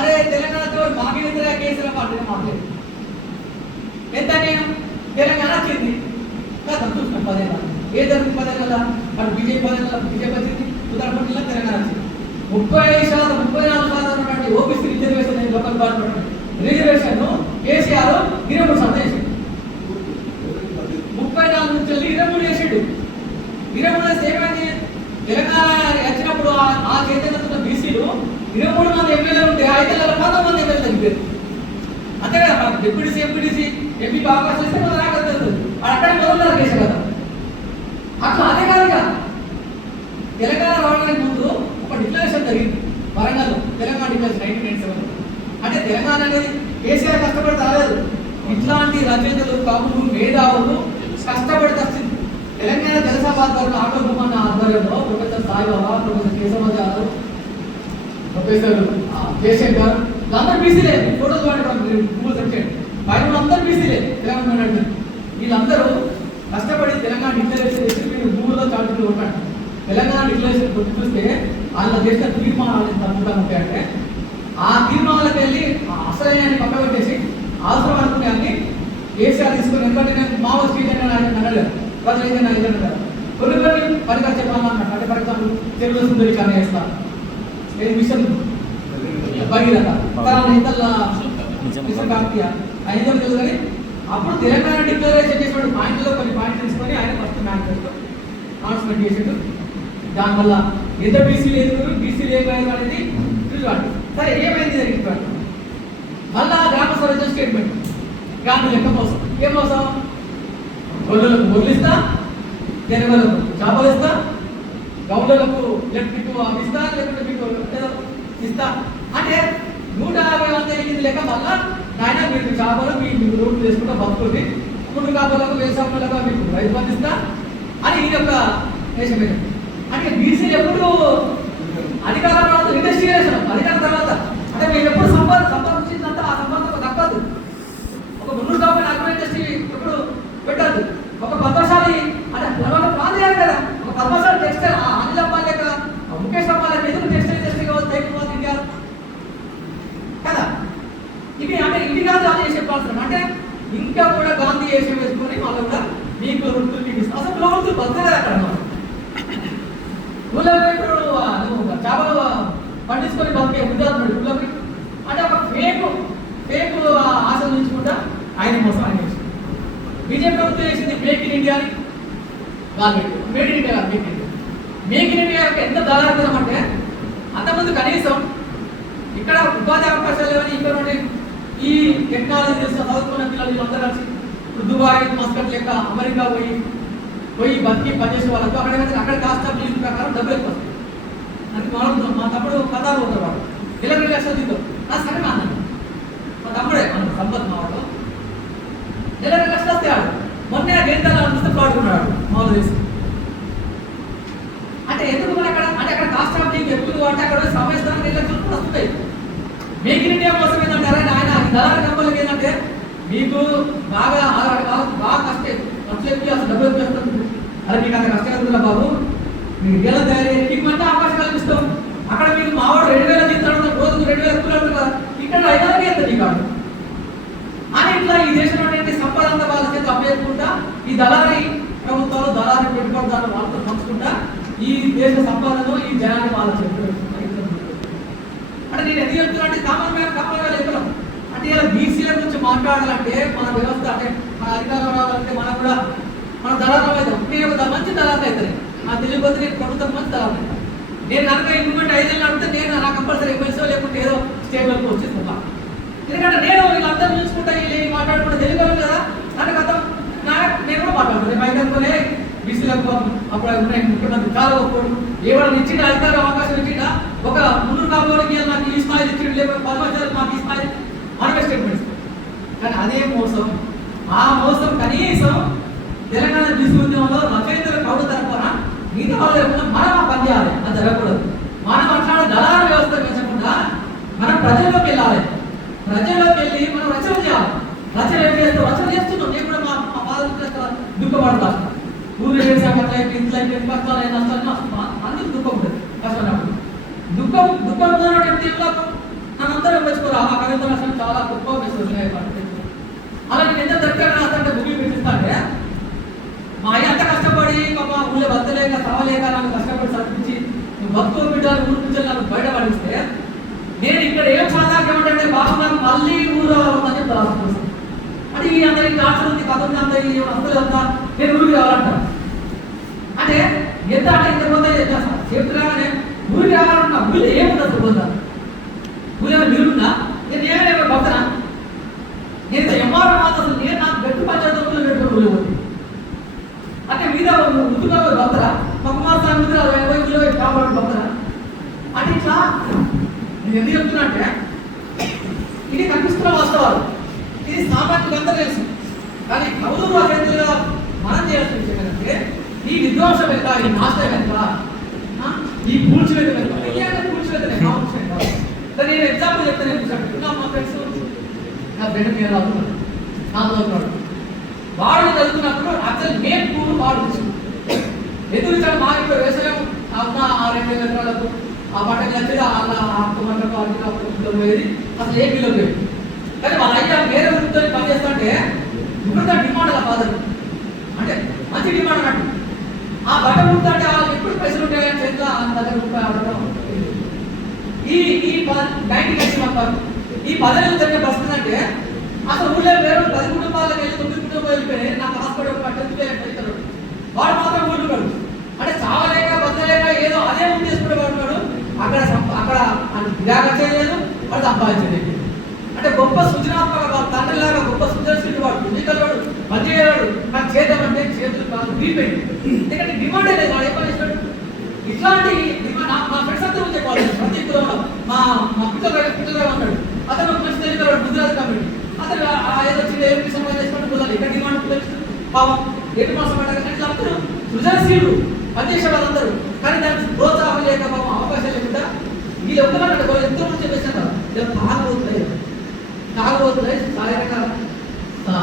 అరే తెలంగాణతో మాకేంద్ర కేసుల మాట్లాడలేదు. ఎంత నేను తెలంగాణ వచ్చింది చూస్తున్నాం 10 ఏళ్ళ, ఏ జరుగుతుంది 10 ఏళ్ళ అటు బీజేపీ 10 ఏళ్ళ బీజేపీ వచ్చింది, ఉత్తరప్రదేశ్లో తెలంగాణ వచ్చింది. 35% 34% ఉన్నటువంటి OBC reservation local government reservation KCR 23% చేసిండు. 34 నుంచి 23 చేసిండు. 23 ఏమైంది? తెలంగాణ వచ్చినప్పుడు ఆ చైతన్యత బీసీలు 23 మంది ఎమ్మెల్యేలు ఉంటే 5 నెలల 10 మంది ఎమ్మెల్యేలు తగ్గిపోయారు. అంతే కదా, డిప్యూటీసీ ఎంపీటీసీ ఎంపీకి అవకాశం ఇస్తే మన రాగలుగుతుంది, అక్కడ మొదలు కేసు కదా. అట్లా అదే కాదుగా తెలంగాణ రావడానికి ముందు ఒక డిక్లరేషన్ జరిగింది వరంగల్, తెలంగాణ డిక్లరేషన్ 1997. అంటే తెలంగాణ అనేది కేసీఆర్ కష్టపడి రాలేదు, ఇట్లాంటి రచయితలు కవులు మేధావులు కష్టపడి వచ్చింది. తెలంగాణ జనసభ ఆధ్వర్యంలో ఆటో భూమన్న ఆధ్వర్యంలో professor Saibaba, professor Keshava Jadhav, professor Jayashankar వీళ్ళందరూ బీసీలే. ఫోటోలు గూగుల్ సెర్చ్ చేయండి, పైన అందరూ బీసీలే తెలంగాణ. వీళ్ళందరూ కష్టపడి తెలంగాణ డిక్లరేషన్ చేసి మీరు గూగుల్లో చాటులు ఉంటాడు. తెలంగాణ డిక్లరేషన్ గుర్తు చూస్తే వాళ్ళ చేసిన తీర్మానాలు ఎంత అద్భుతంగా ఉంటాయంటే, ఆ తీర్మానాలకు వెళ్ళి అసలైన పక్క పెట్టేసి అవసరం అనుకునే అన్ని కేసీఆర్ తీసుకుని, ఎందుకంటే నేను మావో స్ట్రీట్ అని అనలేదు, ప్రజలైతే నా ఇద్దరు కదా కొన్ని పరికరం చెప్పాలన్నమాట. అంటే ఫర్ ఎగ్జాంపుల్ తెలుగు సుందరీకరణ చేస్తాను, మిషన్ భగీరథ అయిన తెలుసు. కానీ అప్పుడు తెలంగాణ డిక్లరేషన్ చేసినప్పుడు పాయింట్లో కొన్ని పాయింట్లు తీసుకొని ఆయన ఫస్ట్ మేనిఫెస్టో అనౌన్స్మెంట్ చేసాడు. దానివల్ల ఎంత బీసీ లేదు బీసీ లేదు అనేది చూసుకోండి. సరే ఏమైంది జరిగింది? మళ్ళా గ్రామ స్వరాజ్యం స్టేట్మెంట్, గాంధీ లెక్క మోసం. ఏం మోసం? గొర్రెలకు గొర్రెలు ఇస్తా, జనగలకు చేపలు ఇస్తా, గౌళ్ళలకు ఎలక్ట్రిక్ ఇస్తా, లేకుంటే మీకు ఇస్తా అంటే 150 మంది ఎనిమిది లెక్క. మళ్ళా నాయన మీకు చేపలు మీకు రోడ్లు చేసుకుంటా బతుకుంది, ముందు కాపలకు వ్యవసాయంలో మీకు రైతు బంధిస్తా అని ఈ యొక్క దేశం. అంటే బీసీలు ఎప్పుడు అధికారం తర్వాత ఇన్వెస్టిగేషన్, అధికారం తర్వాత అంటే మీరు ఎప్పుడు సంపాదించిందంతా ఆ సంపాదన తప్పదు. ఒక మున్నూరు కాబట్టి అగ్రో ఇండస్ట్రీ ఎప్పుడు పెట్టద్దు. ఒక పద్మశాలి అంటే ప్రాంతీయాలు కదా, ఒక పద్మశాలి టెక్స్టైల్ అనిల్ అంబానీ కదా, ముఖేష్ అంబానీ ఎందుకు టెక్స్టైల్ ఇండస్ట్రీ కావచ్చు తగ్గిపోతుంది ఇండియా కదా. ఇవి అంటే ఇవి కాదు అది చేసే ప్రాంతం అంటే ఇంకా కూడా గాంధీ వేషం వేసుకొని వాళ్ళు కూడా మీకు వృత్తులు మీకు ఇస్తాం. అసలు వృత్తులు బతకలేదు అక్కడ. ఊళ్ళో ఇప్పుడు నువ్వు చేపలు పండించుకొని బతికే ఉద్యోగులు ఊళ్ళోకి అంటే ఒక ఫేక్ ఆశలు ఉంచుకుంటా ఆయన మోసం ఆయన చేసింది. బీజేపీ ప్రభుత్వం చేసింది మేక్ ఇన్ ఇండియా అని, వాళ్ళు మేడ్ ఇన్ ఇండియా కాదు make in India. Make in India ఎంత దాదాపు అంటే అంతకుముందు కనీసం ఇక్కడ ఉపాధి అవకాశాలు లేవని ఇక్కడ నుండి ఈ టెక్నాలజీ తెలిసిన చదువుకున్న పిల్లలు వీళ్ళందరూ కలిసి దుబాయ్ మస్కట్ లెక్క అమెరికా పోయి బతికి పనిచేసే వాళ్ళకు అక్కడ కాస్ట్ ఆఫ్ లివింగ్ ప్రకారం డబ్బులు ఎక్కువ వస్తాయి. అందుకే మనం మా తమ్ముడు కథలు పోతారు వాడు 20 లక్షలు దిద్దాం నా సరే మా అన్నాడు మా తమ్ముడే మన సంపత్ మా వాడు 20 లక్షలు వస్తే ఆడు మొన్నే గేంతాలు అనిపిస్తే పాడుకున్నాడు మామూలు చేసి. అంటే ఎందుకు మన అక్కడ అంటే అక్కడ కాస్ట్ ఆఫ్ లివింగ్ ఎక్కువ అంటే అక్కడ సమయస్థానం 2 లక్షలు కూడా వస్తాయి. మేక్ ఇన్ ఇండియా కోసం ఏంటంటే ఆయన దళాల కంపెనీకి ఏంటంటే మీకు బాగా ఖర్చు ఎక్కువ అసలు డబ్బులు ఎక్కువ అరే మీకు అంత కష్టం కలుగుతుందా బాబు, మీరు ఎలా తయారు మీకు మంచి అవకాశం కల్పిస్తాం. అక్కడ మీకు మావాడు 2000 తీస్తాడు, రోజుకు 2000 ఎక్కువ కదా, ఇక్కడ 5,000 అవుతుంది కాదు అని ఇట్లా ఈ దేశంలో సంపద అంతా వాళ్ళ చేత అప్పేసుకుంటా ఈ దళారీ ప్రభుత్వాలు దళారీ పెట్టుబడిదారులు వాళ్ళతో పంచుకుంటా ఈ దేశ సంపదను ఈ జనాన్ని వాళ్ళ చేతులు అంటే నేను ఎందుకు చెప్తున్నా అంటే కామన్గా చెప్పడం అంటే ఇలా బీసీల గురించి మాట్లాడాలంటే మన వ్యవస్థ అంటే మన అధికారం రావాలంటే మనం కూడా మన దళారం అవుతాం. నేను మంచి దళారం అవుతుంది నా తెలియకపోతే నేను ప్రభుత్వం మంచి దళారం అవుతాను. నేను కనుక ఈ మూమెంట్ 5 ఏళ్ళు అడిగితే నేను నా కంపల్సరీ ఎమ్మెల్సీ లేకుంటే ఏదో స్టేట్ వరకు వచ్చేస్తున్నా. ఎందుకంటే నేను వీళ్ళందరూ చూసుకుంటా వీళ్ళు మాట్లాడుకుంటే తెలియదు కదా అంటే కథం నేను కూడా మాట్లాడుతున్నాను మైకనుకునే బీసీలకు అప్పుడు ఉన్నాయి ముఖ్యమంత్రి చాలా ఒప్పుకోడు ఎవరు ఇచ్చిన అధికారం అవకాశం ఇచ్చిన ఒక మున్నూరు కాబోడికి నాకు ఈ స్థాయి ఇచ్చిండు లేకపోతే 10 మాకు ఈ స్థాయి మనమే స్టేట్మెంట్స్. కానీ అదే మోసం ఆ మోసం కనీసం తెలంగాణ బీసీ ఉద్యమంలో రచయితల కౌలు తరపున మిగతా వాళ్ళు లేకుండా మనం ఆ పని చేయాలి. అది జరగకూడదు. మనం అట్లాంటి దళాల వ్యవస్థ పెంచకుండా మనం ప్రజల్లోకి వెళ్ళాలి. ప్రజల్లోకి వెళ్ళి మనం రచన చేయాలి. రచన ఏం చేస్తాం రచన చేస్తున్నాం. నేను కూడా మా బాధలు దుఃఖపడతాను. ఊరు వేసాక ఇంట్లో కష్టాలు నష్టాలు అందుకు దుఃఖం ఉంటుంది. కష్టం దుఃఖం నన్నందరూ మెచ్చుకోరా ఆ కవిత రాష్ట్రం చాలా గొప్ప మెచ్చుకోవాలి. అలా నేను ఎంత దగ్గర రాస్తంటే బుక్లు పెట్టిస్తాంటే మా అయ్య అంత కష్టపడి మా ఊళ్ళో బతలేక సవలేక నాకు కష్టపడి చదివించి భక్తుల బిడ్డలు ఊరు నుంచి నాకు బయట పడిస్తే నేను ఇక్కడ ఏం సాధారణ ఏమంటే బాబు నాకు మళ్ళీ ఊరు రావాలని చెప్తాను. అంటే ఈ అందరి డాక్టర్ ఉంది కథ ఉంది అంత ఈ వస్తువులు అంతా నేను ఊరికి రావాలంటాను. అంటే ఎంత అంటే ఇంత పోతే చెప్తున్నాగానే ఊరికి రావాలంటున్నా ఊళ్ళో ఏముంది అసలు పోతా ఊళ్ళో మీరున్నా నేను ఏమైనా భక్తనా నేను ఎంఆర్ మాత్రం అసలు నేను నాకు గట్టి పంచాయతీలో పెట్టుకుని ఊళ్ళో పోతుంది అంటే మీద ముందుగా భక్తరా మా కుమారస్వామి ముందు 20 కిలో కాపాడు భక్తరా అంటే ఇట్లా నేను ఎందుకు చెప్తున్నా అంటే ఇది కనిపిస్తున్న వాస్తవాలు. ఇది సామాన్యులంతా తెలుసు. కానీ కవులు రచయితలుగా మనం చేయాల్సిన విషయం ఏంటంటే ఈ విధ్వంసం ఎంత ఈ నాశనం ఎంత ఈ పూడ్చివేత పూడ్చివేత నేను ఎగ్జాంపుల్ చెప్తాను. మా ఫ్రెండ్స్ నా ఫ్రెండ్ మీద చదువుతున్నాడు నా చదువుతున్నాడు వాడు చదువుతున్నప్పుడు అసలు నేను పూలు వాడు ఎదురు మా ఇప్పుడు వ్యవసాయం అమ్మ 2 ఎకరాలకు ఆ పంట నచ్చేది పోయేది అసలు ఏ కిలో పోయేది. కానీ వాళ్ళ అయ్యా వేరే వృత్తితో పనిచేస్తుంటే ఇప్పుడు డిమాండ్ అలా ఫాదర్ అంటే మంచి డిమాండ్ అన్నట్టు ఆ బట్ట వృత్తి అంటే వాళ్ళకి ఎప్పుడు పైసలు ఉంటాయని చేత దగ్గర రూపాయి ఆడటం ఈ 90 ఈ 10 ఏళ్ళు జరిగే పరిస్థితి అంటే అసలు ఊళ్ళో వేరే 10 కుటుంబాలకు వెళ్ళి 9 కుటుంబాలు వెళ్ళిపోయి నాకు హాస్పిటల్ పట్టించుకోలేదు వాడు మాత్రం ఊరుకున్నాడు. అంటే చావలేక బతలేక ఏదో అదే ముందు చేసుకునే వాడున్నాడు. అక్కడ విరాగం చేయలేదు వాడు సంపాదించలేదు. అంటే గొప్ప సృజనాత్మక వాళ్ళ తండ్రిలాగా గొప్ప సృజనశీలు వాడు ఎన్నికలు వాడు పనిచేయవాడు నాకు చేద్దామంటే చేతులు కాదు వీపోయింది. ఎందుకంటే డిమాండే లేదు వాడు ఏం చేస్తాడు. ఇట్లాంటి మా ఫ్రెండ్స్ అందరూ చెప్పాలి ప్రతి మా పిల్లలు ఉన్నాడు అతను మంచి తెలియదు ముద్రాజు కాబట్టి అతను ఏదో చిన్న ఏపీ సమాజం చేసుకుంటూ పోదాలి ఇక్కడ డిమాండ్ తెలుస్తుంది పాపం 7 మాసం పడ్డా అందరూ సృజనశీలు పనిచేసే వాళ్ళందరూ. కానీ దానికి ప్రోత్సాహం లేక పాపం అవకాశం లేకుండా వీళ్ళు ఒక్కరు ఎంతో మంది చెప్పేసారు తాగబోతున్నాయి సాయంగా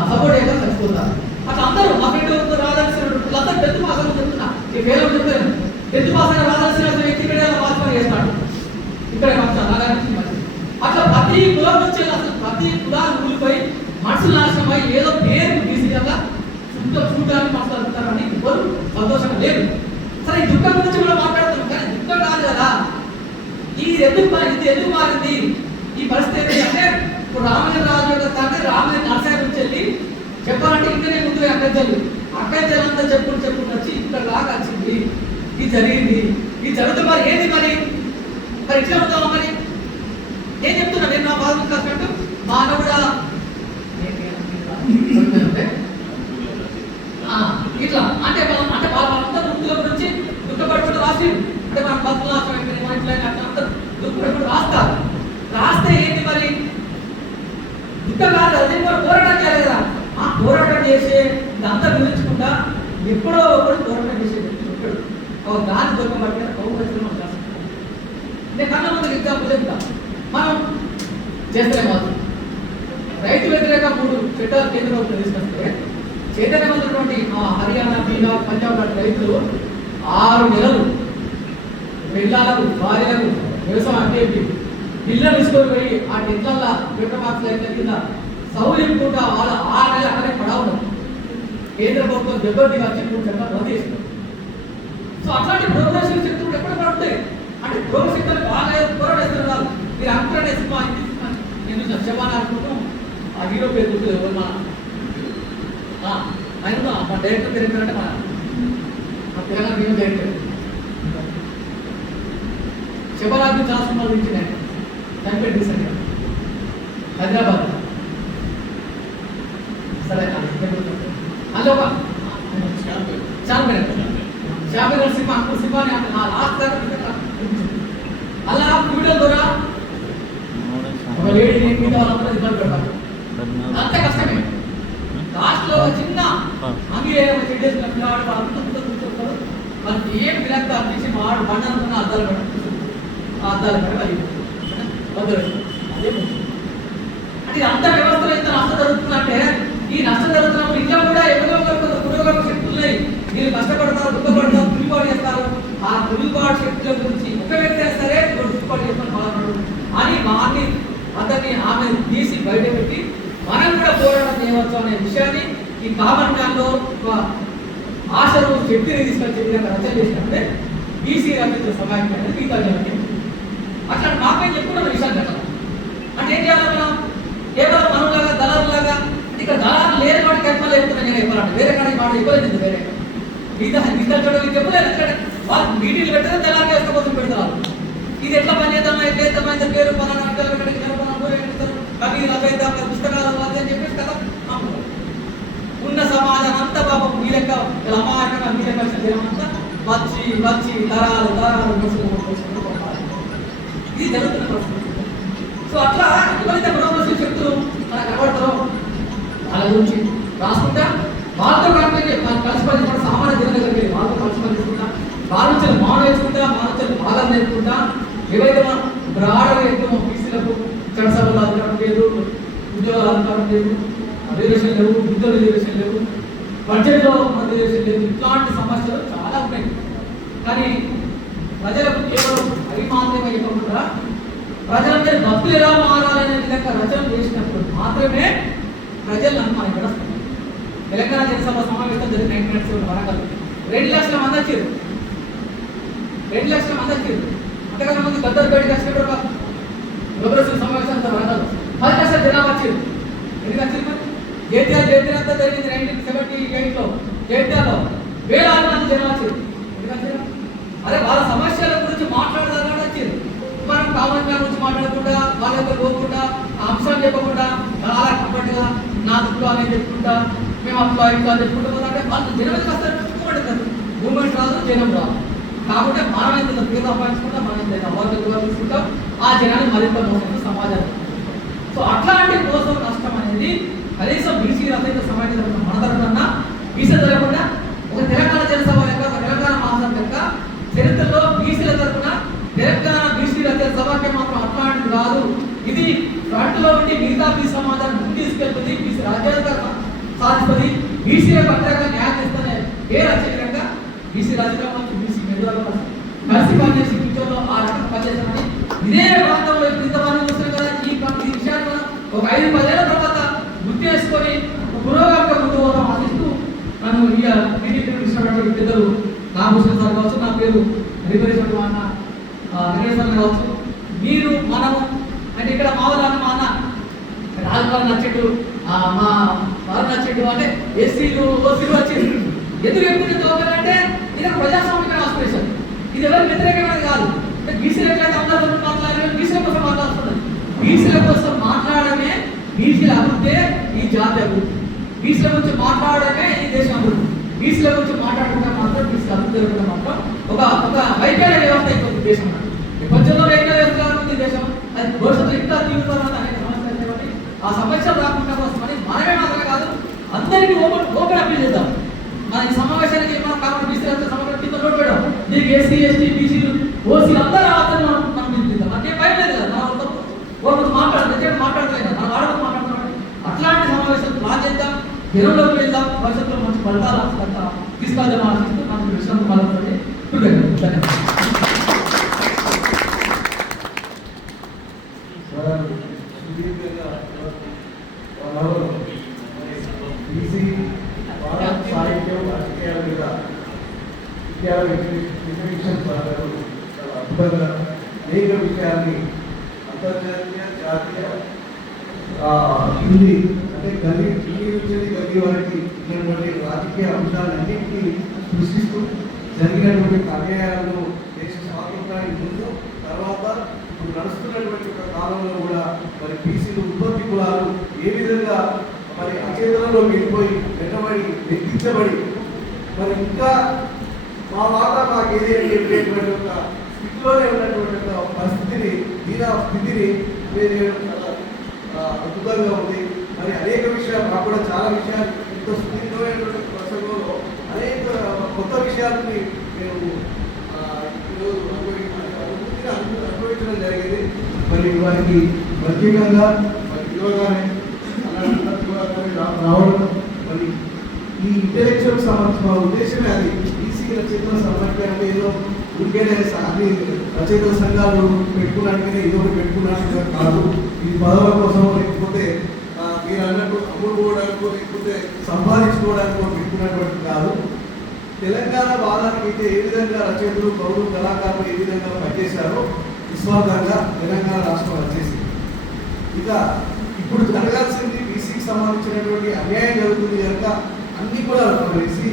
సపోర్ట్ అయ్యాక చచ్చిపోతారు. అట్లా అందరూ మా ఫ్రెండ్ రావాల్సిన వాళ్ళందరూ 10th పాస్ అని చెప్తున్నా. ఈ పేరు చెప్తాను 10th పాస్ అని రావాల్సిన వ్యక్తి ఇక్కడ పాస్ చేస్తాడు. ఇక్కడ అట్లా ప్రతి కులం నుంచి అసలు ప్రతి కులాన్ని ఊరిపోయి మనసులు నాశనమై ఏదో పేరు బీసీగా చూడడానికి మాట్లాడుతారని ఎవరు సంతోషంగా లేదు. సరే ఈ దుఃఖం గురించి కూడా మాట్లాడుతున్నాం, కానీ దుఃఖం కాదు కదా. ఇది ఎందుకు మారింది ఈ పరిస్థితి అంటే ఇప్పుడు రామచంద్ర రాజు యొక్క తండ్రి రామని నరసాయి నుంచి వెళ్ళి చెప్పాలంటే ఇంకనే ముందు అక్కజలు అంతా చెప్పుకుంటూ వచ్చి ఇక్కడ లాగా వచ్చింది. ఇది జరిగింది, ఇది జరుగుతుంది. మరి ఏంది మరి ఇట్లా అవుతావా? మరి నేను చెప్తున్నా, నేను నా బాధ కష్టం మానవుడా ఇట్లా అంటే వాళ్ళంతా దుఃఖం గురించి దుఃఖపడుకుంటూ రాసి అంటే మన బతులు అంతా దుఃఖపడుకుంటూ రాస్తే ఏంటి మరి దుఃఖం కాదు. అదే మనం పోరాటం చేయాలి కదా. ఆ పోరాటం చేసే ఇదంతా వివరించకుండా ఎప్పుడో ఒకటి పోరాటం చేసేది దాని దుఃఖం పట్టిన కౌరవం నేను కన్నా ముందు ఎగ్జాంపుల్ చెప్తా. మనం చేస్తేనే మాత్రం రైతు వ్యతిరేక 3 చట్టాలు కేంద్ర ప్రభుత్వం తీసుకొస్తే చైతన్యమైనటువంటి హర్యానా, బీహార్, పంజాబ్ లాంటి రైతులు 6 నెలలు పిల్లలకు భార్యలకు వ్యవసాయం అంటే పిల్లలు తీసుకొని పోయి ఆ టెట్లల్లో పేపర్ బాక్స్ అయితే కింద సౌలింపుకుంటా వాళ్ళ 6 నెలలు అక్కడే పడవడం కేంద్ర ప్రభుత్వం దెబ్బతి వచ్చి 3 చట్టాలు రద్దు చేసింది. సో అట్లాంటి ప్రోగ్రెసివ్ శక్తులు ఎక్కడ పడుతాయి అంటే ప్రోగ్రెసివ్ శక్తులు బాగా పోరాడేస్తున్నారు. మీరు అంకురనే సినిమా నేను శవాన అనుకుంటాం. ఆ హీరో పేరు గుర్తు ఎవరు ఆయన మా డైరెక్టర్ పేరు ఏంటంటే మా తెలంగాణ హీరో డైరెక్టర్ శివరాజు చాలా సినిమాలు ఇచ్చిన చనిపోయి రీసెంట్గా హైదరాబాద్. సరే అందులో ఒక చాంపియన్ సినిమా అంకుల్ సినిమాని లాస్ట్ అలా వీడియో ద్వారా ఒక లేడీ మీద వాళ్ళందరూ ఇబ్బంది పెడతారు. అంత కష్టమే. లాస్ట్ లో చిన్న అంగీకారం చెడ్డేసిన పిల్లవాడు వాళ్ళంతా కూర్చోతారు. వాళ్ళకి ఏం విరక్తి అనిపించి వాడు బండనుకున్న అద్దాలు పెట్టాలి అంటే అంత వ్యవస్థలో ఎంత నష్టం జరుగుతుందంటే ఈ నష్టం జరుగుతున్నప్పుడు ఇంట్లో కూడా ఎవరో పురోగమ శక్తులు ఉన్నాయి. మీరు కష్టపడతారు, దుఃఖపడతారు, తిరుగుబాటు చేస్తారు. ఆ తిరుగుబాటు శక్తుల గురించి ఒక వ్యక్తి అయినా సరే దుఃఖపాటు చేస్తాను బాధపడు అని వాడిని అతన్ని ఆమె తీసి బయట పెట్టి మనం కూడా పోరాటం చేయవచ్చు అనే విషయాన్ని ఈ కామన్ మ్యాన్లో ఆశను శక్తిని తీసుకొని చెప్పిన రచన చేసినప్పుడే బీసీ రచయితల సమాజం అనేది మిగతా అట్లా మాపై చెప్పుకున్న విషయాలు కదా. అంటే ఏం చేయాలి మనం? కేవలం మనలాగా దళారులాగా ఇక్కడ దళాలు లేని వాడికి కల్పన చెప్తున్నాను నేను చెప్పాలంటే వేరే కానీ వాడు ఇవ్వలేదు. వేరే మిగతా చూడడానికి చెప్పలేదు. ఎందుకంటే వాళ్ళు మీటింగ్లు పెట్టడం తెలంగాణ వ్యవస్థ కోసం పెడతారు. ఇది ఎట్లా పనిచేద్దామా ఎట్లా చేద్దామా ఇంత పేరు పుస్తకాలు అని చెప్పేసి కదా ఉన్న సమాజం అంతా పాపం మీ లెక్క అమాయకంగా మీ లెక్క అంతా వచ్చి తరాలు ఇది జరుగుతున్న పరిస్థితి. సో అట్లా ఎప్పుడైతే ప్రోగ్రెసివ్ శక్తులు మనకు కనబడతారో వాళ్ళ గురించి రాసుకుంటా వాళ్ళతో కలిసి పనిచేసుకుంటా సామాన్య జనం దగ్గరికి వాళ్ళతో కలిసి పనిచేసుకుంటా వాళ్ళ నుంచి మానవ నేర్చుకుంటా వాళ్ళ నుంచి బాగా నేర్చుకుంటా ఏవైతే మనం బ్రాడగా ఎక్కువ బీసీలకు చట్టసభలు అధికారం లేదు, ఉద్యోగాలు అధికారం లేదు, రిజర్వేషన్ లేవు, విద్యుత్ రిజర్వేషన్ లేవు, బడ్జెట్లో రిజర్వేషన్ లేదు. ఇట్లాంటి సమస్యలు చాలా ఉన్నాయి. కానీ ప్రజలకు కేవలం అవి మాత్రమే ఇవ్వకుండా ప్రజలందరూ భక్తులు ఎలా మారాలనే విధంగా రచన చేసినప్పుడు మాత్రమే ప్రజలను మనం గడుస్తున్నాం. తెలంగాణ జనసభ సమావేశం జరిగిన 1997 వరంగల్ 2 లక్షల మంది వచ్చారు. 2 లక్షల మంది వచ్చారు. అంతకన్నా మంది గద్దరు బయటకు వచ్చినప్పుడు ప్రోగ్రెసివ్ సమావేశం వరంగల్ 10 లక్షల జనాభా వచ్చారు. ఎందుకు వచ్చింది? జైత్యాల అంతా జరిగింది 1978లో. జైత్యాల్లో వేలాది మంది జనాలు వచ్చారు. ఎందుకు వచ్చారు? అదే వాళ్ళ సమస్యల గురించి మాట్లాడదాని వచ్చారు. మనం కామన్ మ్యాన్ గురించి మాట్లాడకుండా వాళ్ళ దగ్గర పోకుండా ఆ అంశాలు చెప్పకుండా చాలా కంఫర్ట్గా నా దుఃఖం అనేది చెప్పుకుంటా మేము అట్లా ఇట్లా చెప్పుకుంటూ పోతుంటే వాళ్ళు జనం వస్తారు. మూమెంట్ రాదు, జనం రాదు. కాబట్టి మనం ఎంత పేద సంపాదించుకుంటాం, మనం ఎంత అవార్డుగా తీసుకుంటాం, ఆ జనాన్ని మరింత మోసం సమాజాన్ని. సో అట్లాంటి మోసం నష్టం అనేది కనీసం బీసీ రచయిత సమాజం మన తరఫున బీసీ జరగకుండా ఒక తెలంగాణ జనసభ లెక్క ఒక తెలంగాణ మహాసభ లెక్క చరిత్రలో బీసీల తరఫున తెలంగాణ బీసీ రచయిత సమాఖ్య మారుస్తుంది, బీసీలకు అందరికీ న్యాయం చేస్తానే ఏ రచయితంగా బీసీ రాజకీయ బీసీ మెదడు కలిసి పనిచేసి ఫ్యూచర్లో ఆ రకంగా పనిచేస్తామని ఇదే ప్రాంతంలో ఇంతమంది చూస్తాం కదా. ఈ విషయాన్ని మనం ఒక 5-10 ఏళ్ల తర్వాత గుర్తు చేసుకొని పురోగతిగా ముందు పోతాం ఆశిస్తూ నన్ను ఈ టీడీపీ ఇచ్చినటువంటి పెద్దలు రామకృష్ణ సార్ కావచ్చు, నా పేరు రిపరేషన్ అన్న వెంకటేశ్వర కావచ్చు, మీరు మనము అంటే ఇక్కడ మా అన్న రాజపాలన నచ్చెట్టు మా వారు నచ్చెట్టు అంటే ఎస్సీలు ఓసీలు వచ్చింది. ఎందుకు ఎక్కువ చదువుతారంటే ఇది ప్రజాస్వామిక ఆస్పిరేషన్, ఇది ఎవరు వ్యతిరేకమైనది కాదు. బీసీల ఎట్లయితే అందరూ మాట్లాడారు, బీసీల కోసం మాట్లాడుతున్నారు. బీసీల కోసం మాట్లాడమే బీసీల అభివృద్ధే ఈ జాతి అభివృద్ధి, బీసీల గురించి మాట్లాడమే ఈ దేశం అభివృద్ధి. బీసీల గురించి మాట్లాడుకుంటే మాత్రం బీసీల అభివృద్ధి మాత్రం ఒక వైకల్య వ్యవస్థ అయిపోతుంది దేశం. ప్రపంచంలో వైకల్య వ్యవస్థ ఉంది దేశం, అది భవిష్యత్తు ఇంకా తీవ్రతరం అనేక సమస్యలు కాబట్టి ఆ సమస్యలు రాకుండా కోసమని మనమే మాత్రమే కాదు అందరికీ ఓపెన్ అప్పీల్ చేద్దాం. మన ఈ సమావేశానికి మనం కాబట్టి బీసీ సమావేశం కింద నోట్ పెట్టాం, దీనికి ఎస్సీ ఎస్టీ బీసీలు ఓసీలు అందరూ రావద్దని మనం పిలుద్దాం. మనకేం భయం లేదు కదా, మన ఒకరు మాట్లాడలేదు మాట్లాడలేదు కదా, మన వాడకు మాట్లాడుతున్నాం. అట్లాంటి సమావేశాలు ప్లాన్ చేద్దాం, జనంలోకి వెళ్దాం, భవిష్యత్తులో మంచి ఫలితాలు తీసుకెళ్దాం ఆశిస్తూ మనం విషయం పాల్గొంటే అనేక విషయాన్ని అంతర్జాతీయ జాతీయ హిందీ అంటే గల్లీ నుంచి గల్లీ వరకు ఉన్నటువంటి రాజకీయ అంశాలన్నింటినీ సృష్టిస్తూ జరిగినటువంటి అన్యాయాలను దేశ స్వాతంత్రానికి ముందు తర్వాత ఇప్పుడు నడుస్తున్నటువంటి ఒక కాలంలో కూడా మరి బీసీలు ఉత్పత్తి కులాలు ఏ విధంగా మరి అచేతనంలో వెళ్ళిపోయి వెంటబడి ఎక్కించబడి మరి ఇంకా మా మాట మాకేది అని చెప్పేటువంటి ఒక స్థితిలోనే ఉన్నటువంటి ఒక పరిస్థితిని దీని స్థితిని తెలియజేయడం చాలా అద్భుతంగా ఉంది. మరి అనేక విషయాలు నాకు కూడా చాలా విషయాలు ఇంత సుదీర్ఘమైనటువంటి ప్రసంగంలో అనేక కొత్త విషయాలని మేము ఈరోజు అనుభవించడం జరిగింది. మరి వారికి ప్రత్యేకంగా మరి యువగానే రావడం మరి ఈ ఇంటెలెక్చువల్ సంబంధించిన ఉద్దేశమే అది. బీసీ రచయితల సమాఖ్య అంటే ఏదో ఉరికేనే అన్ని రచయితల సంఘాలు పెట్టుకున్నట్టుగానే ఏదో ఒకటి పెట్టుకున్నట్టుగా కాదు. ఇది పదవుల కోసం లేకపోతే మీరు అన్నట్టు అమ్ముడుకోవడానికి లేకపోతే సంపాదించుకోవడానికి పెట్టుకున్నటువంటి కాదు. తెలంగాణ వాదానికి అయితే ఏ విధంగా రచయితలు కవులు కళాకారులు ఏ విధంగా పనిచేశారో నిస్వార్థంగా తెలంగాణ రాష్ట్రం వచ్చేసింది. ఇక ఇప్పుడు జరగాల్సింది బీసీకి సంబంధించినటువంటి అన్యాయం జరుగుతుంది కనుక అన్ని కూడా బీసీ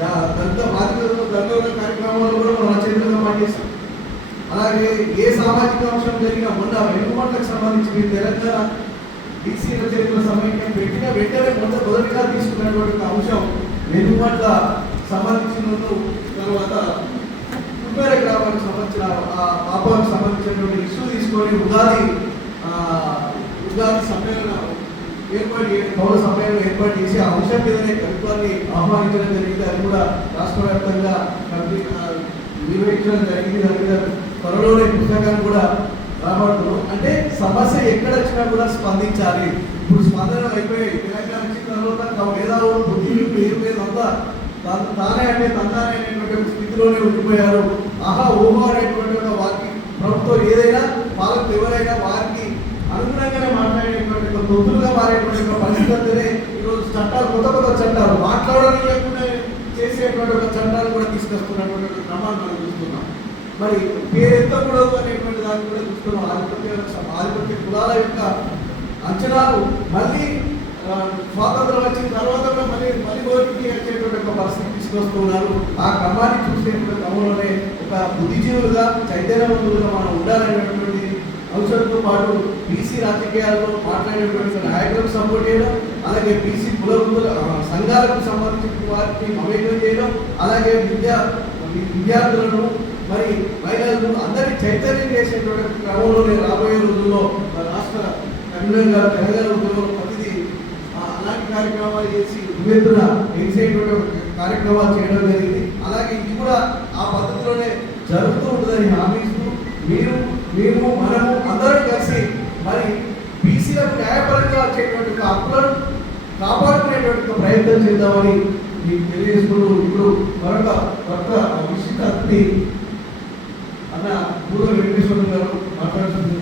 దళిత బాధితులు దళిత కార్యక్రమాల్లో కూడా మనం రచయితలుగా పనిచేస్తాం. అలాగే ఏ సామాజిక అంశం జరిగినా మొన్న వెనుకబడులకు సంబంధించి మీరు తెలంగాణ బీసీ రచయితల సమైక్యం పెట్టిన వెంటనే మొదటిగా తీసుకున్నటువంటి అంశం వెనుకబట్ల సంబంధించిన తర్వాత కుప్పేర గ్రామానికి సంబంధించిన ఆ పాపానికి సంబంధించినటువంటి ఇష్యూ తీసుకొని ఉగాది సమ్మేళనం ఏర్పాటు చేసి పౌర సమ్మేళనం ఏర్పాటు చేసి ఆ అంశం మీదనే కవిత్వాన్ని ఆహ్వానించడం జరిగింది. అది కూడా రాష్ట్ర వ్యాప్తంగా నిర్వహించడం జరిగింది. దాని మీద త్వరలోనే పుస్తకాన్ని కూడా రాబడుతున్నాం. అంటే సమస్య ఎక్కడ వచ్చినా కూడా స్పందించాలి. ఇప్పుడు స్పందన అయిపోయాయి. తెలంగాణ వచ్చిన తర్వాత మేధావులు బుద్ధి పేరు మీద అంతా తానే అంటే తందానే అనేటువంటి స్థితిలోనే ఉండిపోయారు. ఆహా ఓహో అనేటువంటి ఒక వారికి ప్రభుత్వం ఏదైనా పాలకులు ఎవరైనా వారికి అనుగుణంగానే మాట్లాడేటువంటి ఒక తొత్తులుగా మారేటువంటి ఒక పరిస్థితులనే ఈరోజు చట్టాలు కొత్త చట్టాలు మాట్లాడలేకుండా చేసేటువంటి ఒక చట్టాలు కూడా తీసుకొస్తున్నటువంటి ఒక క్రమాన్ని మనం చూస్తున్నాం. మరి పేరెత్తకూడదు అనేటువంటి దాన్ని కూడా చూస్తున్నాం. ఆధిపత్య కులాల యొక్క అంచనాలు మళ్ళీ స్వాతంత్రం వచ్చిన తర్వాత కూడా మళ్ళీ బోర్డుకి వచ్చేటువంటి ఒక పరిస్థితి తీసుకొస్తున్నారు. ఆ క్రమాన్ని చూసేటువంటి క్రమంలోనే ఒక బుద్ధిజీవులుగా చైతన్యవంతులుగా మనం ఉండాలనేటువంటి అంశంతో పాటు బీసీ రాజకీయాల్లో మాట్లాడేటువంటి నాయకులకు సపోర్ట్ చేయడం, అలాగే బీసీ కుల సంఘాలకు సంబంధించిన వారిని మమేకం చేయడం, అలాగే విద్యార్థులను మరి మహిళలను అందరినీ చైతన్యం చేసేటువంటి క్రమంలోనే రాబోయే రోజుల్లో రాష్ట్ర కన్వీనర్ గారు తెలంగాణ ఉద్యోగంలో ప్రతిదీ అలాంటి కార్యక్రమాలు చేసి ఉవ్వెత్తున ఎగిసేటువంటి కార్యక్రమాలు చేయడం జరిగింది. అలాగే ఇది కూడా ఆ పద్ధతిలోనే జరుగుతూ ఉంటుందని హామీ ఇస్తూ మేము మనము అందరం కలిసి మరి బీసీలకు న్యాయపరంగా వచ్చేటువంటి హక్కులను కాపాడుకునేటువంటి ఒక ప్రయత్నం చేద్దామని మీకు తెలియజేసుకుంటూ ఇప్పుడు మరొక కొత్త విషిత అతిథి అన్న పూర్వ వెంకటేశ్వర గారు మాట్లాడుతుంది.